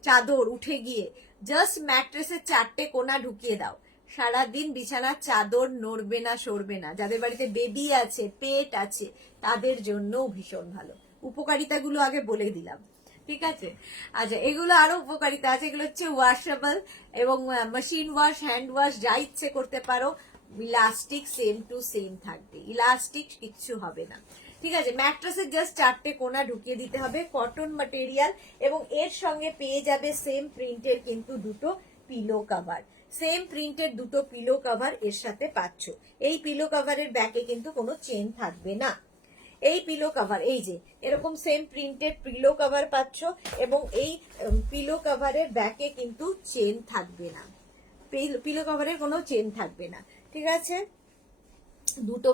চাদর উঠে গিয়ে জাস্ট ম্যাট্রেসের 4টে কোণা ঢুকিয়ে দাও, সারাদিন বিছানার চাদর নড়বে না সরবে না। যাদের বাড়িতে বেবি আছে, পেট আছে, তাদের জন্যও ভীষণ ভালো। উপকারিতাগুলো আগে বলে দিলাম, ঠিক আছে? আচ্ছা এগুলো আরো উপকারিতা আছে। এগুলো হচ্ছে ওয়াশেবল এবং মেশিন ওয়াশ, হ্যান্ড ওয়াশ, যা ইচ্ছে করতে পারো। ইলাস্টিক সেম টু সেম থাকবে, ইলাস্টিক কিচ্ছু হবে না, ঠিক আছে? ম্যাট্রেসে জাস্ট 4টে কোণা ঢুকিয়ে দিতে হবে, কটন ম্যাটেরিয়াল, এবং এর সঙ্গে পেয়ে যাবে সেম প্রিন্টের কিন্তু দুটো পিলো কভার। সেম প্রিন্টের দুটো পিলো কভার এর সাথে পাচ্ছ। এই পিলো কভারের ব্যাকে কিন্তু কোনো চেন থাকবে না। এই পিলো কভার, এই যে এরকম সেম প্রিন্টেড পিলো কভার পাচ্ছ, এবং এই পিলো কভারের ব্যাকে কিন্তু চেন থাকবে না, পিলো কভারের কোনো চেন থাকবে না, ঠিক আছে? দুটো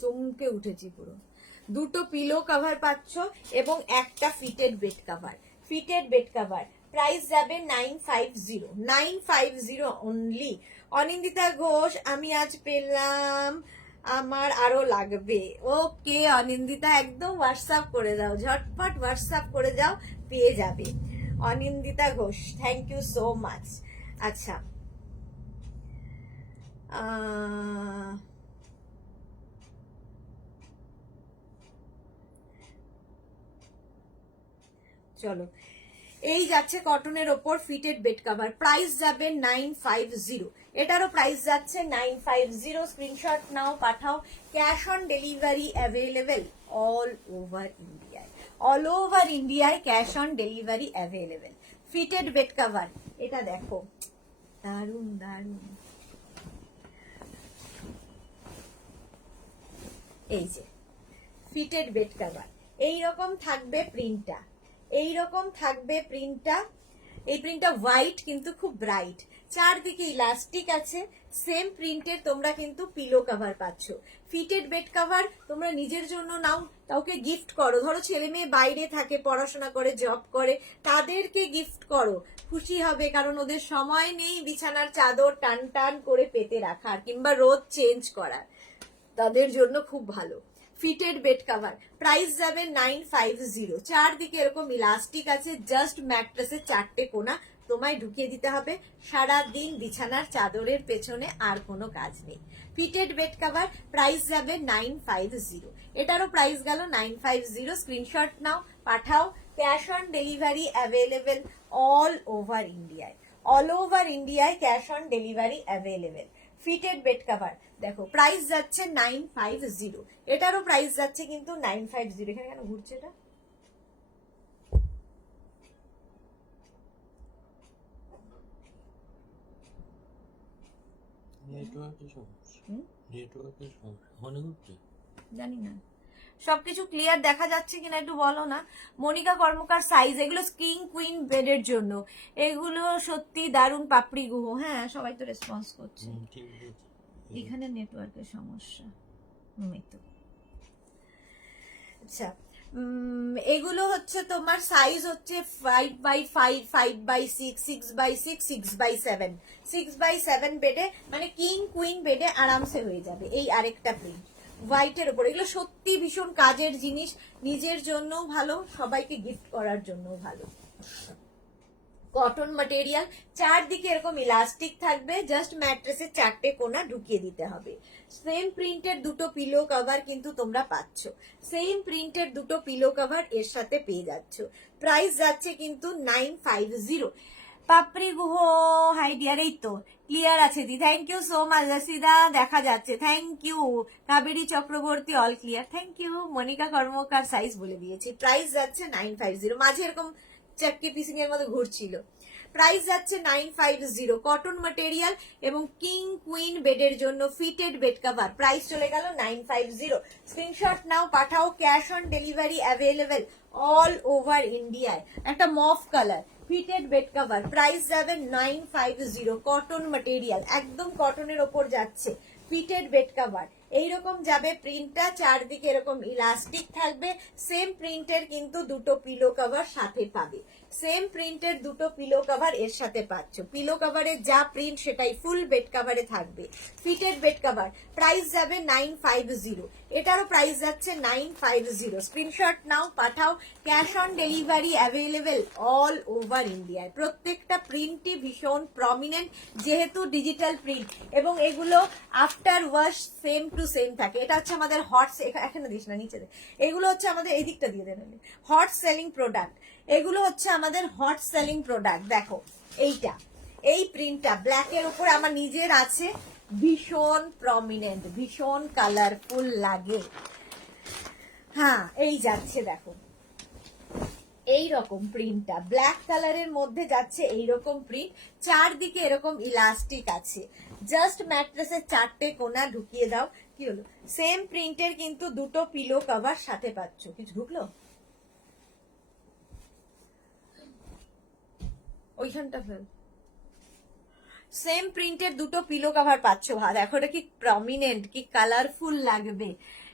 চমকে উঠেছি পুরো। দুটো পিলো কভার পাচ্ছ এবং একটা fitted bed cover. Fitted bed cover price যাবে 950 অনলি। অনিন্দিতা ঘোষ, আমি আজ পেলাম, আমার আরো লাগবে। ওকে অনিন্দিতা, একদম হোয়াটসঅ্যাপ করে দাও, ঝটপট হোয়াটসঅ্যাপ করে যাও, পেয়ে যাবে। Anindita Ghosh, thank you so much. আচ্ছা চলো, এই যাচ্ছে কটনের ওপর ফিটেড বেড কভার, প্রাইস যাবে 950। এটারও প্রাইস যাচ্ছে 950। স্ক্রিনশট নাও, পাঠাও। Cash on delivery available all over ইন্ডিয়ায়, অল ওভার ইন্ডিয়ায় cash on delivery available. Fitted bed cover, এটা দেখো দারুন দারুন। এই যে ফিটেড বেড কভার, এইরকম থাকবে প্রিন্টটা, এইরকম থাকবে প্রিন্টটা। এই প্রিন্টটা হোয়াইট কিন্তু খুব ব্রাইট, চারদিকে ইলাস্টিক আছে। সেম প্রিন্টের তোমরা কিন্তু পিলো কভার পাচ্ছ। ফিটেড বেড কভার তোমরা নিজের জন্য নাও, কাউকে গিফট করো। ধরো ছেলে মেয়ে বাইরে থাকে, পড়াশোনা করে, জব করে, তাদেরকে গিফট করো, খুশি হবে, কারণ ওদের সময় নেই বিছানার চাদর টান টান করে পেতে রাখার কিংবা রোজ চেঞ্জ করার, তাদের জন্য খুব ভালো। ফিটেড বেড কভার প্রাইস যাবে 950। চারদিকে এরকম ইলাস্টিক আছে, জাস্ট ম্যাট্রেসের 4টে কোণা তোমায় ঢুকিয়ে দিতে হবে, সারা দিন বিছানার চাদরের পেছনে আর কোনো কাজ নেই। ফিটেড বেড কভার, প্রাইস যাবে 950। এটারও প্রাইস গেল 950। স্ক্রিনশট নাও, পাঠাও। Cash on delivery available all over ইন্ডিয়ায়। অল ওভার ইন্ডিয়ায় cash on delivery available. Fitted bed cover দেখো, প্রাইস যাচ্ছে 950। এটারও প্রাইস যাচ্ছে কিন্তু 950। এখানে কেন ঘুরছে এটা? নেটওয়ার্কের সমস্যা, নেটওয়ার্কের সমস্যা মনে হচ্ছে। জানি না সবকিছু ক্লিয়ার দেখা যাচ্ছে কিনা একটু বলো না। মনিকা কর্মকার সাইজ, এগুলো কিং কুইন বেডের জন্য, এগুলো সত্যি দারুণ পাপড়ি গুহ। হ্যাঁ, সবাই তো রেসপন্স করছে। ঠিক আছে। এখানে নেটওয়ার্কের সমস্যা। এই তো। আচ্ছা, এগুলো হচ্ছে তোমার সাইজ হচ্ছে 5x5, 5x6, 6x6, 6x7। 6x7 বেডে মানে কিং কুইন বেডে আরামসে হয়ে যাবে। এই আরেকটা প্রিন্ট হোয়াইটের উপর, এগুলো সত্যি ভীষণ কাজের জিনিস, নিজের জন্য ভালো, সবাইকে গিফট করার জন্য ভালো। কটন ম্যাটেরিয়াল, চারদিকে এরকম ইলাস্টিক থাকবে, জাস্ট ম্যাট্রেসের 4টে কোণা ঢুকিয়ে দিতে হবে। সেম প্রিন্টের দুটো পিলো কভার কিন্তু তোমরা পাচ্ছ, সেম প্রিন্টের দুটো পিলো কভার এর সাথে পেয়ে যাচ্ছ। প্রাইস যাচ্ছে কিন্তু 950। পাপড়ি গুহ, হাই ডিয়ার, এই তো ক্লিয়ার আছে দি, thank you so much. Rashida দেখা যাচ্ছে, thank you. Kaveri Chakraborty, all clear, thank you. Monica Karmakar size বলে দিয়েছি। প্রাইস যাচ্ছে 950। মাঝে এরকম চারটি পিসিং এর মধ্যে ঘুরছিল। প্রাইস যাচ্ছে 950। কটন ম্যাটেরিয়াল এবং কিং কুইন বেডের জন্য ফিটেড বেড কভার, প্রাইস চলে গেল 950। স্ক্রিনশট নাও, পাঠাও। Cash on delivery available all over ইন্ডিয়ায়। একটা মফ colour fitted bed cover, price যাবে 950। কটন ম্যাটেরিয়াল, একদম কটনের ওপর যাচ্ছে ফিটেড বেড কভার। এইরকম যাবে প্রিন্টটা, চারদিকে এরকম ইলাস্টিক থাকবে। সেম প্রিন্টের কিন্তু দুটো পিলো কভার সাথে পাবে, সেম প্রিন্টের দুটো পিলো কভার এর সাথে পাচ্ছ। পিলো কভারের যা প্রিন্ট সেটাই ফুল বেড কভারে থাকবে। ফিটেড বেড কভার, প্রাইস যাবে 950। এটারও প্রাইস যাচ্ছে 950। স্ক্রিনশট নাও, পাঠাও। Cash on delivery available all over ইন্ডিয়ায়। প্রত্যেকটা প্রিন্টই ভীষণ প্রমিনেন্ট, যেহেতু ডিজিটাল প্রিন্ট, এবং এগুলো after wash same to same থাকে। এটা হচ্ছে আমাদের হট, এখানে দিস না, নিচে দে। এগুলো হচ্ছে আমাদের এই দিকটা দিয়ে দেন, হট সেলিং প্রোডাক্ট। এগুলো হচ্ছে আমাদের হট সেলিং প্রোডাক্ট। দেখো এইটা, এই প্রিন্টটা ব্ল্যাকের উপর আমার নিজের আছে, ভীষণ প্রমিনেন্ট, ভীষণ কালারফুল লাগে। হ্যাঁ, এই যাচ্ছে দেখো এই রকম প্রিন্টটা, ব্ল্যাক কালারের মধ্যে যাচ্ছে এইরকম প্রিন্ট, চারদিকে এরকম ইলাস্টিক আছে। জাস্ট ম্যাট্রেসের 4টে কোণা ঢুকিয়ে দাও, কি হলো? সেম প্রিন্টের কিন্তু দুটো পিলো কভার সাথে পাচ্ছ। কিছু ঢুকলো ওইখানটা ফেল। সেম প্রিন্টের দুটো পিলো কভার পাচ্ছ। দেখো এটা কি প্রমিনেন্ট, কি কালারফুল লাগবে।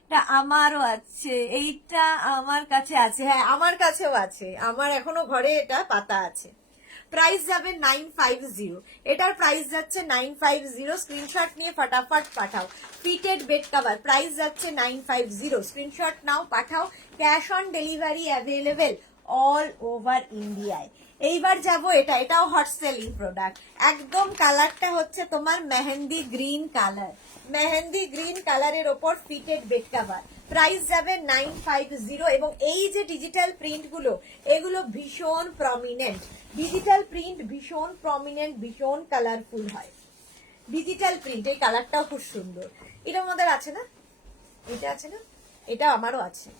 এটা আমারও আছে, এইটা আমার কাছে আছে। হ্যাঁ, আমার কাছেও আছে, আমার এখনো ঘরে এটা পাতা আছে। প্রাইস যাবে 950। এটার প্রাইস যাচ্ছে 950। স্ক্রিনশট নিয়ে ফটাফট পাঠাও। ফিটেড বেড কভার, প্রাইস যাচ্ছে 950। স্ক্রিনশট নাও, পাঠাও। Cash on delivery available all over ইন্ডিয়ায়। এইবার যাবো এটাও হট সেলিং প্রোডাক্ট। একদম কালারটা হচ্ছে তোমার mehendi green colour, mehendi green কালারের ওপর ফিটেড বেড কভার। প্রাইস যাবে 950। এবং এই যে ডিজিটাল প্রিন্ট গুলো, এগুলো ভীষণ প্রমিনেন্ট। ডিজিটাল প্রিন্ট ভীষণ প্রমিনেন্ট, ভীষণ কালারফুল হয় ডিজিটাল প্রিন্ট। এই কালারটাও খুব সুন্দর। এটার মধ্যে আছে না, এটা আছে না, এটা আমারও আছে।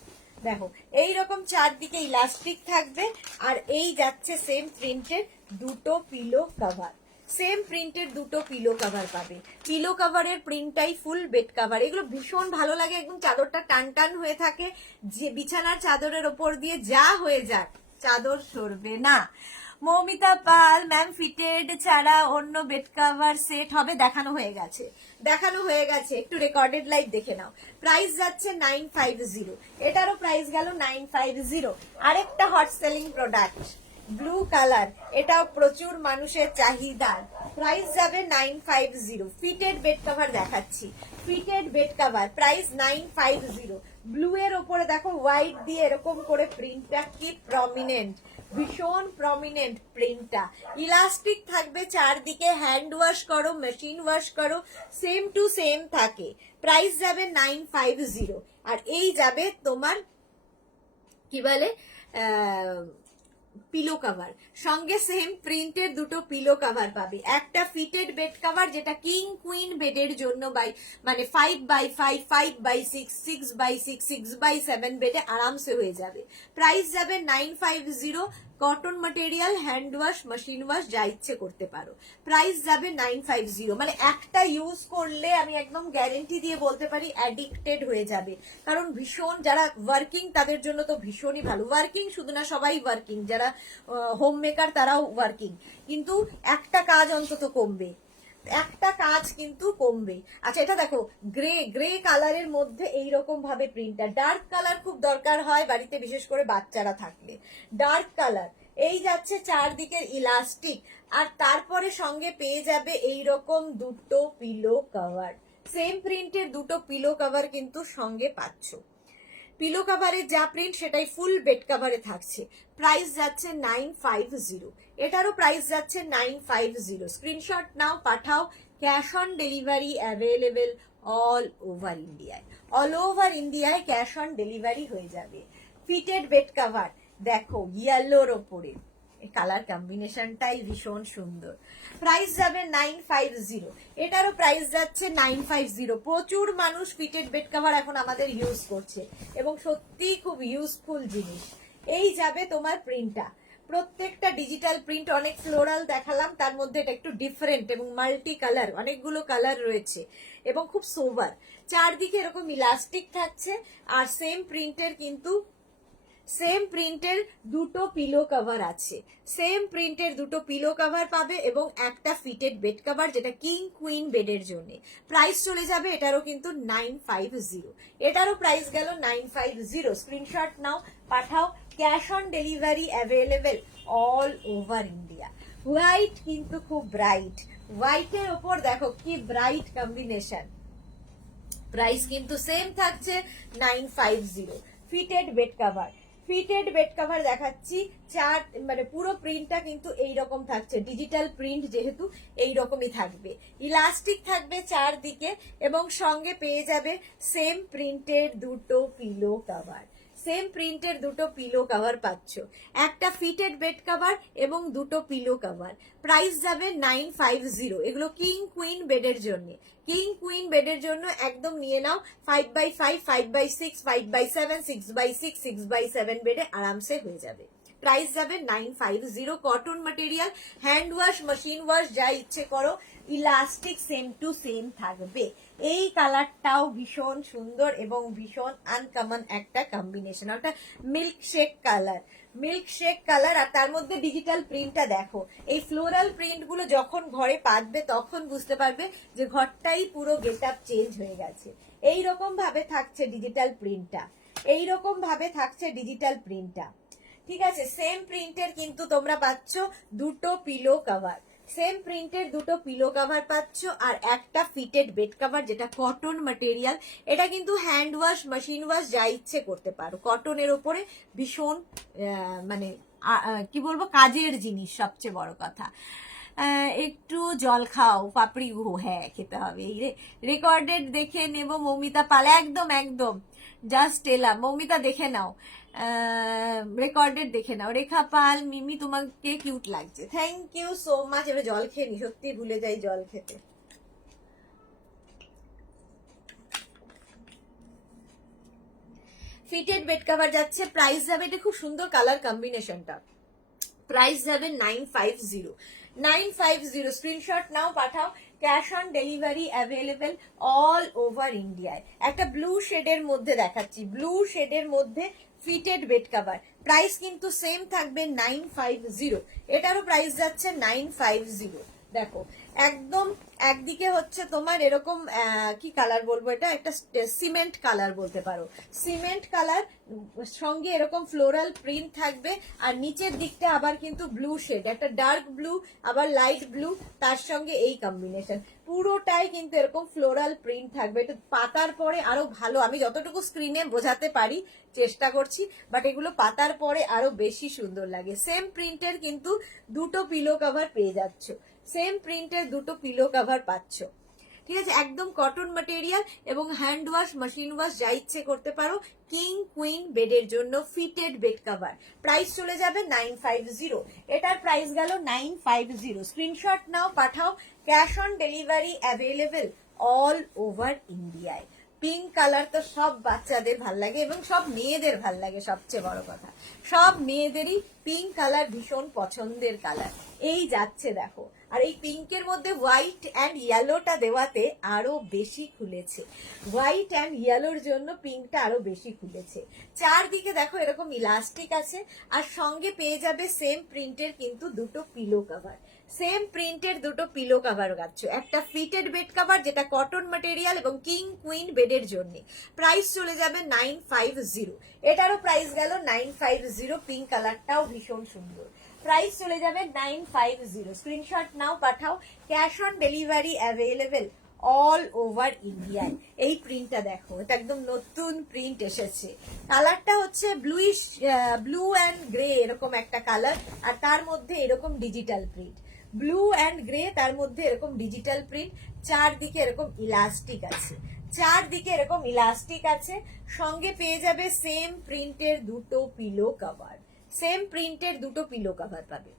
দেখো এইরকম চারদিকে ইলাস্টিক থাকবে, আর এই যাচ্ছে সেম প্রিন্টের দুটো পিলো কভার। সেম প্রিন্টের দুটো পিলো কভার পাবে। পিলো কভারের প্রিন্টটাই ফুল বেড কভার। এগুলো ভীষণ ভালো লাগে, একদম চাদরটা টান টান হয়ে থাকে, যে বিছানার চাদরের ওপর দিয়ে যা হয়ে যাক চাদর সরবে না। মৌমিতা পাল ম্যাম, ফিটেড ছাড়া অন্য বেড কভার সেট হবে? দেখানো হয়ে গেছে, দেখানো হয়ে গেছে, একটু রেকর্ডেড লাইভ দেখে নাও। প্রাইস যাচ্ছে 950। এটারও প্রাইস গেল 950। আরেকটা hot selling product, blue colour, এটাও প্রচুর মানুষের চাহিদার। প্রাইস যাবে 950। ফিটেড বেড কভার দেখাচ্ছি, fitted bed cover price 950। Blue এর ওপরে দেখো হোয়াইট দিয়ে এরকম করে প্রিন্টটা কি প্রমিনেন্ট, ভীষণ প্রমিনেন্ট প্রিন্টটা। ইলাস্টিক থাকবে চারদিকে, হ্যান্ড ওয়াশ করো মেশিন ওয়াশ করো সেম টু সেম থাকে। প্রাইস যাবে 950। আর এই যাবে তোমার কি বলে পিলো কভার, সঙ্গে সেম প্রিন্টের দুটো পিলো কভার পাবে। একটা ফিটেড বেড কভার যেটা কিং কুইন বেডের জন্য মানে 5x5, 5x6, 6x6, 6x7 বেডে আরামসে হয়ে যাবে। প্রাইস যাবে 950। Cotton material, hand wash machine wash যা ইচ্ছে করতে পারো। প্রাইস যাবে 950। মানে একটা ইউজ করলে আমি একদম গ্যারেন্টি দিয়ে বলতে পারি অ্যাডিক্টেড হয়ে যাবে, কারণ ভীষণ যারা ওয়ার্কিং তাদের জন্য তো ভীষণই ভালো। ওয়ার্কিং শুধু না, সবাই ওয়ার্কিং, যারা হোম মেকার তারাও ওয়ার্কিং, কিন্তু একটা কাজ অন্তত কমবে, একটা কাজ কিন্তু কমবে। আচ্ছা এটা দেখো গ্রে কালারের মধ্যে এইরকম ভাবে প্রিন্টটা, ডার্ক কালার খুব দরকার হয় বাড়িতে, বিশেষ করে বাচ্চারা থাকলে। ডার্ক কালার, এই যাচ্ছে চারদিকের ইলাস্টিক, আর তারপরে সঙ্গে পেয়ে যাবে এইরকম দুটো পিলো কভার। সেম প্রিন্টের দুটো পিলো কভার কিন্তু সঙ্গে পাচ্ছ। পিলো কভারের যা প্রিন্ট সেটাই ফুল বেড কভারে থাকছে। প্রাইস যাচ্ছে 950। এটারও প্রাইস যাচ্ছে 950। স্ক্রিনশট নাও, পাঠাও। Cash on delivery available all over ইন্ডিয়ায়। অল ওভার ইন্ডিয়ায় ক্যাশ অন ডেলিভারি হয়ে যাবে। ফিটেড বেড কভার দেখো ইয়েলোর ওপরে, কালার কম্বিনেশনটাই ভীষণ সুন্দর। প্রাইস যাবে 950। এটারও প্রাইস যাচ্ছে 950। প্রচুর মানুষ ফিটেড বেড কভার এখন আমাদের ইউজ করছে এবং সত্যি খুব ইউজফুল জিনিস। এই যাবে তোমার প্রিন্টটা, প্রত্যেকটা ডিজিটাল প্রিন্ট, অনেক ফ্লোরাল দেখালাম, তার মধ্যে এটা একটু ডিফারেন্ট এবং মাল্টি কালার, অনেকগুলো কালার রয়েছে এবং খুব সোবার। চারদিকে এরকম ইলাস্টিক থাকছে, আর সেম প্রিন্টের কিন্তু সেম প্রিন্টের দুটো পিলো কভার আছে। সেম প্রিন্টের দুটো পিলো কভার পাবে এবং একটা ফিটেড বেড কভার যেটা কিং কুইন বেডের জন্য। প্রাইস চলে যাবে এটারও কিন্তু 950। এটারও প্রাইস গেল 950। স্ক্রিনশট নাও, পাঠাও। Cash on delivery available all over India. White কিন্তু খুব ব্রাইট, হোয়াইটের ওপর দেখো কি ব্রাইট কম্বিনেশন। প্রাইস কিন্তু সেম থাকছে 950। Fitted bed cover, fitted bed cover দেখাচ্ছি, চার মানে পুরো প্রিন্টটা কিন্তু এইরকম থাকছে, ডিজিটাল প্রিন্ট যেহেতু এইরকমই থাকবে, ইলাস্টিক থাকবে চারদিকে এবং সঙ্গে পেয়ে যাবে সেম প্রিন্টের দুটো পিলো কভার। সেম প্রিন্টের দুটো পিলো কভার পাচ্ছ, একটা ফিটেড বেড কভার এবং দুটো পিলো কভার। প্রাইস যাবে 950। এগুলো কিং কুইন বেডের জন্য, কিং কুইন বেডের জন্য একদম নিয়ে নাও। 5x5, 5x6, 5x7, 6x6, 6x7 বেডে আরামসে হয়ে যাবে। প্রাইস যাবে 950। Cotton material, hand wash machine wash যা ইচ্ছে করো, ইলাস্টিক সেম টু সেম থাকবে। এই কালারটাও ভীষণ সুন্দর এবং ভীষণ আনকমন একটা কম্বিনেশন, একটা milkshake colour, milkshake colour. আর তার মধ্যে ডিজিটাল প্রিন্টটা দেখো, এই ফ্লোরাল প্রিন্ট গুলো যখন ঘরে পাতবে তখন বুঝতে পারবে যে ঘরটাই পুরো গেট আপ চেঞ্জ হয়ে গেছে। এইরকম ভাবে থাকছে ডিজিটাল প্রিন্টটা, এইরকম ভাবে থাকছে ডিজিটাল প্রিন্টটা। ঠিক আছে, সেম প্রিন্টের কিন্তু তোমরা পাচ্ছ দুটো পিলো কভার, সেম প্রিন্টের দুটো পিলো কভার পাচ্ছ আর একটা ফিটেড বেড কভার যেটা কটন ম্যাটেরিয়াল। এটা কিন্তু হ্যান্ড ওয়াশ মেশিন ওয়াশ যা ইচ্ছে করতে পারো, কটনের ওপরে ভীষণ মানে কি বলবো কাজের জিনিস। সবচেয়ে বড় কথা একটু জল খাও, পাপড়ি গুহ, হ্যাঁ খেতে হবে। এই রেকর্ডেড দেখে নেব মৌমিতা পাল, একদম একদম জাস্ট এলাম। মৌমিতা দেখে নাও, রেকর্ডেড দেখে নাও। রেখা পাল, মিমি তোমাকে কিউট লাগছে, থ্যাংক ইউ সো মাচ। এবার জল খেয়ে নি, সত্যি ভুলে যাই জল খেতে। ফিটেড বেড কভার যাচ্ছে, প্রাইস যাবে, এটা খুব সুন্দর কালার কম্বিনেশনটা, প্রাইস যাবে 950। 950 স্ক্রিনশট নাও, পাঠাও। Cash on delivery available all over ইন্ডিয়ায়। একটা ব্লু শেডের মধ্যে দেখাচ্ছি, ব্লু শেডের মধ্যে ফিটেড বেড কভার। প্রাইস কিন্তু সেম থাকবে 950। এটারও প্রাইস যাচ্ছে 950। দেখো একদম একদিকে হচ্ছে তোমার এরকম কি কালার বলবো, এটা একটা সিমেন্ট কালার বলতে পারো, সিমেন্ট কালার সঙ্গে এরকম ফ্লোরাল প্রিন্ট থাকবে। আর নিচের দিকটা আবার কিন্তু ব্লু শেড, একটা ডার্ক ব্লু আবার লাইট ব্লু, তার সঙ্গে এই কম্বিনেশন, পুরোটাই কিন্তু এরকম ফ্লোরাল প্রিন্ট থাকবে। এটা পাতার পরে আরো ভালো, আমি যতটুকু স্ক্রিনে বোঝাতে পারি চেষ্টা করছি, বাট এগুলো পাতার পরে আরো বেশি সুন্দর লাগে। সেম প্রিন্টের কিন্তু দুটো পিলো কভার পেয়ে যাচ্ছ, সেম প্রিন্টের দুটো পিলো কভার পাচ্ছ, ঠিক আছে? একদম কটন ম্যাটেরিয়াল এবং হ্যান্ড ওয়াশ মেশিন ওয়াশ যা ইচ্ছে করতে পারো। কিং কুইন বেডের জন্য ফিটেড বেড কভার, প্রাইস চলে যাবে 950। এটার প্রাইস গেল 950। স্ক্রিনশট নাও, পাঠাও। Cash on delivery available all over ইন্ডিয়ায়। পিঙ্ক কালার তো সব বাচ্চাদের ভাল লাগে এবং সব মেয়েদের ভাল লাগে, সবচেয়ে বড় কথা সব মেয়েদেরই পিঙ্ক কালার ভীষণ পছন্দের কালার। এই যাচ্ছে দেখো, আর এই পিঙ্কের মধ্যে হোয়াইট অ্যান্ড ইয়েলোটা দেওয়াতে আরো বেশি খুলেছে, হোয়াইট অ্যান্ড ইয়েলোর জন্য পিঙ্কটা আরো বেশি খুলেছে। চারদিকে দেখো এরকম ইলাস্টিক আছে, আর সঙ্গে পেয়ে যাবে সেম প্রিন্টের কিন্তু দুটো পিলো কভার, সেম প্রিন্টের দুটো পিলো কভার পাচ্ছ। একটা ফিটেড বেড কভার যেটা কটন ম্যাটেরিয়াল এবং কিং কুইন বেডের জন্য। প্রাইস চলে যাবে 950। এটারও প্রাইস গেল 950। পিঙ্ক কালারটাও ভীষণ সুন্দর, প্রাইস চলে যাবে 950। স্ক্রিনশট নাও, পাঠাও। Cash on delivery available all over ইন্ডিয়ায়। এই প্রিন্টটা দেখো, এটা একদম নতুন প্রিন্ট এসেছে, কালারটা হচ্ছে ব্লুইশ, ব্লু অ্যান্ড গ্রে এরকম একটা কালার, আর তার মধ্যে এরকম digital print, blue and grey, তার মধ্যে এরকম ডিজিটাল প্রিন্ট, চারদিকে এরকম ইলাস্টিক আছে, চারদিকে এরকম ইলাস্টিক আছে। সঙ্গে পেয়ে যাবে সেম প্রিন্টের দুটো পিলো কভার, সেম প্রিন্টের দুটো পিলো কভার পাবে।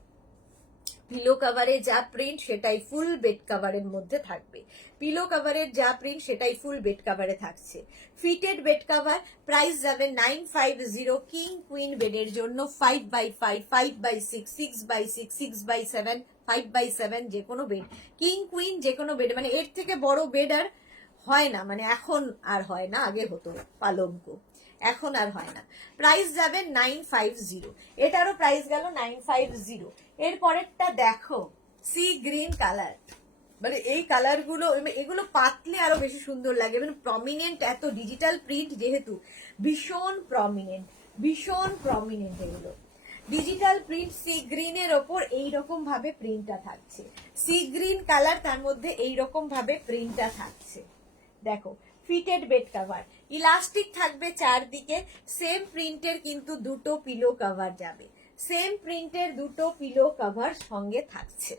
পিলো কভারে যা প্রিন্ট সেটাই ফুল বেড কভারের মধ্যে থাকবে, পিলো কভারের যা প্রিন্ট সেটাই ফুল বেড কভারে থাকছে। ফিটেড বেড কভার, প্রাইস যাবে 950। কিং কুইন বেডের জন্য 5x5, 5x6, 6x6, 6x7, 5x7 যে কোনো বেড, কিং কুইন যে কোনো বেড, মানে এর থেকে বড় বেড আর হয় না, মানে এখন আর হয় না, আগে হতো পালঙ্ক, এখন আর হয় না। প্রাইস যাবে 950। এটারও প্রাইস গেল 950। এর পরেরটা দেখো, সি গ্রিন কালার, মানে এই কালার গুলো, এগুলো পাতলে আরো বেশি সুন্দর লাগে, মানে প্রমিনেন্ট, এত ডিজিটাল প্রিন্ট যেহেতু ভীষণ প্রমিনেন্ট, ভীষণ প্রমিনেন্ট এগুলো ডিজিটাল প্রিন্ট। সি গ্রিনের ওপর এইরকম ভাবে প্রিন্টটা থাকছে, সি গ্রিন কালার, তার মধ্যে এইরকম ভাবে প্রিন্টটা থাকছে। দেখো ফিটেড বেড কভার, ইলাস্টিক থাকবে চারদিকে, সেম প্রিন্টের কিন্তু দুটো পিলো কভার যাবে, সেম প্রিন্টের দুটো পিলো কভার সঙ্গে থাকছে।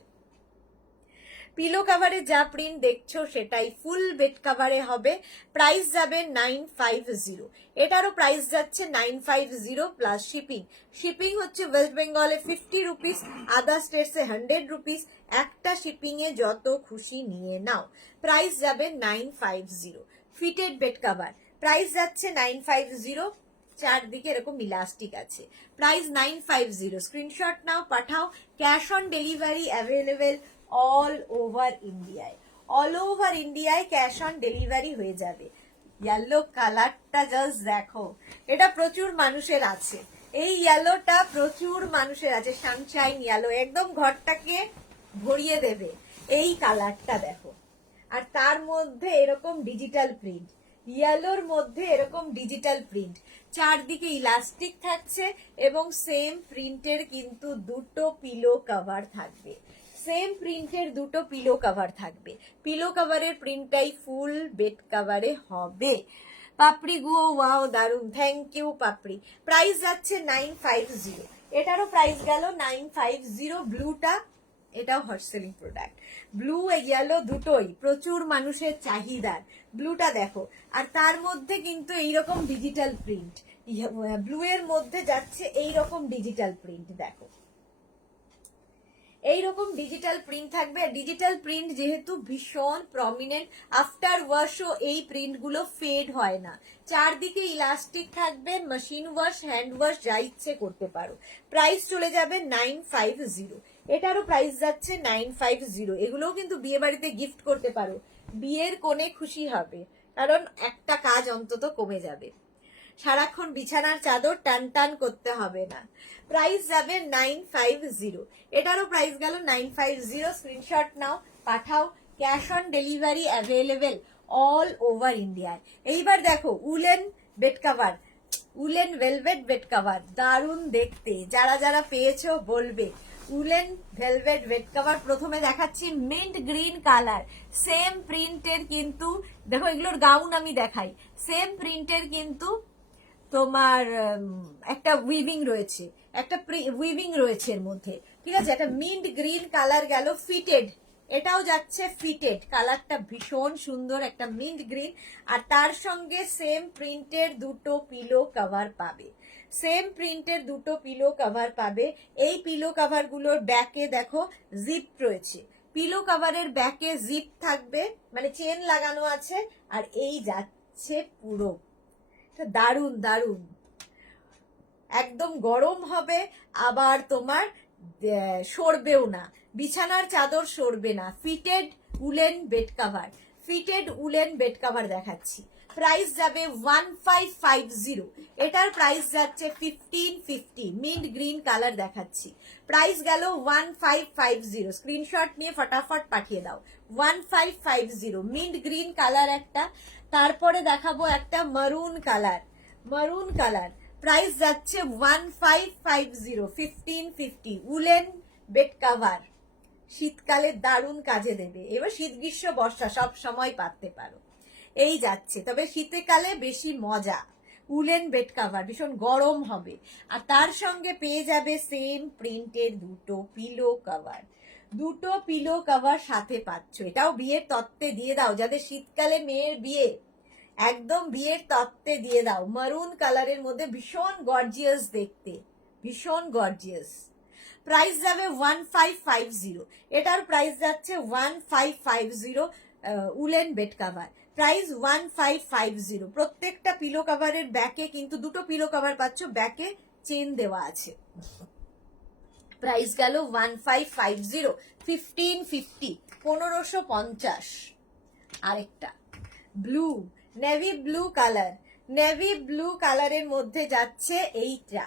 পিলো কাভারে যা প্রিন্ট দেখছো সেটাই ফুল বেড কাভারে হবে। প্রাইস যাবে 950। এটারও প্রাইস যাচ্ছে 950 প্লাস শিপিং। শিপিং হচ্ছে ওয়েস্ট বেঙ্গলে 50 রুপিস, আদার স্টেটসে 100 রুপিস। একটা শিপিং এ যত খুশি নিয়ে নাও। প্রাইস যাবে 950। ফিটেড বেড কাভার, প্রাইস যাচ্ছে 950। চারদিকে এরকম ইলাস্টিক আছে, প্রাইস 950। স্ক্রিনশট নাও, পাঠাও। Cash on delivery available all over ইন্ডিয়ায়, অল ওভার ইন্ডিয়ায় ক্যাশ অন ডেলিভারি হয়ে যাবে। ইয়েলো কালারটা জাস্ট দেখো, এটা প্রচুর মানুষের আছে, এই ইয়েলোটা প্রচুর মানুষের আছে, সানশাইন ইয়েলো, একদম ঘরটাকে ভরিয়ে দেবে এই কালারটা দেখো। আর তার মধ্যে এরকম ডিজিটাল প্রিন্ট, ইয়েলোর মধ্যে এরকম ডিজিটাল প্রিন্ট, চারদিকে ইলাস্টিক থাকছে এবং সেম প্রিন্টের কিন্তু দুটো পিলো কভার থাকবে, সেম প্রিন্টের দুটো পিলো কভার থাকবে। পিলো কভারের প্রিন্টটাই ফুল বেড কভারে হবে। পাপড়ি গুও ওয়াও দারুন, থ্যাংক ইউ পাপড়ি। প্রাইস যাচ্ছে 950। এটারও প্রাইস গেল 950। ব্লুটা, এটাও hot selling product, blue yellow দুটোই প্রচুর মানুষের চাহিদার। ব্লুটা দেখো, আর তার মধ্যে কিন্তু এইরকম ডিজিটাল প্রিন্ট, ব্লু এর মধ্যে যাচ্ছে এইরকম ডিজিটাল প্রিন্ট, দেখো এইরকম ডিজিটাল প্রিন্ট থাকবে। আর ডিজিটাল প্রিন্ট যেহেতু ভীষণ প্রমিনেন্ট, আফটার ওয়াশও এই প্রিন্টগুলো ফেড হয় না। চারদিকে ইলাস্টিক থাকবে, মেশিন ওয়াশ, হ্যান্ড ওয়াশ যা ইচ্ছে করতে পারো। প্রাইস চলে যাবে 950। এটারও প্রাইস যাচ্ছে 950। এগুলোও কিন্তু বিয়ে বাড়িতে গিফট করতে পারো, বিয়ের কোণে খুশি হবে, কারণ একটা কাজ অন্তত কমে যাবে। সারাক্ষণ বিছানার চাদর টান টান করতে হবে না। প্রাইস যাবে 950, এটারও প্রাইস গেল 950। স্ক্রিনশট নাও, পাঠাও, cash on delivery available all over ইন্ডিয়ায়। এইবার দেখো woollen bed cover, woollen velvet bed cover, দারুণ দেখতে, যারা যারা পেয়েছো বলবে। উলেন ভেলভেট বেড কাভার প্রথমে দেখাচ্ছি মিন্ট গ্রিন কালার, সেম প্রিন্টের কিন্তু, দেখো এগুলোর গাউন আমি দেখাই, সেম প্রিন্টের কিন্তু তোমার একটা উইভিং রয়েছে, একটা উইভিং রয়েছে এর মধ্যে, ঠিক আছে। একটা মিন্ট গ্রিন কালার গেল, ফিটেড, এটাও যাচ্ছে ফিটেড, কালারটা ভীষণ সুন্দর, একটা মিন্ট গ্রিন। আর তার সঙ্গে সেম প্রিন্টের দুটো পিলো কভার পাবে, সেম প্রিন্টের দুটো পিলো কভার পাবে। এই পিলো কভার গুলোর ব্যাকে দেখো জিপ রয়েছে, পিলো কভারের ব্যাকে জিপ থাকবে, মানে চেন লাগানো আছে। আর এই যাচ্ছে পুরো, দারুন দারুন, একদম গরম হবে, আবার তোমার সরবেও না, বিছানার চাদর সরবে না। Fitted woollen bed cover, fitted woollen bed cover দেখাচ্ছি। প্রাইস যাবে 1550, এটার প্রাইস যাচ্ছে 1550। মিন্ট গ্রিন কালার দেখাচ্ছি, প্রাইস গেল 1550। স্ক্রিনশট নিয়ে ফটাফট পাঠিয়ে দাও। 1550 মিন্ট গ্রিন কালার একটা। তারপরে দেখাবো একটা মারুন কালার, মারুন কালার, প্রাইস যাচ্ছে 1550, 1550। উলেন বেড কাভার, শীতকালে দারুণ কাজে দেবে। এবার শীত গ্রীষ্ম বর্ষা সব সময় পাততে পারো, এই যাচ্ছে। তবে শীতকালে বেশি মজা, উলেন বেড কাভার ভীষণ গরম হবে। আর তার সঙ্গে পেয়ে যাবে সেম প্রিন্টের দুটো পিলো কভার, দুটো পিলো কভার সাথে পাচ্ছ। এটাও বিয়ের তত্ত্বে দিয়ে দাও, যাদের শীতকালে মেয়ের বিয়ে, একদম বিয়ের তত্ত্বে দিয়ে দাও। মারুন কালারের মধ্যে ভীষণ গর্জিয়াস দেখতে, ভীষণ গর্জিয়াস। প্রাইস যাবে 1550, এটার প্রাইস যাচ্ছে 1550। Woollen bed cover, price 1550। প্রত্যেকটা পিলো কভারের ব্যাকে কিন্তু দুটো পিলো কভার পাচ্ছ, ব্যাকে চেন দেওয়া আছে। প্রাইস গেল 1550, 1550, 1550। আরেকটা blue, navy blue colour, navy blue কালারের মধ্যে যাচ্ছে এইটা।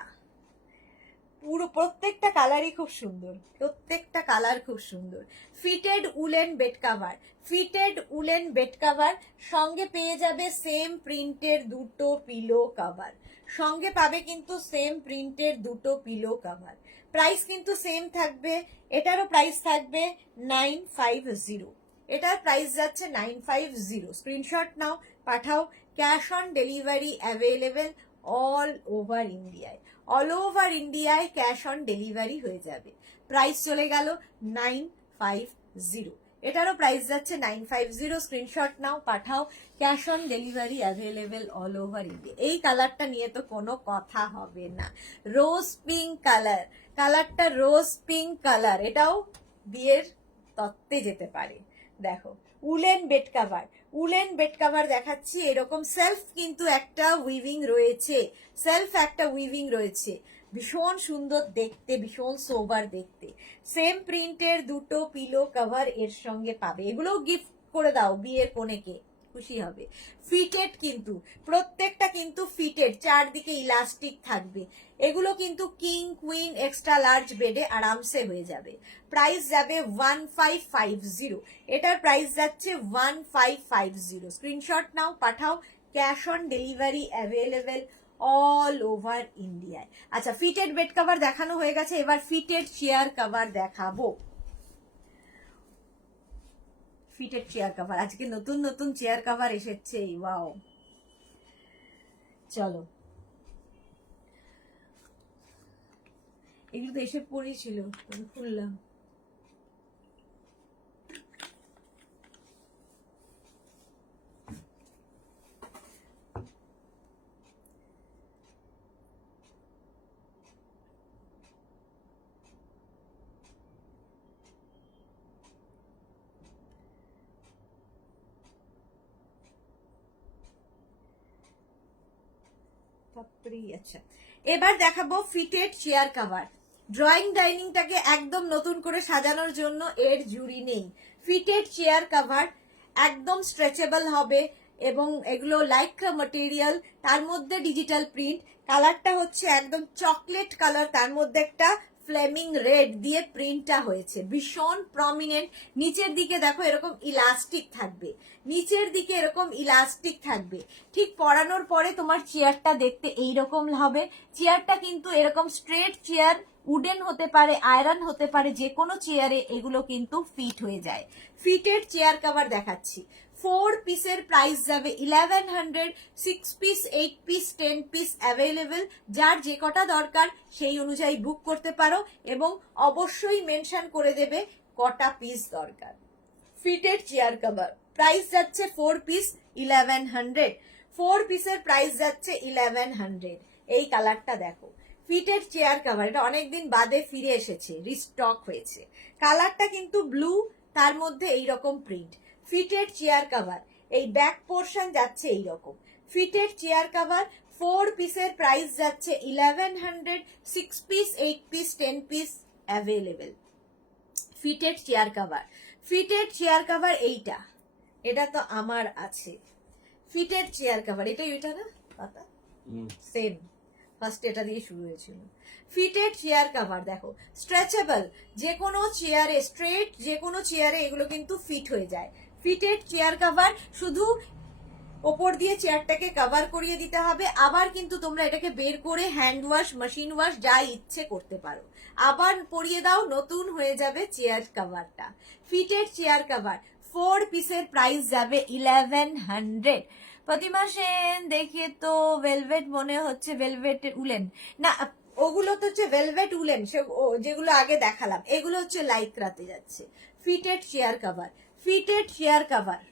পুরো প্রত্যেকটা কালারই খুব সুন্দর, প্রত্যেকটা কালার খুব সুন্দর। Fitted woollen bed cover, fitted woollen bed cover, সঙ্গে পেয়ে যাবে সেম প্রিন্টের দুটো পিলো কভার, সঙ্গে পাবে কিন্তু সেম প্রিন্টের দুটো পিলো কভার। প্রাইস কিন্তু সেম থাকবে, এটারও প্রাইস থাকবে 950, এটার প্রাইস যাচ্ছে 950। স্ক্রিনশট নাও, পাঠাও, cash on delivery available all over ইন্ডিয়ায়, অল ওভার ইন্ডিয়ায় ক্যাশ অন ডেলিভারি হয়ে যাবে। প্রাইস চলে গেল 950, এটারও প্রাইস যাচ্ছে 950। স্ক্রিনশট নাও, পাঠাও, cash on delivery available all over India. এই কালারটা নিয়ে তো কোনো কথা হবে না, রোজ পিঙ্ক কালার, কালারটা রোজ পিঙ্ক কালার, এটাও বিয়ের তত্ত্বে যেতে পারে। দেখো woollen bed cover, woollen bed cover দেখাচ্ছি। এরকম সেলফ কিন্তু একটা উইভিং রয়েছে, সেলফ একটা উইভিং রয়েছে, ভীষণ সুন্দর দেখতে, ভীষণ সোবার দেখতে। সেম প্রিন্টের দুটো পিলো কভার এর সঙ্গে পাবে, এগুলো গিফট করে দাও বিয়ের কনেকে, খুশি হবে। ফিটেড কিন্তু প্রত্যেকটা কিন্তু ফিটেড, চারদিকে ইলাস্টিক থাকবে। এগুলো কিন্তু কিং কুইন এক্সট্রা লার্জ বেডে আরামসে হয়ে যাবে। প্রাইস যাবে 1550, এটার প্রাইস যাচ্ছে 1550। স্ক্রিনশট নাও, পাঠাও, cash on delivery available all over ইন্ডিয়ায়। আচ্ছা, ফিটেড বেড কভার দেখানো হয়ে গেছে, এবার ফিটেড চেয়ার কভার দেখাবো। ফিটেড চেয়ার কভার, আজকে নতুন নতুন চেয়ার কভার এসেছে, ওয়াও। চলো, এগুলো তো এসে পড়েছিল, খুললাম। আচ্ছা, এবার দেখাবো ফিটেড চেয়ার কভার। ড্রয়িং ডাইনিংটাকে একদম নতুন করে সাজানোর জন্য এর জুড়ি নেই। ফিটেড চেয়ার কভার একদম স্ট্রেচেবল হবে, এবং এগুলো লাইক্রা ম্যাটেরিয়াল, তার মধ্যে ডিজিটাল প্রিন্ট। কালারটা হচ্ছে একদম চকলেট কালার, তার মধ্যে একটা ফ্লেমিং রেড দিয়ে প্রিন্টটা হয়েছে, ভীষণ প্রমিনেন্ট। নিচের দিকে দেখো এরকম ইলাস্টিক থাকবে, নিচের দিকে এরকম ইলাস্টিক থাকবে। ঠিক পরানোর পরে তোমার চেয়ারটা দেখতে এইরকম হবে। চেয়ারটা কিন্তু এরকম স্ট্রেট চেয়ার, উডেন হতে পারে, আয়রন হতে পারে, যে কোনো চেয়ারে এগুলো কিন্তু ফিট হয়ে যায়। ফিটেড চেয়ার কভার দেখাচ্ছি। 4 পিসের প্রাইস যাবে 1100, 6 পিস, 8 পিস, 10 পিস অ্যাভেলেবেল। যার যে কটা দরকার সেই অনুযায়ী বুক করতে পারো এবং অবশ্যই মেনশন করে দেবে কটা পিস দরকার। ফিটেড চেয়ার কভার প্রাইস যাচ্ছে 4 পিস 1100, 4 পিসের প্রাইস যাচ্ছে 1100। এই কালারটা দেখো, ফিটেড চেয়ার কভার, এটা অনেকদিন বাদে ফিরে এসেছে, রিস্টক হয়েছে। কালারটা কিন্তু ব্লু, তার মধ্যে এইরকম প্রিন্ট। ফিটেড চেয়ার কভার, এই ব্যাক পোর্শন যাচ্ছে এইরকম। ফিটেড চেয়ার কভার 4 পিসের প্রাইস যাচ্ছে 1100, 6 piece, 8 piece, 10 piece available. Fitted chair cover, fitted chair cover এইটা, এটা তো আমার আছে। ফিটেড চেয়ার কভার এটা না পাতা, সেম, ফার্স্ট এটা দিয়ে শুরু হয়েছিল। ফিটেড চেয়ার কভার দেখো, স্ট্রেচেবল, যে কোনো চেয়ারে, স্ট্রেট যে কোনো চেয়ারে এগুলো কিন্তু ফিট হয়ে যায়। ফিটেড চেয়ার কভার, শুধু ওপর দিয়ে চেয়ারটাকে কভার করিয়ে দিতে হবে, আবার কিন্তু তোমরা এটাকে বের করে হ্যান্ড ওয়াশ, মেশিন ওয়াশ যা ইচ্ছে করতে পারো, আবার পরিয়ে দাও, নতুন হয়ে যাবে চেয়ার কভারটা। ফিটেড চেয়ার কভার 4 পিসের প্রাইস যাবে 1100। প্রতিমা সেন দেখিয়ে তো ভেলভেট মনে হচ্ছে, ভেলভেট উলেন না, ওগুলো তো হচ্ছে ভেলভেট উলেন, যেগুলো আগে দেখালাম, এগুলো হচ্ছে লাইক্রাতে যাচ্ছে। Fitted chair cover, fitted chair cover,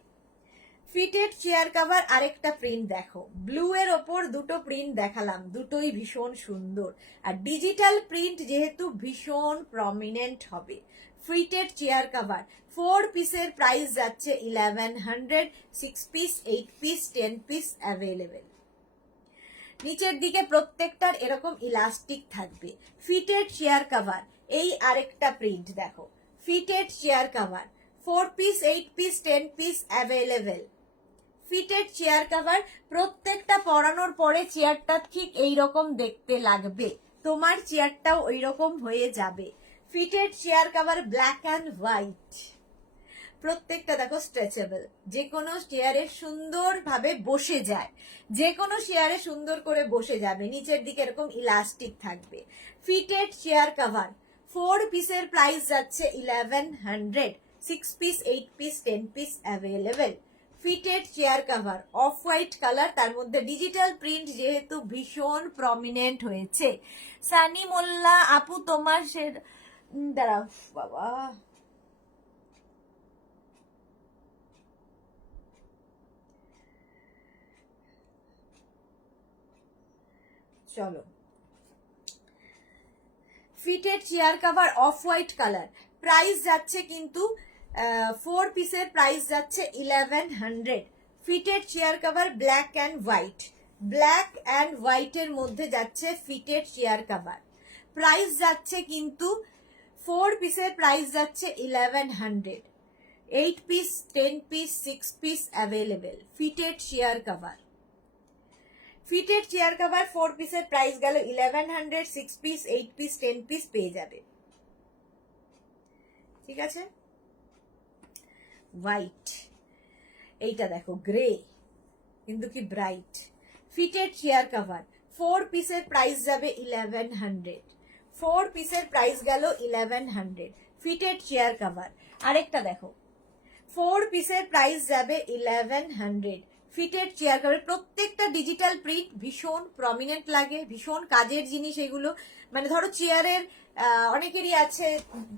fitted chair cover. আরেকটা প্রিন্ট দেখো, ব্লু এর ওপর দুটো প্রিন্ট দেখালাম, দুটোই ভীষণ সুন্দর, আর ডিজিটাল প্রিন্ট যেহেতু ভীষণ প্রমিনেন্ট হবে। ফিটেড চেয়ার কভার 4 পিসের প্রাইস যাচ্ছে 1100, 6 পিস, 8 পিস, 10 পিস অ্যাভেলেবেল। নিচের দিকে প্রত্যেকটার এরকম ইলাস্টিক থাকবে। ফিটেড চেয়ার কভার, এই আরেকটা প্রিন্ট দেখো, fitted chair cover 4 piece, 8 piece, 10 piece available. Fitted chair cover, প্রত্যেকটা পরানোর পরে চেয়ারটা ঠিক এইরকম দেখতে লাগবে, তোমার চেয়ারটাও ওইরকম হয়ে যাবে। Fitted chair cover black and white, প্রত্যেকটা দেখো স্ট্রেচেবল, যে কোনো চেয়ারে সুন্দর ভাবে বসে যায়, যে কোনো চেয়ারে সুন্দর করে বসে যাবে। নিচের দিকে এরকম ইলাস্টিক থাকবে। ফিটেড চেয়ার কভার 4 পিসের প্রাইস যাচ্ছে 1100, 6 piece, 8 piece, 10 piece available. Fitted chair cover off white colour, তার মধ্যে ডিজিটাল প্রিন্ট যেহেতু ভীষণ প্রমিনেন্ট হয়েছে। সানি মোল্লা আপু তোমার সে দাঁড়াও বাবা, চলো। Fitted chair cover off white colour, price যাচ্ছে কিন্তু 4 পিসের প্রাইস যাচ্ছে 1100। Fitted chair cover black and white, black and হোয়াইটের মধ্যে যাচ্ছে ফিটেড চেয়ার কভার, প্রাইস যাচ্ছে কিন্তু 4 পিসের প্রাইস যাচ্ছে 1100, 8 piece, 10 piece, 6 piece available. Fitted chair cover, fitted chair cover 4 পিসের প্রাইস গেল 1100, 6 পিস, 8 পিস, 10 পিস পেয়ে যাবে। ঠিক আছে, হোয়াইট, এইটা দেখো গ্রে, কিন্তু কি ব্রাইট। ফিটেড চেয়ার কভার 4 পিসের প্রাইস যাবে 1100, 4 পিসের প্রাইস গেল 1100। ফিটেড চেয়ার কভার আরেকটা দেখো, 4 পিসের প্রাইস যাবে 1100। ফিটেড চেয়ার কভার, প্রত্যেকটা ডিজিটাল প্রিন্ট, ভীষণ প্রমিনেন্ট লাগে, ভীষণ কাজের জিনিস এগুলো। মানে ধরো চেয়ারের অনেকেরই আছে,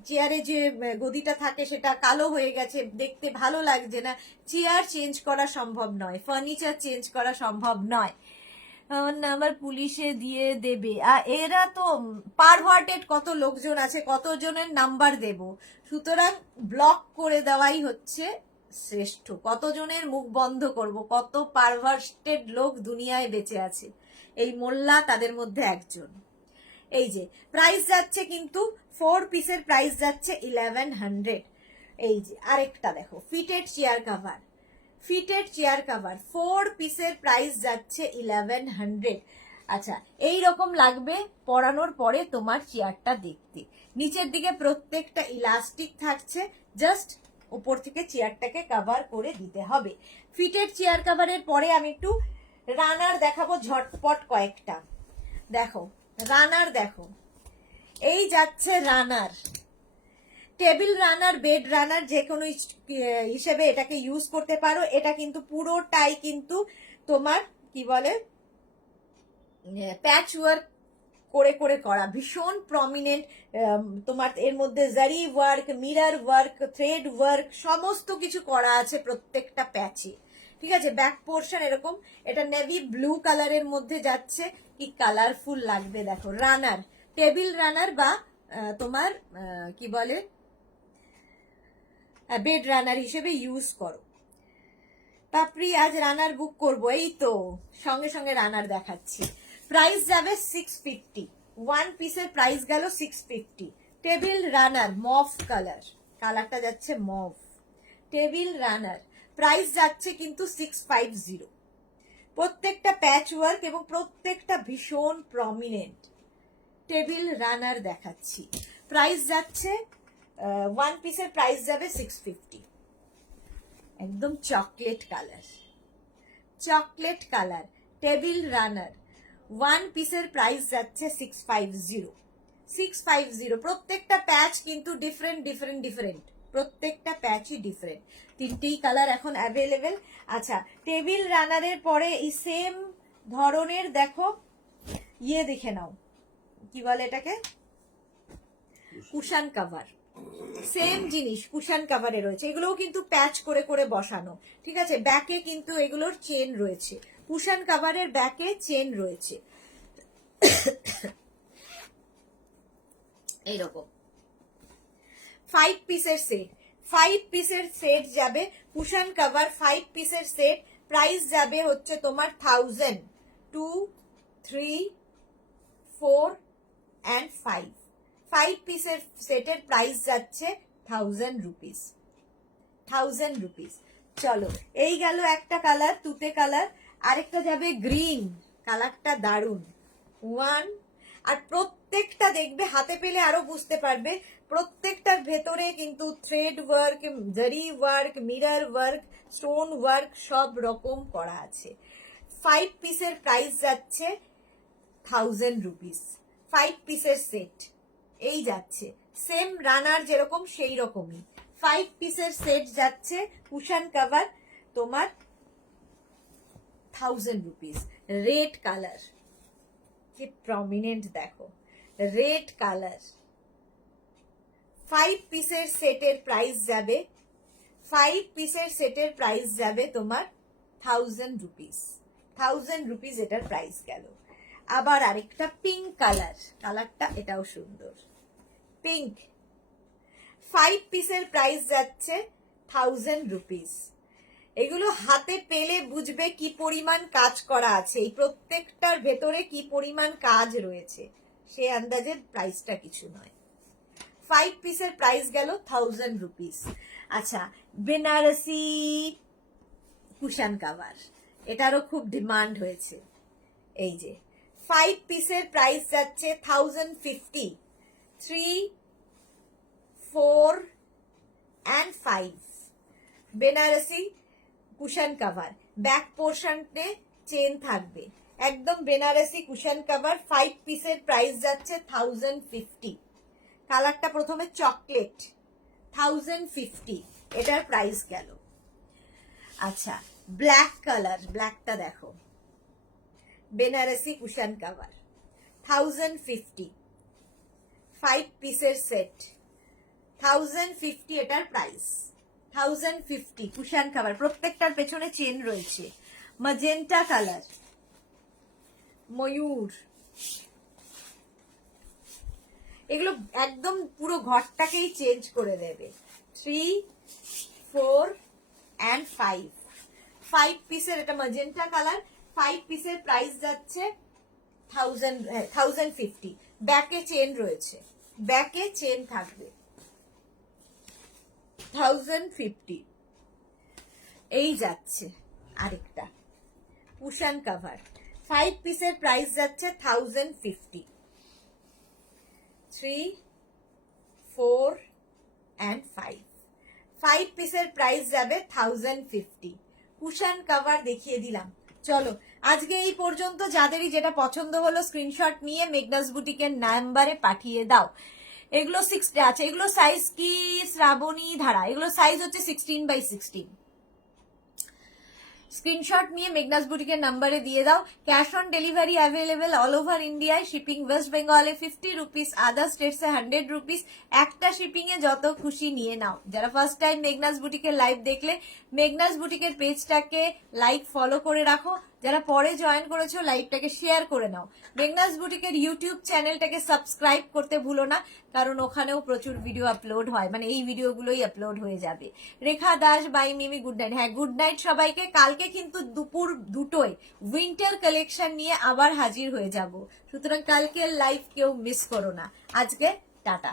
চেয়ারে যে গদিটা থাকে সেটা কালো হয়ে গেছে, দেখতে ভালো লাগছে না, চেয়ার চেঞ্জ করা সম্ভব নয়, ফার্নিচার চেঞ্জ করা সম্ভব নয়, আমার নাম্বার পুলিশে দিয়ে দেবে। আর এরা তো পারভার্টেড কত লোকজন আছে, কতজনের নাম্বার দেব, সুতরাং ব্লক করে দেওয়াই হচ্ছে শ্রেষ্ঠ। কতজনের মুখ বন্ধ করব, কত পারভার্টেড লোক দুনিয়ায় বেঁচে আছে, এই মোল্লা তাদের মধ্যে একজন। এই যে প্রাইস যাচ্ছে কিন্তু 4 পিসের প্রাইস যাচ্ছে 1100। এই যে আরেকটা দেখো, fitted chair cover, fitted chair cover 4 পিসের প্রাইস যাচ্ছে 1100। আচ্ছা, এই রকম লাগবে পরানোর পরে তোমার চেয়ারটা দেখতে। নিচের দিকে প্রত্যেকটা ইলাস্টিক থাকছে, জাস্ট উপর থেকে চেয়ারটাকে কভার করে দিতে হবে। ফিটেড চেয়ার কভারের পরে আমি একটু রানার দেখাবো ঝটপট কয়েকটা। দেখো রানার, দেখো এই যাচ্ছে রানার, টেবিল রানার, বেড রানার, যে কোনো হিসেবে এটাকে ইউজ করতে পারো। এটা কিন্তু পুরোটাই কিন্তু তোমার কি বলে প্যাচ ওয়ার্ক করে করে করা, ভীষণ প্রমিনেন্ট। তোমার এর মধ্যে জারি work, mirror work, thread work সমস্ত কিছু করা আছে প্রত্যেকটা প্যাচে। ঠিক আছে, ব্যাক পোর্শন এরকম, এটা নেভি ব্লু কালারের মধ্যে যাচ্ছে, কি কালারফুল লাগবে দেখো। রানার, টেবিল রানার বা তোমার কি বলে বেড রানার হিসেবে ইউজ করো। তারপরে আজ রানার বুক করবো, এই তো সঙ্গে সঙ্গে রানার দেখাচ্ছি। প্রাইস যাবে 650, 1 পিসের প্রাইস গেল 650। টেবিল রানার মভ কালার, কালারটা যাচ্ছে মভ। টেবিল রানার প্রাইস যাচ্ছে কিন্তু 650। প্রত্যেকটা প্যাচ ওয়ার্ক এবং প্রত্যেকটা ভীষণ প্রমিনেন্ট। টেবিল রানার দেখাচ্ছি, প্রাইস যাচ্ছে 1 পিসের প্রাইস যাবে 650। একদম chocolate colour, chocolate colour table runner, 1 পিসের প্রাইস যাচ্ছে 650। 650, প্রত্যেকটা প্যাচ কিন্তু ডিফারেন্ট ডিফারেন্ট ডিফারেন্ট, প্রত্যেকটা প্যাচই ডিফারেন্ট। তিনটেই কালার এখন অ্যাভেলেবেল। আচ্ছা, টেবিল রানারের পরে এই সেম ধরনের দেখো ইয়ে দেখে নাও, কি বলে এটাকে, কুশন কভার। সেম জিনিস কুশন কাভারে রয়েছে, এগুলোও কিন্তু প্যাচ করে করে বসানো। ঠিক আছে, ব্যাকে কিন্তু এগুলোর চেন রয়েছে, কুশন কাভারের ব্যাকে চেন রয়েছে এইরকম। 5 পিসের সেট, 5 পিসের সেট যাবে কুশন কভার, 5 পিসের সেট প্রাইস যাবে হচ্ছে তোমার 1000, 2, 3, 4 and 5। 5 পিসের সেটের প্রাইস যাচ্ছে 1000 রুপিস, 1000 রুপিস। চলো, এই গেল একটা কালার, তুতে কালার। আরেকটা যাবে গ্রিন, কালারটা দারুন। 1, আর প্রত্যেকটা দেখবে হাতে পেলে আরো বুঝতে পারবে, প্রত্যেকটার ভেতরে কিন্তু থ্রেড ওয়ার্ক, জারি work, mirror work, stone work সব রকম করা আছে। 5 পিসের প্রাইস যাচ্ছে 1000 রুপিস। 5 পিসের সেট এই যাচ্ছে, সেম রানার যেরকম সেই রকমই 5 পিসের সেট যাচ্ছে কুশন কভার তোমার 1000 রুপিস। রেড কালার, কি প্রমিনেন্ট দেখো, রেড কালার। 5 পিসের সেটের প্রাইস যাবে, 5 পিসের সেটের প্রাইস যাবে তোমার 1000 রুপিস। 1000 রুপিস এটার প্রাইস গেল। আবার আরেকটা পিঙ্ক কালার, কালারটা এটাও সুন্দর, পিঙ্ক। 5 পিসের প্রাইস যাচ্ছে 1000 রুপিস। এগুলো হাতে পেলে বুঝবে কি পরিমাণ কাজ করা আছে, এই প্রত্যেকটার ভেতরে কি পরিমাণ কাজ রয়েছে, সে আন্দাজের প্রাইসটা কিছু নয়। 5 পিসের প্রাইস গেল 1000 রুপিস। আচ্ছা, বেনারসি কুশন কভার, এটারও খুব ডিমান্ড হয়েছে। এই যে 5 পিসের প্রাইস যাচ্ছে 1050, 3, 4 and 5। Banarasi cushion cover, back পোর্শনে চেন থাকবে, একদম বেনারসি কুশন কভার। 5 পিসের প্রাইস যাচ্ছে 1050। কালারটা প্রথমে চকলেট, 1050 এটার প্রাইস গেল। আচ্ছা, ব্ল্যাক কালার, ব্ল্যাকটা দেখো, বেনারসি কুশন কভার 1050। 5 পিসের সেট 1050 এটার প্রাইস। 1050 কুশন কভার, প্রত্যেকটার পেছনে চেন রয়েছে। ম্যাজেন্টা কালার, ময়ূর, এগুলো একদম পুরো ঘরটাকেই চেঞ্জ করে দেবে। 3, 4 and 5। 5 পিসের, এটা ম্যাজেন্টা কালার। 5 পিসের প্রাইস যাচ্ছে 1050। ব্যাকে চেন রয়েছে, ব্যাকে চেন থাকবে 1050। এই যাচ্ছে আরেকটা কুশন কভার, 5 পিসের প্রাইস যাচ্ছে 1050, 3, 4 and 5 পিসের প্রাইস যাবে 1050। কুশন কভার দেখিয়ে দিলাম। চলো আজকে এই পর্যন্ত। যাদেরই যেটা পছন্দ হলো স্ক্রিনশট নিয়ে মেঘনাস বুটিকের নাম্বারে পাঠিয়ে দাও। এগুলো 6 আছে, এগুলো সাইজ কি শ্রাবণী ধারা, এগুলো সাইজ হচ্ছে 16x16। স্ক্রিনশট নিয়ে মেঘনাস বুটিকের নাম্বারে দিয়ে দাও। Cash on delivery available all over ইন্ডিয়ায়। শিপিং ওয়েস্ট বেঙ্গলে 50 রুপিস, আদার স্টেটসে 100 রুপিস। একটা শিপিং এ যত খুশি নিয়ে নাও। যারা ফার্স্ট টাইম মেঘনাস বুটিকের লাইভ দেখলে মেঘনাস বুটিকের পেজটাকে লাইক ফলো করে রাখো। যারা পরে জয়েন করেছো লাইভটাকে শেয়ার করে নাও। মেঘনাস বুটিকের ইউটিউব চ্যানেলটাকে সাবস্ক্রাইব করতে ভুলো না, কারণ ওখানেও প্রচুর ভিডিও আপলোড হয়, মানে এই ভিডিওগুলোই আপলোড হয়ে যাবে। Rekha Das bye Mimi good night. হ্যাঁ গুড নাইট সবাইকে। কালকে কিন্তু দুপুর 2টোয় উইন্টার কালেকশন নিয়ে আবার হাজির হয়ে যাব, সুতরাং কালকের লাইভ কেউ মিস করো না। আজকে টাটা।